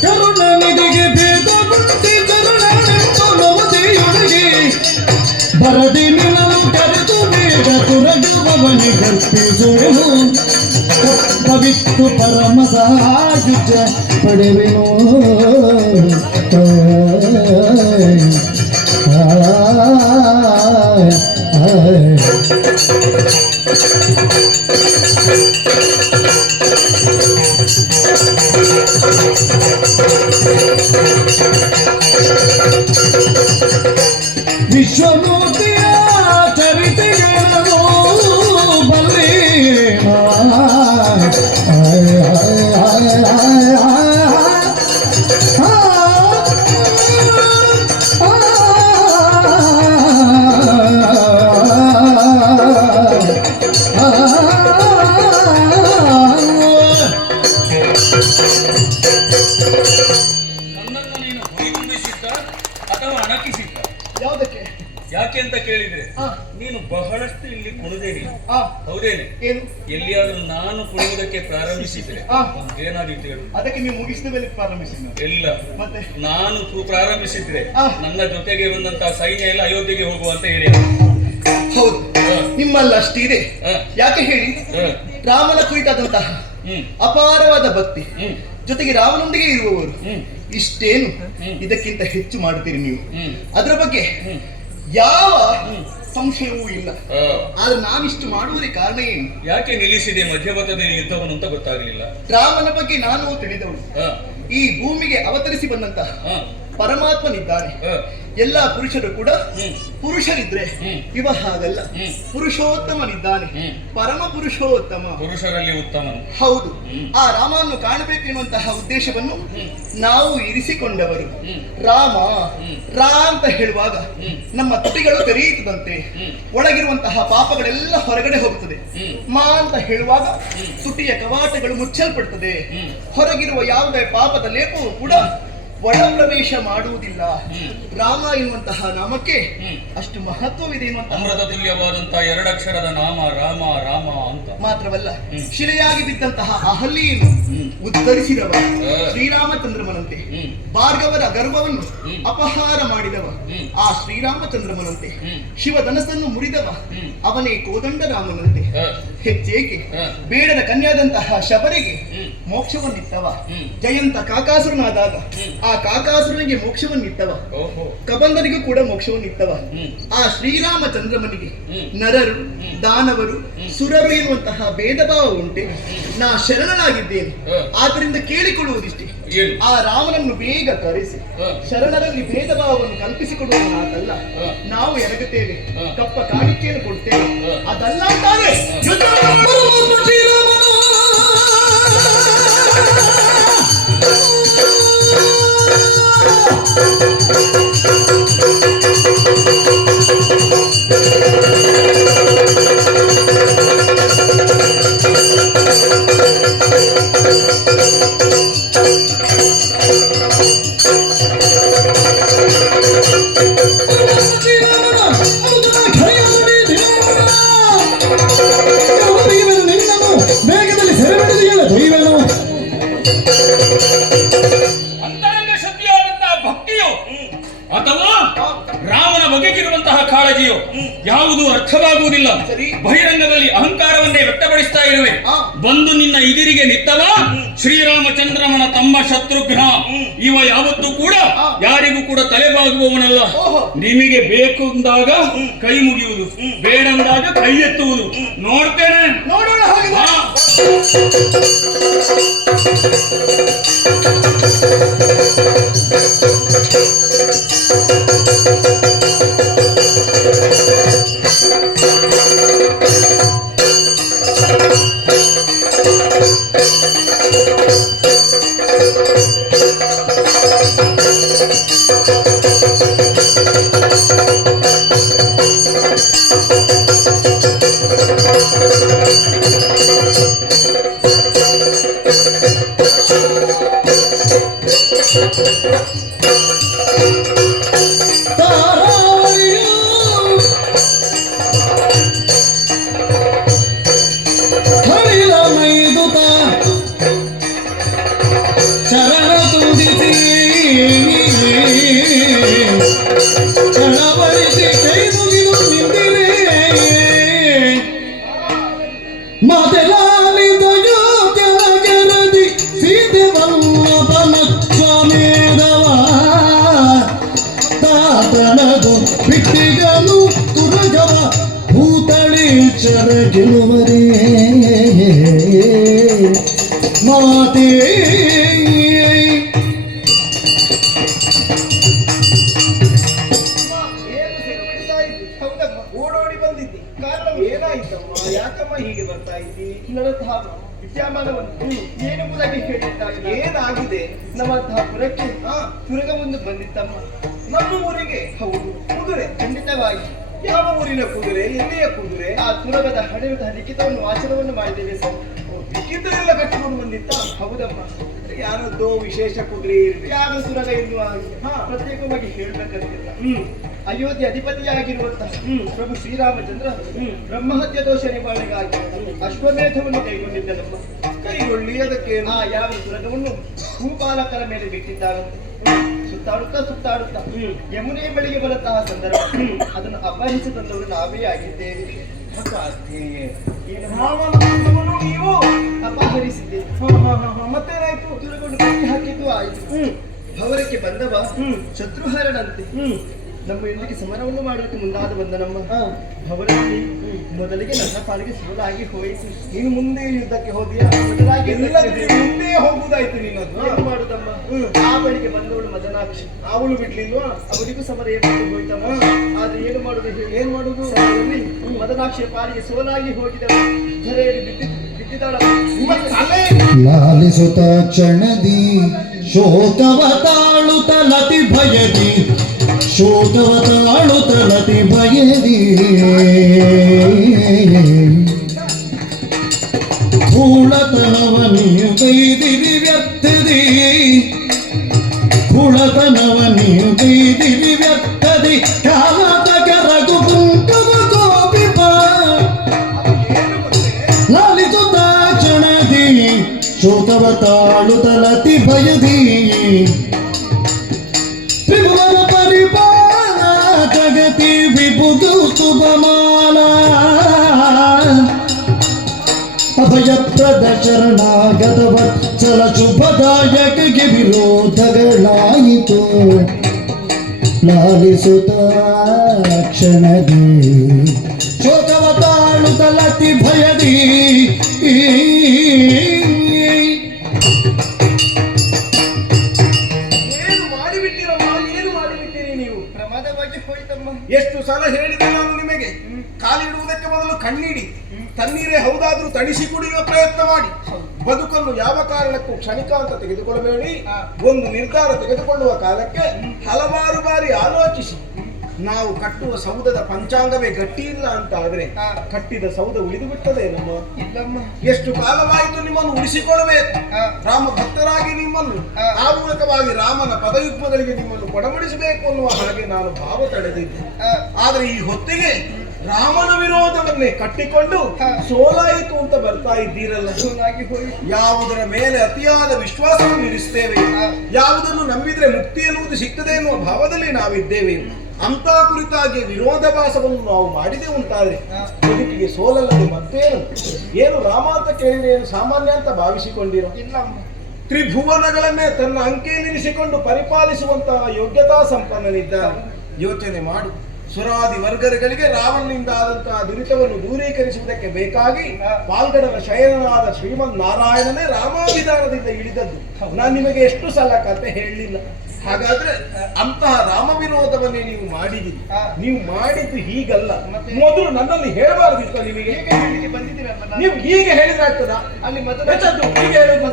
ಕರುಣನಿಧಿಗೆ ಭೇದ ಬುದ್ಧಿ ಕರುಣನೆಂಬ ಮಮತೆಯೊಳಗೆ ಬರದೆ ನಿನ್ನನ್ನು ಕರೆದು ಬೇಗ ತುರಗುವವನಿ ಗರ್ಪಿಸುವೆನು ಪವಿತ್ತು ಪರಮ ಸಾಯುಜ್ಯ ಪಡೆವೆನು ವಿಶ್ವಮೂರ್ತಿಯ ಚರಿತೆಗಳನ್ನು ಬಲ್ಲೆ ನನ್ನನ್ನು ನೀನು ಹುರಿದುಂಬಿಸಿದ್ದ ಅಥವಾ ಅಣಕಿಸಿದ್ದ? ಯಾವುದಕ್ಕೆ? ಯಾಕೆ ಅಂತ ಕೇಳಿದ್ರೆ ಆ, ನೀನು ಬಹಳಷ್ಟು ಇಲ್ಲಿ ಕುಣಿದೇನಿ, ಆ, ಹೌದೇನೆ? ಏನು? ಎಲ್ಲಿಯಾದ್ರೂ ನಾನು ಕುಣಿಯುವುದಕ್ಕೆ ಪ್ರಾರಂಭಿಸಿದ್ರೆ ಆ. ಏನಾದೀತು ಹೇಳು? ಅದಕ್ಕೆ ನೀವು ಮುಗಿಸಿದ ಮೇಲೆ ಪ್ರಾರಂಭಿಸಿದ ಇಲ್ಲ, ಮತ್ತೆ ನಾನು ಪ್ರಾರಂಭಿಸಿದ್ರೆ ಆ. ನನ್ನ ಜೊತೆಗೆ ಬಂದಂತಹ ಸೈನ್ಯ ಎಲ್ಲ ಅಯೋಧ್ಯೆಗೆ ಹೋಗುವಂತ ಹೇಳಿ. ಹೌದು, ನಿಮ್ಮಲ್ಲಿ ಅಷ್ಟಿದೆ. ಆ. ಯಾಕೆ ಹೇಳಿ? ರಾಮನ ಕುರಿತಾದಂತಹ ಹ್ಮ್ ಅಪಾರವಾದ ಭಕ್ತಿ, ಹ್ಮ್ ಜೊತೆಗೆ ರಾಮನೊಂದಿಗೆ ಇರುವವರು, ಹ್ಮ್ ಇಷ್ಟೇನು ಹ್ಮ್. ಇದಕ್ಕಿಂತ ಹೆಚ್ಚು ಮಾಡುತ್ತೀರಿ ನೀವು. ಹ್ಮ್ ಅದರ ಬಗ್ಗೆ ಹ್ಮ್ ಯಾವ ಸಂಶಯವೂ ಇಲ್ಲ. ಆ. ಆದ್ರೆ ನಾನಿಷ್ಟು ಮಾಡುವುದಕ್ಕೆ ಕಾರಣ ಏನು? ಯಾಕೆ ನಿಲ್ಲಿಸಿದೆ ಮಧ್ಯಪಥದಲ್ಲಿ ಯುದ್ಧವನ್ನು ಅಂತ ಗೊತ್ತಾಗಲಿಲ್ಲ. ರಾಮನ ಬಗ್ಗೆ ನಾನು ತಿಳಿದವನು. ಆ, ಈ ಭೂಮಿಗೆ ಅವತರಿಸಿ ಬಂದಂತಹ ಆ, ಪರಮಾತ್ಮನಿದ್ದಾನೆ. ಆ, ಎಲ್ಲಾ ಪುರುಷರು ಕೂಡ ಹ್ಮ್ ಪುರುಷರಿದ್ರೆ ಹ್ಮ್. ಇವ ಹಾಗಲ್ಲ. ಹ್ಮ್. ಪುರುಷೋತ್ತಮನಿದ್ದಾನೆ, ಹ್ಮ್. ಪರಮ ಪುರುಷೋತ್ತಮ. ಪುರುಷರಲ್ಲಿ ಉತ್ತಮನು. ಹೌದು. ಹ್ಮ್. ಆ ರಾಮನನ್ನು ಕಾಣಬೇಕು ಎನ್ನುವಂತಹ ಉದ್ದೇಶವನ್ನು ಹ್ಮ್. ನಾವು ಇರಿಸಿಕೊಂಡವರು. ಹ್ಮ್. ರಾಮ ಹ್ಮ್. ರಾ ಅಂತ ಹೇಳುವಾಗ ಹ್ಮ್. ನಮ್ಮ ತುಟಿಗಳು ತೆರೆಯುತ್ತದಂತೆ, ಹ್ಮ್. ಒಳಗಿರುವಂತಹ ಪಾಪಗಳೆಲ್ಲ ಹೊರಗಡೆ ಹೋಗುತ್ತದೆ. ಹ್ಮ್. ಮಾ ಅಂತ ಹೇಳುವಾಗ ತುಟಿಯ ಕವಾಟಗಳು ಮುಚ್ಚಲ್ಪಡ್ತದೆ. ಹ್ಮ್. ಹೊರಗಿರುವ ಯಾವುದೇ ಪಾಪದ ಲೇಪವು ಕೂಡ ಒಳ ಪ್ರವೇಶ ಮಾಡುವುದಿಲ್ಲ. ರಾಮ ಎನ್ನುವಂತಹ ನಾಮಕ್ಕೆ ಅಷ್ಟು ಮಹತ್ವವಿದೆ ಎನ್ನುವಂತಹ ಅಮೃತ ತುಲ್ಯವಾದಂತಹ ಎರಡಕ್ಷರದ ನಾಮ ರಾಮ ರಾಮ ಅಂತ. ಮಾತ್ರವಲ್ಲ, ಶಿಲೆಯಾಗಿ ಬಿದ್ದಂತಹ ಅಹಲ್ಯೆಯನ್ನು ಉದ್ಧರಿಸಿದವ ಶ್ರೀರಾಮಚಂದ್ರಮನಂತೆ, ಭಾರ್ಗವರ ಗರ್ಭವನ್ನು ಅಪಹಾರ ಮಾಡಿದವ ಆ ಶ್ರೀರಾಮಚಂದ್ರಮನಂತೆ, ಶಿವಧನಸ್ಸನ್ನು ಮುರಿದವ ಅವನೇ ಕೋದಂಡರಾಮನಂತೆ, ಹೆಚ್ಚೇಕೆ ಬೇಡದ ಕನ್ಯಾದಂತಹ ಶಬರಿಗೆ ಮೋಕ್ಷವನ್ನಿತ್ತವ, ಜಯಂತ ಕಾಕಾಸುರನಾದಾಗ ಆ ಕಾಕಾಸುರನಿಗೆ ಮೋಕ್ಷವನ್ನಿತ್ತವ, ಕಬಂದನಿಗೂ ಕೂಡ ಮೋಕ್ಷವನ್ನಿತ್ತವ. ಆ ಶ್ರೀರಾಮಚಂದ್ರಮನಿಗೆ ನರರು ದಾನವರು ಸುರರು ಎನ್ನುವಂತಹ ಭೇದ ಭಾವ ಉಂಟೆ. ನಾ ಶರಣನಾಗಿದ್ದೇನೆ, ಆದ್ದರಿಂದ ಕೇಳಿಕೊಳ್ಳುವುದಿಷ್ಟೇ, ಆ ರಾಮನನ್ನು ಬೇಗ ಕರೆಸಿ ಶರಣರಲ್ಲಿ ಭೇದ ಭಾವವನ್ನು ಕಲ್ಪಿಸಿಕೊಡುವ ಮಾತಲ್ಲ. ನಾವು ಎರಗುತ್ತೇವೆ, ಕಪ್ಪ ಕಾಣಿಕೆಯನ್ನು ಕೊಡ್ತೇವೆ, ಅದಲ್ಲ ಅಂತಾನೆ ಬೇಗದಲ್ಲಿ ಸೆರೆಬಿಡಿದೆಯಲ್ಲ ದೈವನು. ಅಂತರಂಗ ಶಕ್ತಿಯಾದಂತಹ ಭಕ್ತಿಯೋ ಅಥವಾ ರಾಮನ ಬಗೆಗಿರುವಂತಹ ಕಾಳಜಿಯೋ ಯಾವುದು ಅರ್ಥವಾಗುವುದಿಲ್ಲ. ಬಹಿರಂಗದಲ್ಲಿ ಅಹಂಕಾರವನ್ನೇ ವ್ಯಕ್ತಪಡಿಸ್ತಾ ಇರುವೆ. ಬಂದು ನಿನ್ನ ಇದಿರಿಗೆ ನಿತ್ತವ ಶ್ರೀರಾಮಚಂದ್ರಮನ ತಮ್ಮ ಶತ್ರುಘ್ನ, ಇವ ಯಾವತ್ತೂ ಕೂಡ ಯಾರಿಗೂ ಕೂಡ ತಲೆಬಾಗುವವನಲ್ಲ. ನಿಮಗೆ ಬೇಕು ಅಂದಾಗ ಕೈ ಮುಗಿಯುವುದು, ಬೇಡಂದಾಗ ಕೈ ಎತ್ತುವುದು. ನೋಡ್ತೇನೆ, ನೋಡೋಣ. ಚರಣ ತುಂಬಿಸಿ ಚಳವಳಿಸಿ ಕೈ ಮುಗಿದು ನಿಂತಿರೆ ಮಾತೆಲಾಲಿದಯೋ ಕೆಳಗೆರದಿ ಸೀತೆ ವಲ್ಲಭನಕ್ಷಮೇದವ ತಾತನದು ಬಿಟ್ಟಿಗನು ತುರಗವ ಭೂತಳಿ ಚರಗಿರುವರೇ ಮಾತೆ. ಓಡೋಡಿ ಬಂದಿದ್ದಿ, ಕಾರಣ ಏನಾಯ್ತಮ್ಮ? ಯಾಕಮ್ಮ ಹೀಗೆ ಬರ್ತಾ ಇದ್ದಿ? ನನ್ನಂತಹ ವಿದ್ಯಮಾನವನ್ನು ಏನೆಂಬುದಾಗಿ ಹೇಳಿದ್ದಾಗಿ ಏನಾಗಿದೆ? ನಮ್ಮಂತಹ ಪುರಕ್ಕೆ ತುರಗ ಮುಂದೆ ಬಂದಿತ್ತಮ್ಮ. ನಮ್ಮ ಊರಿಗೆ? ಹೌದು. ಕುದುರೆ? ಖಂಡಿತವಾಗಿ. ಯಾವ ಊರಿನ ಕುದುರೆ? ಎಲ್ಲಿಯ ಕುದುರೆ? ಆ ತುರಗದ ಹಡೆಯುವ ಲಿಖಿತವನ್ನು ವಾಚನವನ್ನು ಮಾಡಿದ್ದೇವೆ ಸರ್. ಲಿಖಿತ ಎಲ್ಲ ಕಟ್ಟಿಕೊಂಡು ಬಂದಿತ್ತ? ಹೌದಮ್ಮ. ಯಾರದ್ದೋ ವಿಶೇಷ ಕುದುರೆ ಇರಲಿ, ಯಾವ ತುರಗ ಇರುವ ಪ್ರತ್ಯೇಕವಾಗಿ ಹೇಳ್ಬೇಕಂತಿಲ್ಲ. ಅಯೋಧ್ಯೆ ಅಧಿಪತಿಯಾಗಿರುವಂತಹ ಪ್ರಭು ಶ್ರೀರಾಮಚಂದ್ರ ಬ್ರಹ್ಮಹತ್ಯ ದೋಷ ನಿವಾರಣೆಗಾಗಿ ಅಶ್ವಮೇಧವನ್ನು ಕೈಗೊಂಡಿದ್ದನಮ್ಮ. ಕೈಗೊಳ್ಳಿ ಅದಕ್ಕೆ ಯಾವ ತುರಗವನ್ನು ಭೂಪಾಲಕರ ಮೇಲೆ ಬಿಟ್ಟಿದ್ದಾನೆ. ಸುತ್ತಾಡುತ್ತಾ ಯಮುನೆ ಬಳಿಗೆ ಬರುತ್ತಹ ಸಂದರ್ಭ ಅದನ್ನು ಅಪಹರಿಸಿ ತಂದವರು ನಾವೇ ಆಗಿದ್ದೇವೆ. ನೀವು ಅಪಹರಿಸಿದ್ದೇವೆ. ಮತ್ತೇನಾಯ್ತು? ತುರಗೊಂಡು ಕಟ್ಟಿ ಹಾಕಿದ್ದು ಆಯ್ತು. ಭವರಕ್ಕೆ ಬಂದವ ಶತ್ರುಹರಣಂತೆ ನಮ್ಮ ಇಂದಿಗೆ ಸಮರವನ್ನು ಮಾಡೋಕೆ ಮುಂದಾದ ಬಂದ ನಮ್ಮ ಭವರಲ್ಲಿ ಮೊದಲಿಗೆ ನನ್ನ ಪಾಲಿಗೆ ಸೋಲಾಗಿ ಹೋಯಿತು. ನೀನು ಮುಂದೆ ಯುದ್ಧಕ್ಕೆ ಹೋದಿಯಾ? ಮೊದಲಾಗಿ ಮುಂದೆ ಹೋಗುವುದಾಯ್ತು. ನೀನದು ಏನು ಮಾಡುದಮ್ಮ? ಆ ಬಳಿಗೆ ಬಂದವಳು ಮದನಾಕ್ಷಿ, ಅವಳು ಬಿಡ್ಲಿಲ್ವಾ? ಅವರಿಗೂ ಸಮರ ಏರ್ಪಟ್ಟು ಹೋಯ್ತಮ್ಮ. ಆದ್ರೆ ಏನು ಮಾಡುದು? ಏನ್ ಮಾಡುದು? ಮದನಾಕ್ಷಿಯ ಪಾಲಿಗೆ ಸೋಲಾಗಿ ಹೋಗಿದ ಧರೆಯಲ್ಲಿ ಬಿದ್ದಿದ್ದಾಳ. ಲಾಲಿಸುತ್ತ ಕ್ಷಣದಿ ಶೋಕವ ತಾಳುತ್ತ ಲತಿ ಭಯದಿ, ಶೋಕವ ತಾಳುತ್ತ ಲತಿ ಭಯದಿ ಧೂಳತನವ ನೀವು ಕೈದಿರಿ ವ್ಯರ್ಥದಿ, ಧೂಳ ತಾಳುತ್ತಲತಿ ಭಯದಿ ತ್ರಿಭುವನ ಪರಿಪಾಲ ಜಗತಿ ವಿಭು ಕೌಸ್ತುಭಮಾಲ ಅಭಯಪ್ರದ ಶರಣಾಗತವ ಚಲ ಶುಭದಾಯಕಗೆ ವಿರೋಧಗಳಾಯಿತು ಲಾಲಿಸುತ್ತ ಕ್ಷಣದಿ ಶೋಕವ ತಾಳುತ್ತಲತಿ ಭಯದಿ ಏನು ಮಾಡಿಬಿಟ್ಟಿರಮ್ಮ, ಏನು ಮಾಡಿಬಿಟ್ಟಿರಿ ನೀವು? ಪ್ರಮಾದವಾಗಿ ಹೋಯ್ತಮ್ಮ. ಎಷ್ಟು ಸಲ ಹೇಳಿದೆ ನಾನು ನಿಮಗೆ, ಕಾಲಿಡುವುದಕ್ಕೆ ಮೊದಲು ಕಣ್ಣಿಡಿ, ತಣ್ಣೀರೇ ಹೌದಾದ್ರೂ ತಣಿಸಿ ಕುಡಿಯುವ ಪ್ರಯತ್ನ ಮಾಡಿ. ಬದುಕನ್ನು ಯಾವ ಕಾರಣಕ್ಕೂ ಕ್ಷಣಿಕ ಅಂತ ತೆಗೆದುಕೊಳ್ಳಬೇಡಿ. ಒಂದು ನಿರ್ಧಾರ ತೆಗೆದುಕೊಳ್ಳುವ ಕಾಲಕ್ಕೆ ಹಲವಾರು ಬಾರಿ ಆಲೋಚಿಸಿ. ನಾವು ಕಟ್ಟುವ ಸೌಧದ ಪಂಚಾಂಗವೇ ಗಟ್ಟಿ ಇಲ್ಲ ಅಂತ ಆದ್ರೆ ಕಟ್ಟಿದ ಸೌಧ ಉಳಿದು ಬಿಟ್ಟದೆ ನಮ್ಮ. ಇಲ್ಲಮ್ಮ. ಎಷ್ಟು ಕಾಲವಾಯಿತು ನಿಮ್ಮನ್ನು ಉಳಿಸಿಕೊಳ್ಳಬೇಕು. ರಾಮ ಭಕ್ತರಾಗಿ ನಿಮ್ಮನ್ನು ಆ ಮೂಲಕವಾಗಿ ರಾಮನ ಪದಯುಗ್ಮಗಳಿಗೆ ನಿಮ್ಮನ್ನು ಕೊಡಮಡಿಸಬೇಕು ಅನ್ನುವ ಹಾಗೆ ನಾನು ಭಾವ ತಳೆದಿದ್ದೆ. ಆದ್ರೆ ಈ ಹೊತ್ತಿಗೆ ರಾಮನ ವಿರೋಧವನ್ನೇ ಕಟ್ಟಿಕೊಂಡು ಸೋಲಾಯಿತು ಅಂತ ಬರ್ತಾ ಇದ್ದೀರಲ್ಲ. ಸೋಲಾಗಿ ಹೋಯ್ತು. ಯಾವುದರ ಮೇಲೆ ಅತಿಯಾದ ವಿಶ್ವಾಸವನ್ನು ಇರಿಸ್ತೇವೆ, ಯಾವುದನ್ನು ನಂಬಿದ್ರೆ ಮುಕ್ತಿ ಎನ್ನುವುದು ಸಿಗ್ತದೆ ಎನ್ನುವ ಭಾವದಲ್ಲಿ ನಾವಿದ್ದೇವೆ, ಅಂತ ಕುರಿತಾಗಿ ವಿರೋಧಾಭಾಸವನ್ನು ನಾವು ಮಾಡಿದೆ ಉಂಟಾದ್ರೆ ಬದುಕಿಗೆ ಸೋಲಲ್ಲದೆ ಮತ್ತೇನು? ಏನು ರಾಮ ಅಂತ ಕೇಳಿದ್ರೆ ಏನು ಸಾಮಾನ್ಯ ಅಂತ ಭಾವಿಸಿಕೊಂಡಿರೋ? ಇಲ್ಲಮ್ಮ. ತ್ರಿಭುವನಗಳನ್ನೇ ತನ್ನ ಅಂಕೆಯನ್ನಿರಿಸಿಕೊಂಡು ಪರಿಪಾಲಿಸುವಂತಹ ಯೋಗ್ಯತಾ ಸಂಪನ್ನನಿದ್ದ. ಯೋಚನೆ ಮಾಡು. ಸುರಾದಿ ವರ್ಗಗಳಿಗೆ ರಾವಣನಿಂದ ಆದಂತಹ ದುರಿತವನ್ನು ದೂರೀಕರಿಸುವುದಕ್ಕೆ ಬೇಕಾಗಿ ಪಾಲ್ಗಡನ ಶಯನನಾದ ಶ್ರೀಮನ್ ನಾರಾಯಣನೇ ರಾಮಾಭಿಧಾನದಿಂದ ಇಳಿದದ್ದು. ನಾನು ನಿಮಗೆ ಎಷ್ಟು ಸಲ ಕತೆ ಹೇಳಲಿಲ್ಲ. ಹಾಗಾದ್ರೆ ಅಂತಹ ರಾಮ ವಿರೋಧವನ್ನೇ ನೀವು ಮಾಡಿದ್ದೀರಿ. ನೀವು ಮಾಡಿದ್ದು ಹೀಗಲ್ಲ, ಮೊದಲು ನನ್ನಲ್ಲಿ ಹೇಳಬಾರ್ದಿತ್ತು. ನಿಮಗೆ ಹೇಗೆ ಬಂದಿದ್ದೀರಲ್ಲ ನಾನು. ನೀವು ಹೀಗೆ ಹೇಳಿದ್ರೆ ಆಗ್ತದ? ಅಲ್ಲಿ ಹೆಚ್ಚದ್ದು ಹೀಗೆ ಹೇಳೋದು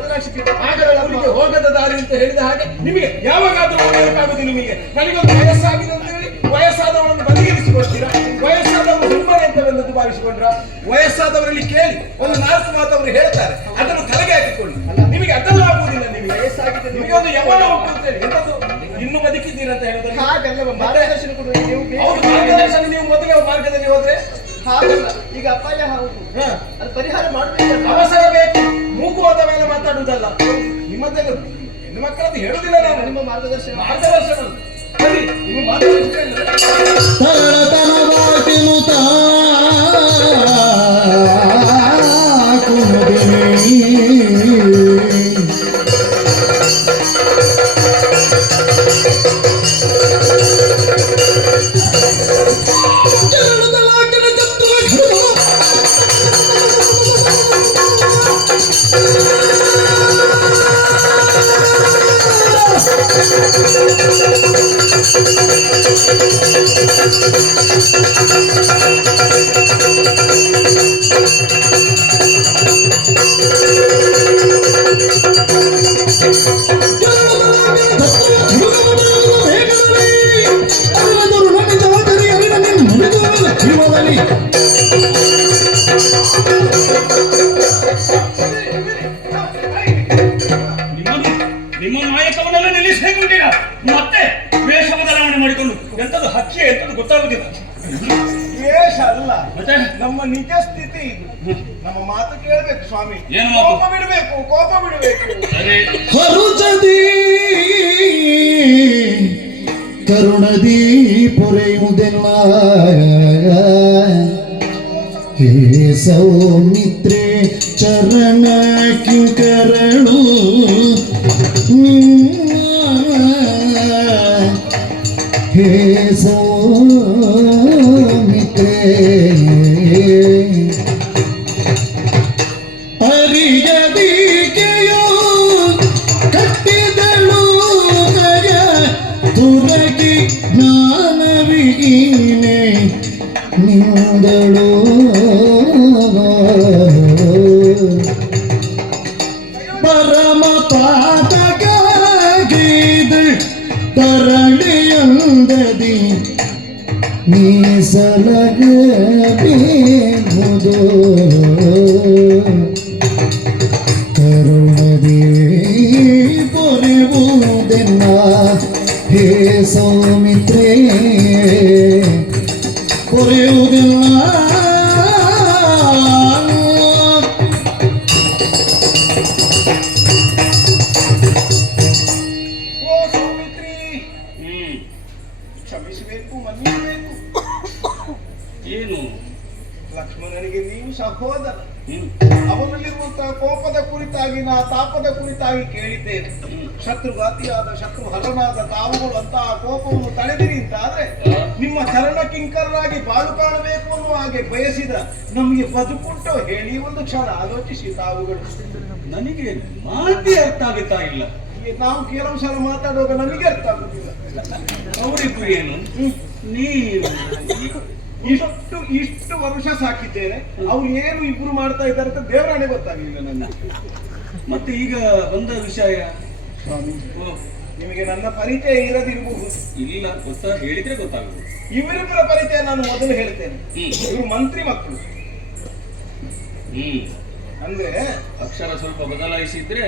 ಆಗಲ್ಲ. ಹೋಗದ ದಾರಿ ಅಂತ ಹೇಳಿದ ಹಾಗೆ ನಿಮಗೆ ಯಾವಾಗಾದ್ರೂ ಹೋಗಬೇಕಾಗುದು. ನಿಮಗೆ ನನಗೊಂದು ವಯಸ್ಸಾಗಿದೆ ಅಂತ ಹೇಳಿ ವಯಸ್ಸಾದವರನ್ನು ಬದಿಗಿರಿಸಿಕೊಡ್ತೀರಾ? ವಯಸ್ಸಾದವರು ದುರ್ಬಲ ಅಂತವೆಲ್ಲದು ಭಾವಿಸಿಕೊಂಡ್ರ? ವಯಸ್ಸಾದವರಲ್ಲಿ ಕೇಳಿ ಒಂದು 4 ಮಾತು ಅವರು ಹೇಳ್ತಾರೆ, ಅದನ್ನು ತಲೆಗೆ ಹಾಕಿಕೊಳ್ಳಿ. ನಿಮಗೆ ಅದನ್ನು ಆಗುವುದಿಲ್ಲ. ನಿಮಗೆ ವಯಸ್ಸಾಗಿದೆ, ನಿಮಗೆ ಒಂದು ಯೌವನ ಉಂಟು ಅಂತ ಹೇಳಿ ಎಂತದ್ದು ಇನ್ನು ಬದುಕಿದ್ದೀರಂತ ಹೇಳೋದು ಹಾಗಲ್ಲ. ಮಾರ್ಗದರ್ಶನ ಕೊಡುವುದು ನೀವು ಬೇಕು. ಹೌದು, ಮಾರ್ಗದರ್ಶನ ನೀವು ಮೊದಲೇ ಮಾರ್ಗದಲ್ಲಿ ಹೋದ್ರೆ ಹಾಗಲ್ಲ. ಈಗ ಅಪಾಯ ಹೌದು, ಅದು ಪರಿಹಾರ ಮಾಡಬೇಕು. ಅವಸರ ಬೇಕು, ಮೂಗುವಾದ ಮೇಲೆ ಮಾತಾಡುವುದಲ್ಲ. ನಿಮ್ಮದೆಲ್ಲ ಹೆಣ್ಣು ಮಕ್ಕಳದ್ದು ಹೇಳುದಿಲ್ಲ ನಾನು. ನಿಮ್ಮ ಮಾರ್ಗದರ್ಶನ ಸರಿ, ನಿಮ್ಮ ಮಾರ್ಗದರ್ಶನ ತಳತನವಾಗಿನು ನಿಮ್ಮ ನಾಯಕವನ್ನೆಲ್ಲ ನಿಲ್ಲಿಸಬೇಕುಂಟೀಗ. ಮತ್ತೆ ವೇಷ ಬದಲಾವಣೆ ಮಾಡಿಕೊಂಡು ಎಂತದ್ದು ಹಕ್ಕಿ ಎಂತದ್ದು ಗೊತ್ತಾಗುದಿಲ್ಲ. ವೇಷ ಅಲ್ಲ, ಮತ್ತೆ ನಮ್ಮ ನಿಜ ಸ್ಥಿತಿ ಇದು. ನಮ್ಮ ಮಾತು ಕೇಳಬೇಕು ಸ್ವಾಮಿ. ಏನು ಮಾತು? ಕೋಪ ಬಿಡಬೇಕು, ಕೋಪ ಬಿಡಬೇಕು. ಸರಿ, ಹೊರುಚದಿ ಕರುಣದಿ ಪೊರೆಯುವುದೆಲ್ಲ ಹೇ ಸೌಮಿತ್ರೆ ಚರಣ ಕಿಂಕರಳು ಹೇ ಸೌಮಿತ್ರೆ ಅರಿಯದಿಕೆಯೋ ಕಟ್ಟಿದಳು ಕಯ ತುರಗಿ ಜ್ಞಾನವಿಹೀನೆ ನಿಂದಳು ಪರಮ ಪಾತಕಾಗಿದು ತರಳಿಯಂದದಿ ಮೀಸಲಗಬೇಗುವುದು ಕರುಣದಿ ಪೊರೆಯುವುದೆನ್ನ ಹೇ ಸೌಮಿತ್ರೇ ಪೊರೆಯುವುದಿಲ್ಲ. ಲಕ್ಷ್ಮಣನಿಗೆ ನೀವು ಸಹೋದರ. ಹ್ಮ್ ಅವನಲ್ಲಿರುವಂತಹ ಕೋಪದ ಕುರಿತಾಗಿ ನಾ ತಾಪದ ಕುರಿತಾಗಿ ಕೇಳಿದ್ದೇನೆ. ಶತ್ರುಘಾತಿಯಾದ ಶತ್ರು ಹರನಾದ ತಾವುಗಳು ಅಂತಹ ಕೋಪವನ್ನು ತಡೆದಿರಿ ಅಂತಾದ್ರೆ ನಿಮ್ಮ ಚರಣ ಕಿಂಕರರಾಗಿ ಬಾಳು ಕಾಣಬೇಕು ಅನ್ನುವ ಹಾಗೆ ಬಯಸಿದ ನಮಗೆ ಬದುಕುಂಟೋ ಹೇಳಿ ಒಂದು ಕ್ಷಣ ಆಲೋಚಿಸಿ ತಾವುಗಳು. ನನಗೆ ಮಾತಿ ಅರ್ಥ ಆಗುತ್ತಾ ಇಲ್ಲ. ನಾವು ಕೆಲವು ಸಲ ಮಾತಾಡುವಾಗ ನಮಗೆ ಅರ್ಥ ಆಗುದಿಲ್ಲ. ಅವರಿಗೂ ಏನು ನೀವು ಇಷ್ಟು ವರ್ಷ ಸಾಕಿದ್ದೇನೆ, ಅವ್ರು ಏನು ಇಬ್ರು ಮಾಡ್ತಾ ಇದ್ದಾರೆ ಅಂತ ದೇವರಾಣೆ ಗೊತ್ತಾಗಲಿಲ್ಲ ನನಗೆ. ಮತ್ತೆ ಈಗ ಬಂದ ವಿಷಯ ಸ್ವಾಮಿ, ಓ, ನಿಮಗೆ ನನ್ನ ಪರಿಚಯ ಇರದಿರಬಹುದು. ಇಲ್ಲ ಗೊತ್ತಾ, ಹೇಳಿದ್ರೆ ಗೊತ್ತಾಗುದು. ಇವರಿಬ್ಬರ ಪರಿಚಯ ನಾನು ಮೊದಲು ಹೇಳ್ತೇನೆ. ಇವರು ಮಂತ್ರಿ ಮಕ್ಕಳು. ಹ್ಮ್ ಅಂದ್ರೆ ಅಕ್ಷರ ಸ್ವಲ್ಪ ಬದಲಾಯಿಸಿದ್ರೆ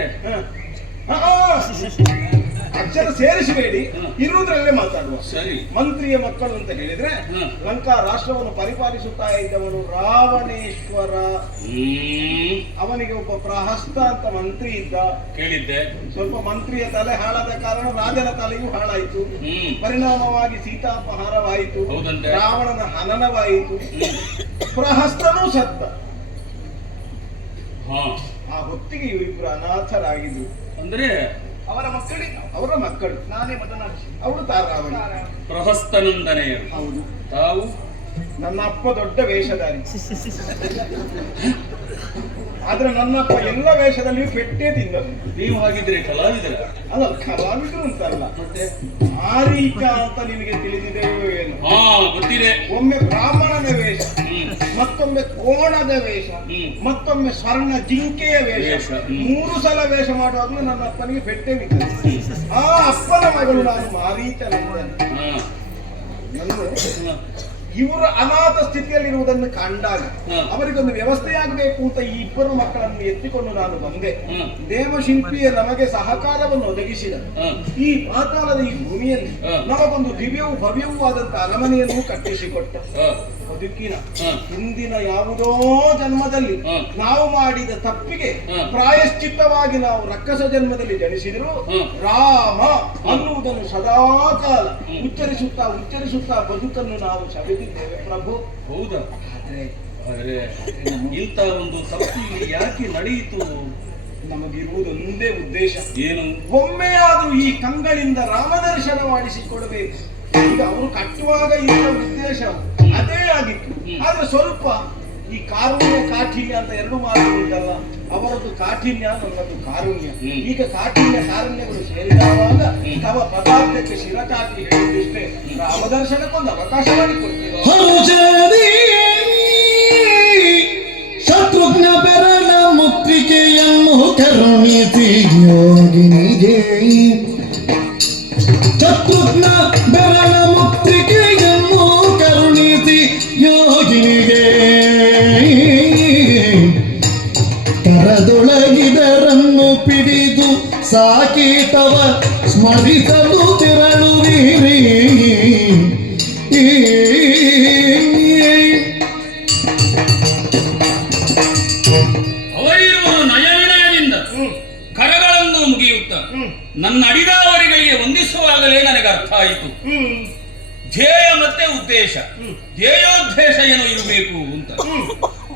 ಅಕ್ಷರ ಸೇರಿಸಬೇಡಿ, ಇರುವುದ್ರಲ್ಲೇ ಮಾತಾಡುವ. ಸರಿ. ಮಂತ್ರಿಯ ಮಕ್ಕಳು ಅಂತ ಹೇಳಿದ್ರೆ ಲಂಕಾ ರಾಷ್ಟ್ರವನ್ನು ಪರಿಪಾಲಿಸುತ್ತಾ ಇದ್ದವನು ರಾವಣೇಶ್ವರ. ಅವನಿಗೆ ಒಬ್ಬ ಪ್ರಹಸ್ತ ಅಂತ ಮಂತ್ರಿ ಇದ್ದ. ಕೇಳಿದ್ದೆ. ಸ್ವಲ್ಪ ಮಂತ್ರಿಯ ತಲೆ ಹಾಳಾದ ಕಾರಣ ರಾಜನ ತಲೆಯೂ ಹಾಳಾಯಿತು. ಪರಿಣಾಮವಾಗಿ ಸೀತಾಪಹಾರವಾಯಿತು, ರಾವಣನ ಹನನವಾಯಿತು, ಪ್ರಹಸ್ತನೂ ಸತ್ತ. ಆ ಹೊತ್ತಿಗೆ ಇವರಿಬ್ಬರು ಅನಾಥರಾಗಿದ್ರು. ಅಂದ್ರೆ ಅವರ ಮಕ್ಕಳು ನಾನೇ ಮಾತನಾಡಿಸಿ. ಅವಳು ತಾರಾವಣಿ. ಪ್ರಹಸ್ತನಂದನೆಯರು. ಹೌದು. ತಾವು? ನನ್ನ ಅಪ್ಪ ದೊಡ್ಡ ವೇಷಧಾರಿ. ಆದ್ರೆ ನನ್ನಪ್ಪ ಎಲ್ಲ ವೇಷದಲ್ಲಿಯೂ ಪೆಟ್ಟೆ ತಿಂದರು. ನೀವು ಹಾಗಿದ್ರೆ ಕಲಾವಿದರ? ಅಲ್ಲ, ಕಲಾವಿದರು ಅಂತಲ್ಲ, ಮತ್ತೆ ಆರೀಕ ಅಂತ ನಿಮಗೆ ತಿಳಿದಿದೆಯೋ ಏನು? ಗೊತ್ತಿದೆ. ಒಮ್ಮೆ ಬ್ರಾಹ್ಮಣನ ವೇಷ, ಮತ್ತೊಮ್ಮೆ ಕೋಣದ ವೇಷ, ಮತ್ತೊಮ್ಮೆ ಸ್ವರ್ಣ ಜಿಂಕೆಯ ವೇಷ. 3 ಸಲ ವೇಷ ಮಾಡುವಾಗಲೂ ನನ್ನ ಅಪ್ಪನಿಗೆ ಪೆಟ್ಟೆ ಬಿದ್ದರು. ಆ ಅಪ್ಪನ ಮಗಳು ನಾನು ಮಾರೀಚನಂದನೆ. ಇವರು ಅನಾಥ ಸ್ಥಿತಿಯಲ್ಲಿರುವುದನ್ನು ಕಂಡಾಗ ಅವರಿಗೊಂದು ವ್ಯವಸ್ಥೆಯಾಗಬೇಕು ಅಂತ ಈ ಇಬ್ಬರು ಮಕ್ಕಳನ್ನು ಎತ್ತಿಕೊಂಡು ನಾನು ಬಂದೆ. ದೇವಶಿಲ್ಪಿಯ ನಮಗೆ ಸಹಕಾರವನ್ನು ಒದಗಿಸಿದ ಈ ಪಾತಾಳದ ಈ ಭೂಮಿಯಲ್ಲಿ ನಮಗೊಂದು ದಿವ್ಯವೂ ಭವ್ಯವೂ ಆದಂತಹ ಅರಮನೆಯನ್ನು ಕಟ್ಟಿಸಿಕೊಟ್ಟ. ಬದುಕಿನ ಹಿಂದಿನ ಯಾವುದೋ ಜನ್ಮದಲ್ಲಿ ನಾವು ಮಾಡಿದ ತಪ್ಪಿಗೆ ಪ್ರಾಯಶ್ಚಿತ್ತವಾಗಿ ನಾವು ರಕ್ಕಸ ಜನ್ಮದಲ್ಲಿ ಜನಿಸಿದ್ರು ರಾಮ ಅನ್ನುವುದನ್ನು ಸದಾಕಾಲ ಉಚ್ಚರಿಸುತ್ತಾ ಬದುಕನ್ನು ನಾವು ಸವೆದಿದ್ದೇವೆ ಪ್ರಭು. ಹೌದಾ? ಆದ್ರೆ ಇಂಥ ಒಂದು ತಪ್ಪು ಯಾಕೆ ನಡೆಯಿತು? ನಮಗಿರುವುದೊಂದೇ ಉದ್ದೇಶ. ಏನು? ಒಮ್ಮೆಯಾದ್ರೂ ಈ ಕಂಗಳಿಂದ ರಾಮದರ್ಶನ ಮಾಡಿಸಿಕೊಡಬೇಕು. ಈಗ ಅವರು ಕಟ್ಟುವಾಗ ಇರುವ ಉದ್ದೇಶ ಅದೇ ಆಗಿತ್ತು. ಆದ್ರೆ ಸ್ವಲ್ಪ ಈ ಕಾರುಣ್ಯ ಕಾಠಿಣ್ಯ ಅಂತ 2 ಮಾತು ಉಂಟಲ್ಲ, ಅವರದ್ದು ಕಾಠಿಣ್ಯ, ನನ್ನದು ಕಾರುಣ್ಯ. ಈಗ ಕಾರುಣ್ಯಗಳು ಸೇರಿದಾಗ ತವ ಪದಾರ್ಥಕ್ಕೆ ಶಿರಚಾಟಿ ಹೇಳಿದಷ್ಟೇ ರಾಮದರ್ಶನಕ್ಕೊಂದು ಅವಕಾಶ ಮಾಡಿಕೊಡ್ತೇವೆ. ಶತ್ರುಘ್ನ ಬೆರಳ ಮುಕ್ತಿಕೆಯನ್ನು ಕರುಣಿಸಿ ಯೋಗಿನಿಗೆ, ಶತ್ರುಘ್ನ ಬೆರಳ ಮುಕ್ತಿಕೆಯನ್ನು ಕರುಣಿಸಿ ಯೋಗಿನಿಗೆ, ಕರದೊಳಗಿದರನ್ನು ಪಿಡಿದು ಸಾಕೀತವ ಸ್ಮರಿಸಲು ತೆರಳುವಿರಿ. ಅವರಿರುವ ನಯನದಿಂದ ಕರಗಳನ್ನು ಮುಗಿಯುತ್ತ ನನ್ನ ಅಡಿದಾವರಿಗಳಿಗೆ ವಂದಿಸುವಾಗಲೇ ನನಗೆ ಅರ್ಥ ಆಯಿತು ಧ್ಯೇಯ ಮತ್ತೆ ಉದ್ದೇಶ. ಧ್ಯೇಯೋದ್ದೇಶ ಏನೋ ಇರಬೇಕು ಅಂತ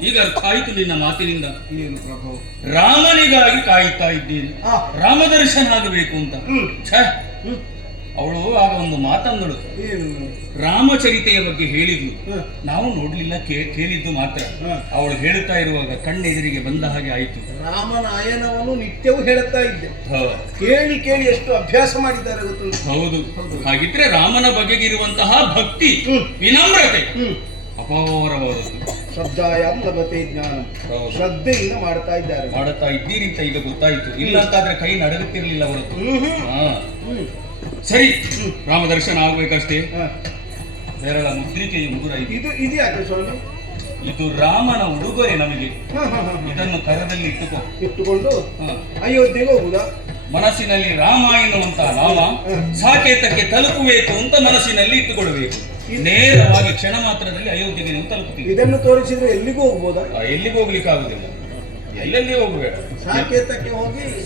ಈಗ ಅರ್ಥ ಆಯಿತು ನಿನ್ನ ಮಾತಿನಿಂದ. ಏನು ಪ್ರಭು? ರಾಮನಿಗಾಗಿ ಕಾಯುತ್ತಾ ಇದ್ದೇನೆ, ರಾಮದರ್ಶನ ಆಗಬೇಕು ಅಂತ. ಅವಳು ಆಗ ಒಂದು ಮಾತಂದಳು, ರಾಮಚರಿತೆಯ ಬಗ್ಗೆ ಹೇಳಿದ್ಲು. ನಾವು ನೋಡ್ಲಿಲ್ಲ, ಕೇಳಿದ್ದು ಮಾತ್ರ. ಅವಳು ಹೇಳುತ್ತಾ ಇರುವಾಗ ಕಣ್ಣೆದುರಿಗೆ ಬಂದ ಹಾಗೆ ಆಯಿತು. ರಾಮನ ಆಯನವನ್ನು ನಿತ್ಯವೂ ಹೇಳುತ್ತಾ ಇದ್ದೆ. ಕೇಳಿ ಕೇಳಿ ಎಷ್ಟು ಅಭ್ಯಾಸ ಮಾಡಿದ್ದಾರೆ ಗೊತ್ತುಂಟು. ಹೌದು. ಹಾಗಿದ್ರೆ ರಾಮನ ಬಗೆಗಿರುವಂತಹ ಭಕ್ತಿ, ವಿನಮ್ರತೆ ಅಪಾರವಾದದ್ದು. ಶ್ರದ್ಧಾಯಾಂ ಲಭತೆ ಜ್ಞಾನ. ಶ್ರದ್ಧೆಯಿಂದ ಮಾಡ್ತಾ ಇದ್ದೀರಿ ಅಂತ ಈಗ ಗೊತ್ತಾಯ್ತು. ಇಲ್ಲ ಅಂತಾದ್ರೆ ಕೈ ನಡಗುತ್ತಿರ್ಲಿಲ್ಲ ಹೊರತು. ಸರಿ, ರಾಮದರ್ಶನ ಆಗ್ಬೇಕಷ್ಟೇ. ಬೆರಳ ಮುದ್ರಿಕೆಯು ಮುಗುರ ಇದು ಯಾಕೆ ಸ್ವಾಮಿ? ಇದು ರಾಮನ ಉಡುಗೊರೆ ನಮಗೆ. ಇದನ್ನು ಕರದಲ್ಲಿ ಇಟ್ಟುಕೊಂಡು ಅಯೋಧ್ಯೆಗೆ ಹೋಗುದಾ? ಮನಸ್ಸಿನಲ್ಲಿ ರಾಮ ಎನ್ನುವಂತಹ ನಾಮ ಸಾಕೇತಕ್ಕೆ ತಲುಪಬೇಕು ಅಂತ ಮನಸ್ಸಿನಲ್ಲಿ ಇಟ್ಟುಕೊಳ್ಬೇಕು. ನೇರವಾಗಿ ಕ್ಷಣ ಮಾತ್ರದಲ್ಲಿ ಅಯೋಧ್ಯೆಗೆ ನೀವು ತಲುಪುತ್ತೀವಿ. ಇದನ್ನು ತೋರಿಸಿದ್ರೆ ಎಲ್ಲಿಗೂ ಹೋಗ್ಬೋದಾ? ಎಲ್ಲಿಗೂ ಹೋಗ್ಲಿಕ್ಕೆ ಆಗುದಿಲ್ಲ. ಎಲ್ಲೆಲ್ಲಿ ಹೋಗಬೇಡ,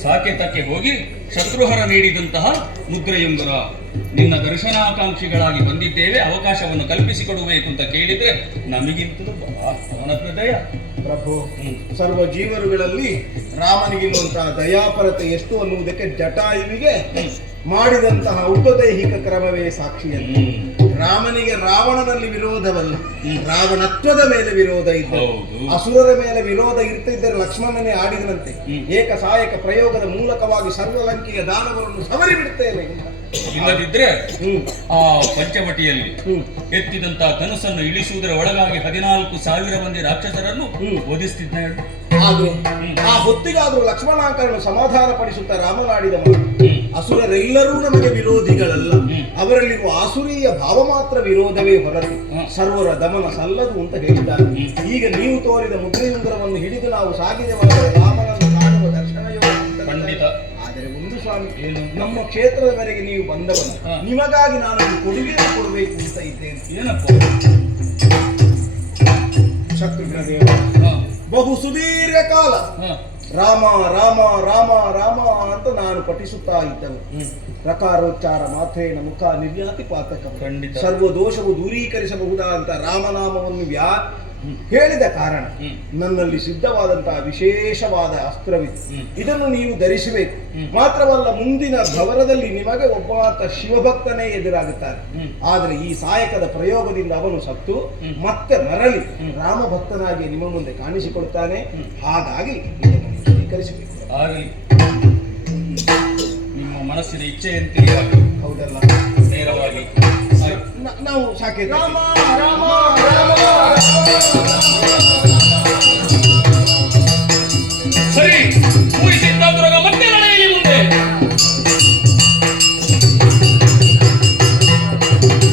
ಸಾಕೇತಕ್ಕೆ ಹೋಗಿ ಶತ್ರುಹರ ನೀಡಿದಂತಹ ಮುದ್ರೆಯುಂಗುರ, ನಿನ್ನ ದರ್ಶನಾಕಾಂಕ್ಷಿಗಳಾಗಿ ಬಂದಿದ್ದೇವೆ, ಅವಕಾಶವನ್ನು ಕಲ್ಪಿಸಿಕೊಡಬೇಕು ಅಂತ ಕೇಳಿದ್ರೆ ನಮಗಿಂತಲೂ ಅವನ ಹೃದಯ ಪ್ರಭು, ಸರ್ವ ಜೀವರುಗಳಲ್ಲಿ ರಾಮನಿಗಿರುವಂತಹ ದಯಾಪರತೆ ಎಷ್ಟು ಅನ್ನುವುದಕ್ಕೆ ಜಟಾಯುವಿಗೆ ಮಾಡಿದಂತಹ ಉಪದೈಹಿಕ ಕ್ರಮವೇ ಸಾಕ್ಷಿಯಲ್ಲಿ. ರಾಮನಿಗೆ ರಾವಣನಲ್ಲಿ ವಿರೋಧವಲ್ಲ, ರಾವಣತ್ವದ ಮೇಲೆ ವಿರೋಧ ಇದ್ದ, ಅಸುರರ ಮೇಲೆ ವಿರೋಧ ಇರ್ತಿದ್ದರೆ ಲಕ್ಷ್ಮಣನೇ ಆಡಿದನಂತೆ. ಏಕ ಸಹಾಯಕ ಪ್ರಯೋಗದ ಮೂಲಕವಾಗಿ ಸರ್ವಲಂಕೆಯ ದಾನವರನ್ನು ಸವರಿ ಬಿಡುತ್ತೇನೆ. ಇಲ್ಲದಿದ್ರೆ ಆ ಪಂಚವಟಿಯಲ್ಲಿ ಎತ್ತಿದಂತಹ ಧನುಸ್ಸನ್ನು ಇಳಿಸುವುದರ ಒಳಗಾಗಿ 14,000 ಮಂದಿ ರಾಕ್ಷಸರನ್ನು ವಧಿಸುತ್ತಿದ್ದ. ಆದ್ರೆ ಆ ಹೊತ್ತಿಗಾದ್ರೂ ಲಕ್ಷ್ಮಣಾಕರನ್ನು ಸಮಾಧಾನ ಪಡಿಸುತ್ತಾ ರಾಮನಾಡಿದ ಮಾತು, ಅಸುರರೆಲ್ಲರೂ ನಮಗೆ ವಿರೋಧಿಗಳಲ್ಲ, ಅವರಲ್ಲಿರುವ ಆಸುರೀಯ ಭಾವ ಮಾತ್ರ ವಿರೋಧವೇ ಹೊರತು ಸರ್ವರ ದಮನ ಸಲ್ಲದು ಅಂತ ಹೇಳಿದ್ದಾರೆ. ಈಗ ನೀವು ತೋರಿದ ಮುದ್ರೆಯುಂಗರವನ್ನು ಹಿಡಿದು ನಾವು ಸಾಗಿದೆವಾದರೆ ರಾಮನನ್ನು ಕಾಣುವ ದರ್ಶನ ಖಂಡಿತ. ಆದರೆ ಒಂದು ಸ್ವಾಮಿ, ನಮ್ಮ ಕ್ಷೇತ್ರದವರೆಗೆ ನೀವು ಬಂದವನು, ನಿಮಗಾಗಿ ನಾನು ಒಂದು ಕೊಡುಗೆಯನ್ನು ಕೊಡಬೇಕು ಅಂತ ಇದ್ದೇನೆ. ಏನಪ್ಪ? ಶತ್ರುಘ್ನ ದೇವ ಬಹು ಸುದೀರ್ಘ ಕಾಲ ರಾಮ ರಾಮ ರಾಮ ರಾಮ ಅಂತ ನಾನು ಪಠಿಸುತ್ತಾ ಇದ್ದವು. ಪ್ರಕಾರೋಚ್ಚಾರ ಮಾತ್ರೇಣ ಮುಖ ನಿರ್ಯಾತಿ ಪಾತಕ, ಸರ್ವ ದೋಷವು ದೂರೀಕರಿಸಬಹುದಾದಂತ ರಾಮನಾಮವನ್ನು ಹೇಳಿದ ಕಾರಣ ನನ್ನಲ್ಲಿ ಸಿದ್ಧವಾದಂತಹ ವಿಶೇಷವಾದ ಅಸ್ತ್ರವಿತ್ತು. ಇದನ್ನು ನೀವು ಧರಿಸಬೇಕು. ಮಾತ್ರವಲ್ಲ, ಮುಂದಿನ ಭವರದಲ್ಲಿ ನಿಮಗೆ ಒಬ್ಬಾತ ಶಿವಭಕ್ತನೇ ಎದುರಾಗುತ್ತಾರೆ. ಆದರೆ ಈ ಸಾಯಕದ ಪ್ರಯೋಗದಿಂದ ಅವನು ಸತ್ತು ಮತ್ತೆ ಮರಳಿ ರಾಮಭಕ್ತನಾಗಿ ನಿಮ್ಮ ಮುಂದೆ ಕಾಣಿಸಿಕೊಳ್ತಾನೆ. ಹಾಗಾಗಿ ಇದನ್ನು ಸ್ವೀಕರಿಸಬೇಕು. ಆಗಲಿ, ನಿಮ್ಮ ಮನಸ್ಸಿನ ಇಚ್ಛೆಯಂತೆ ಹೌದಲ್ಲ? ನೇರವಾಗಿ ನಾವು ಸಾಕೆ ರಾಮ ರಾಮ ರಾಮ ರಾಮ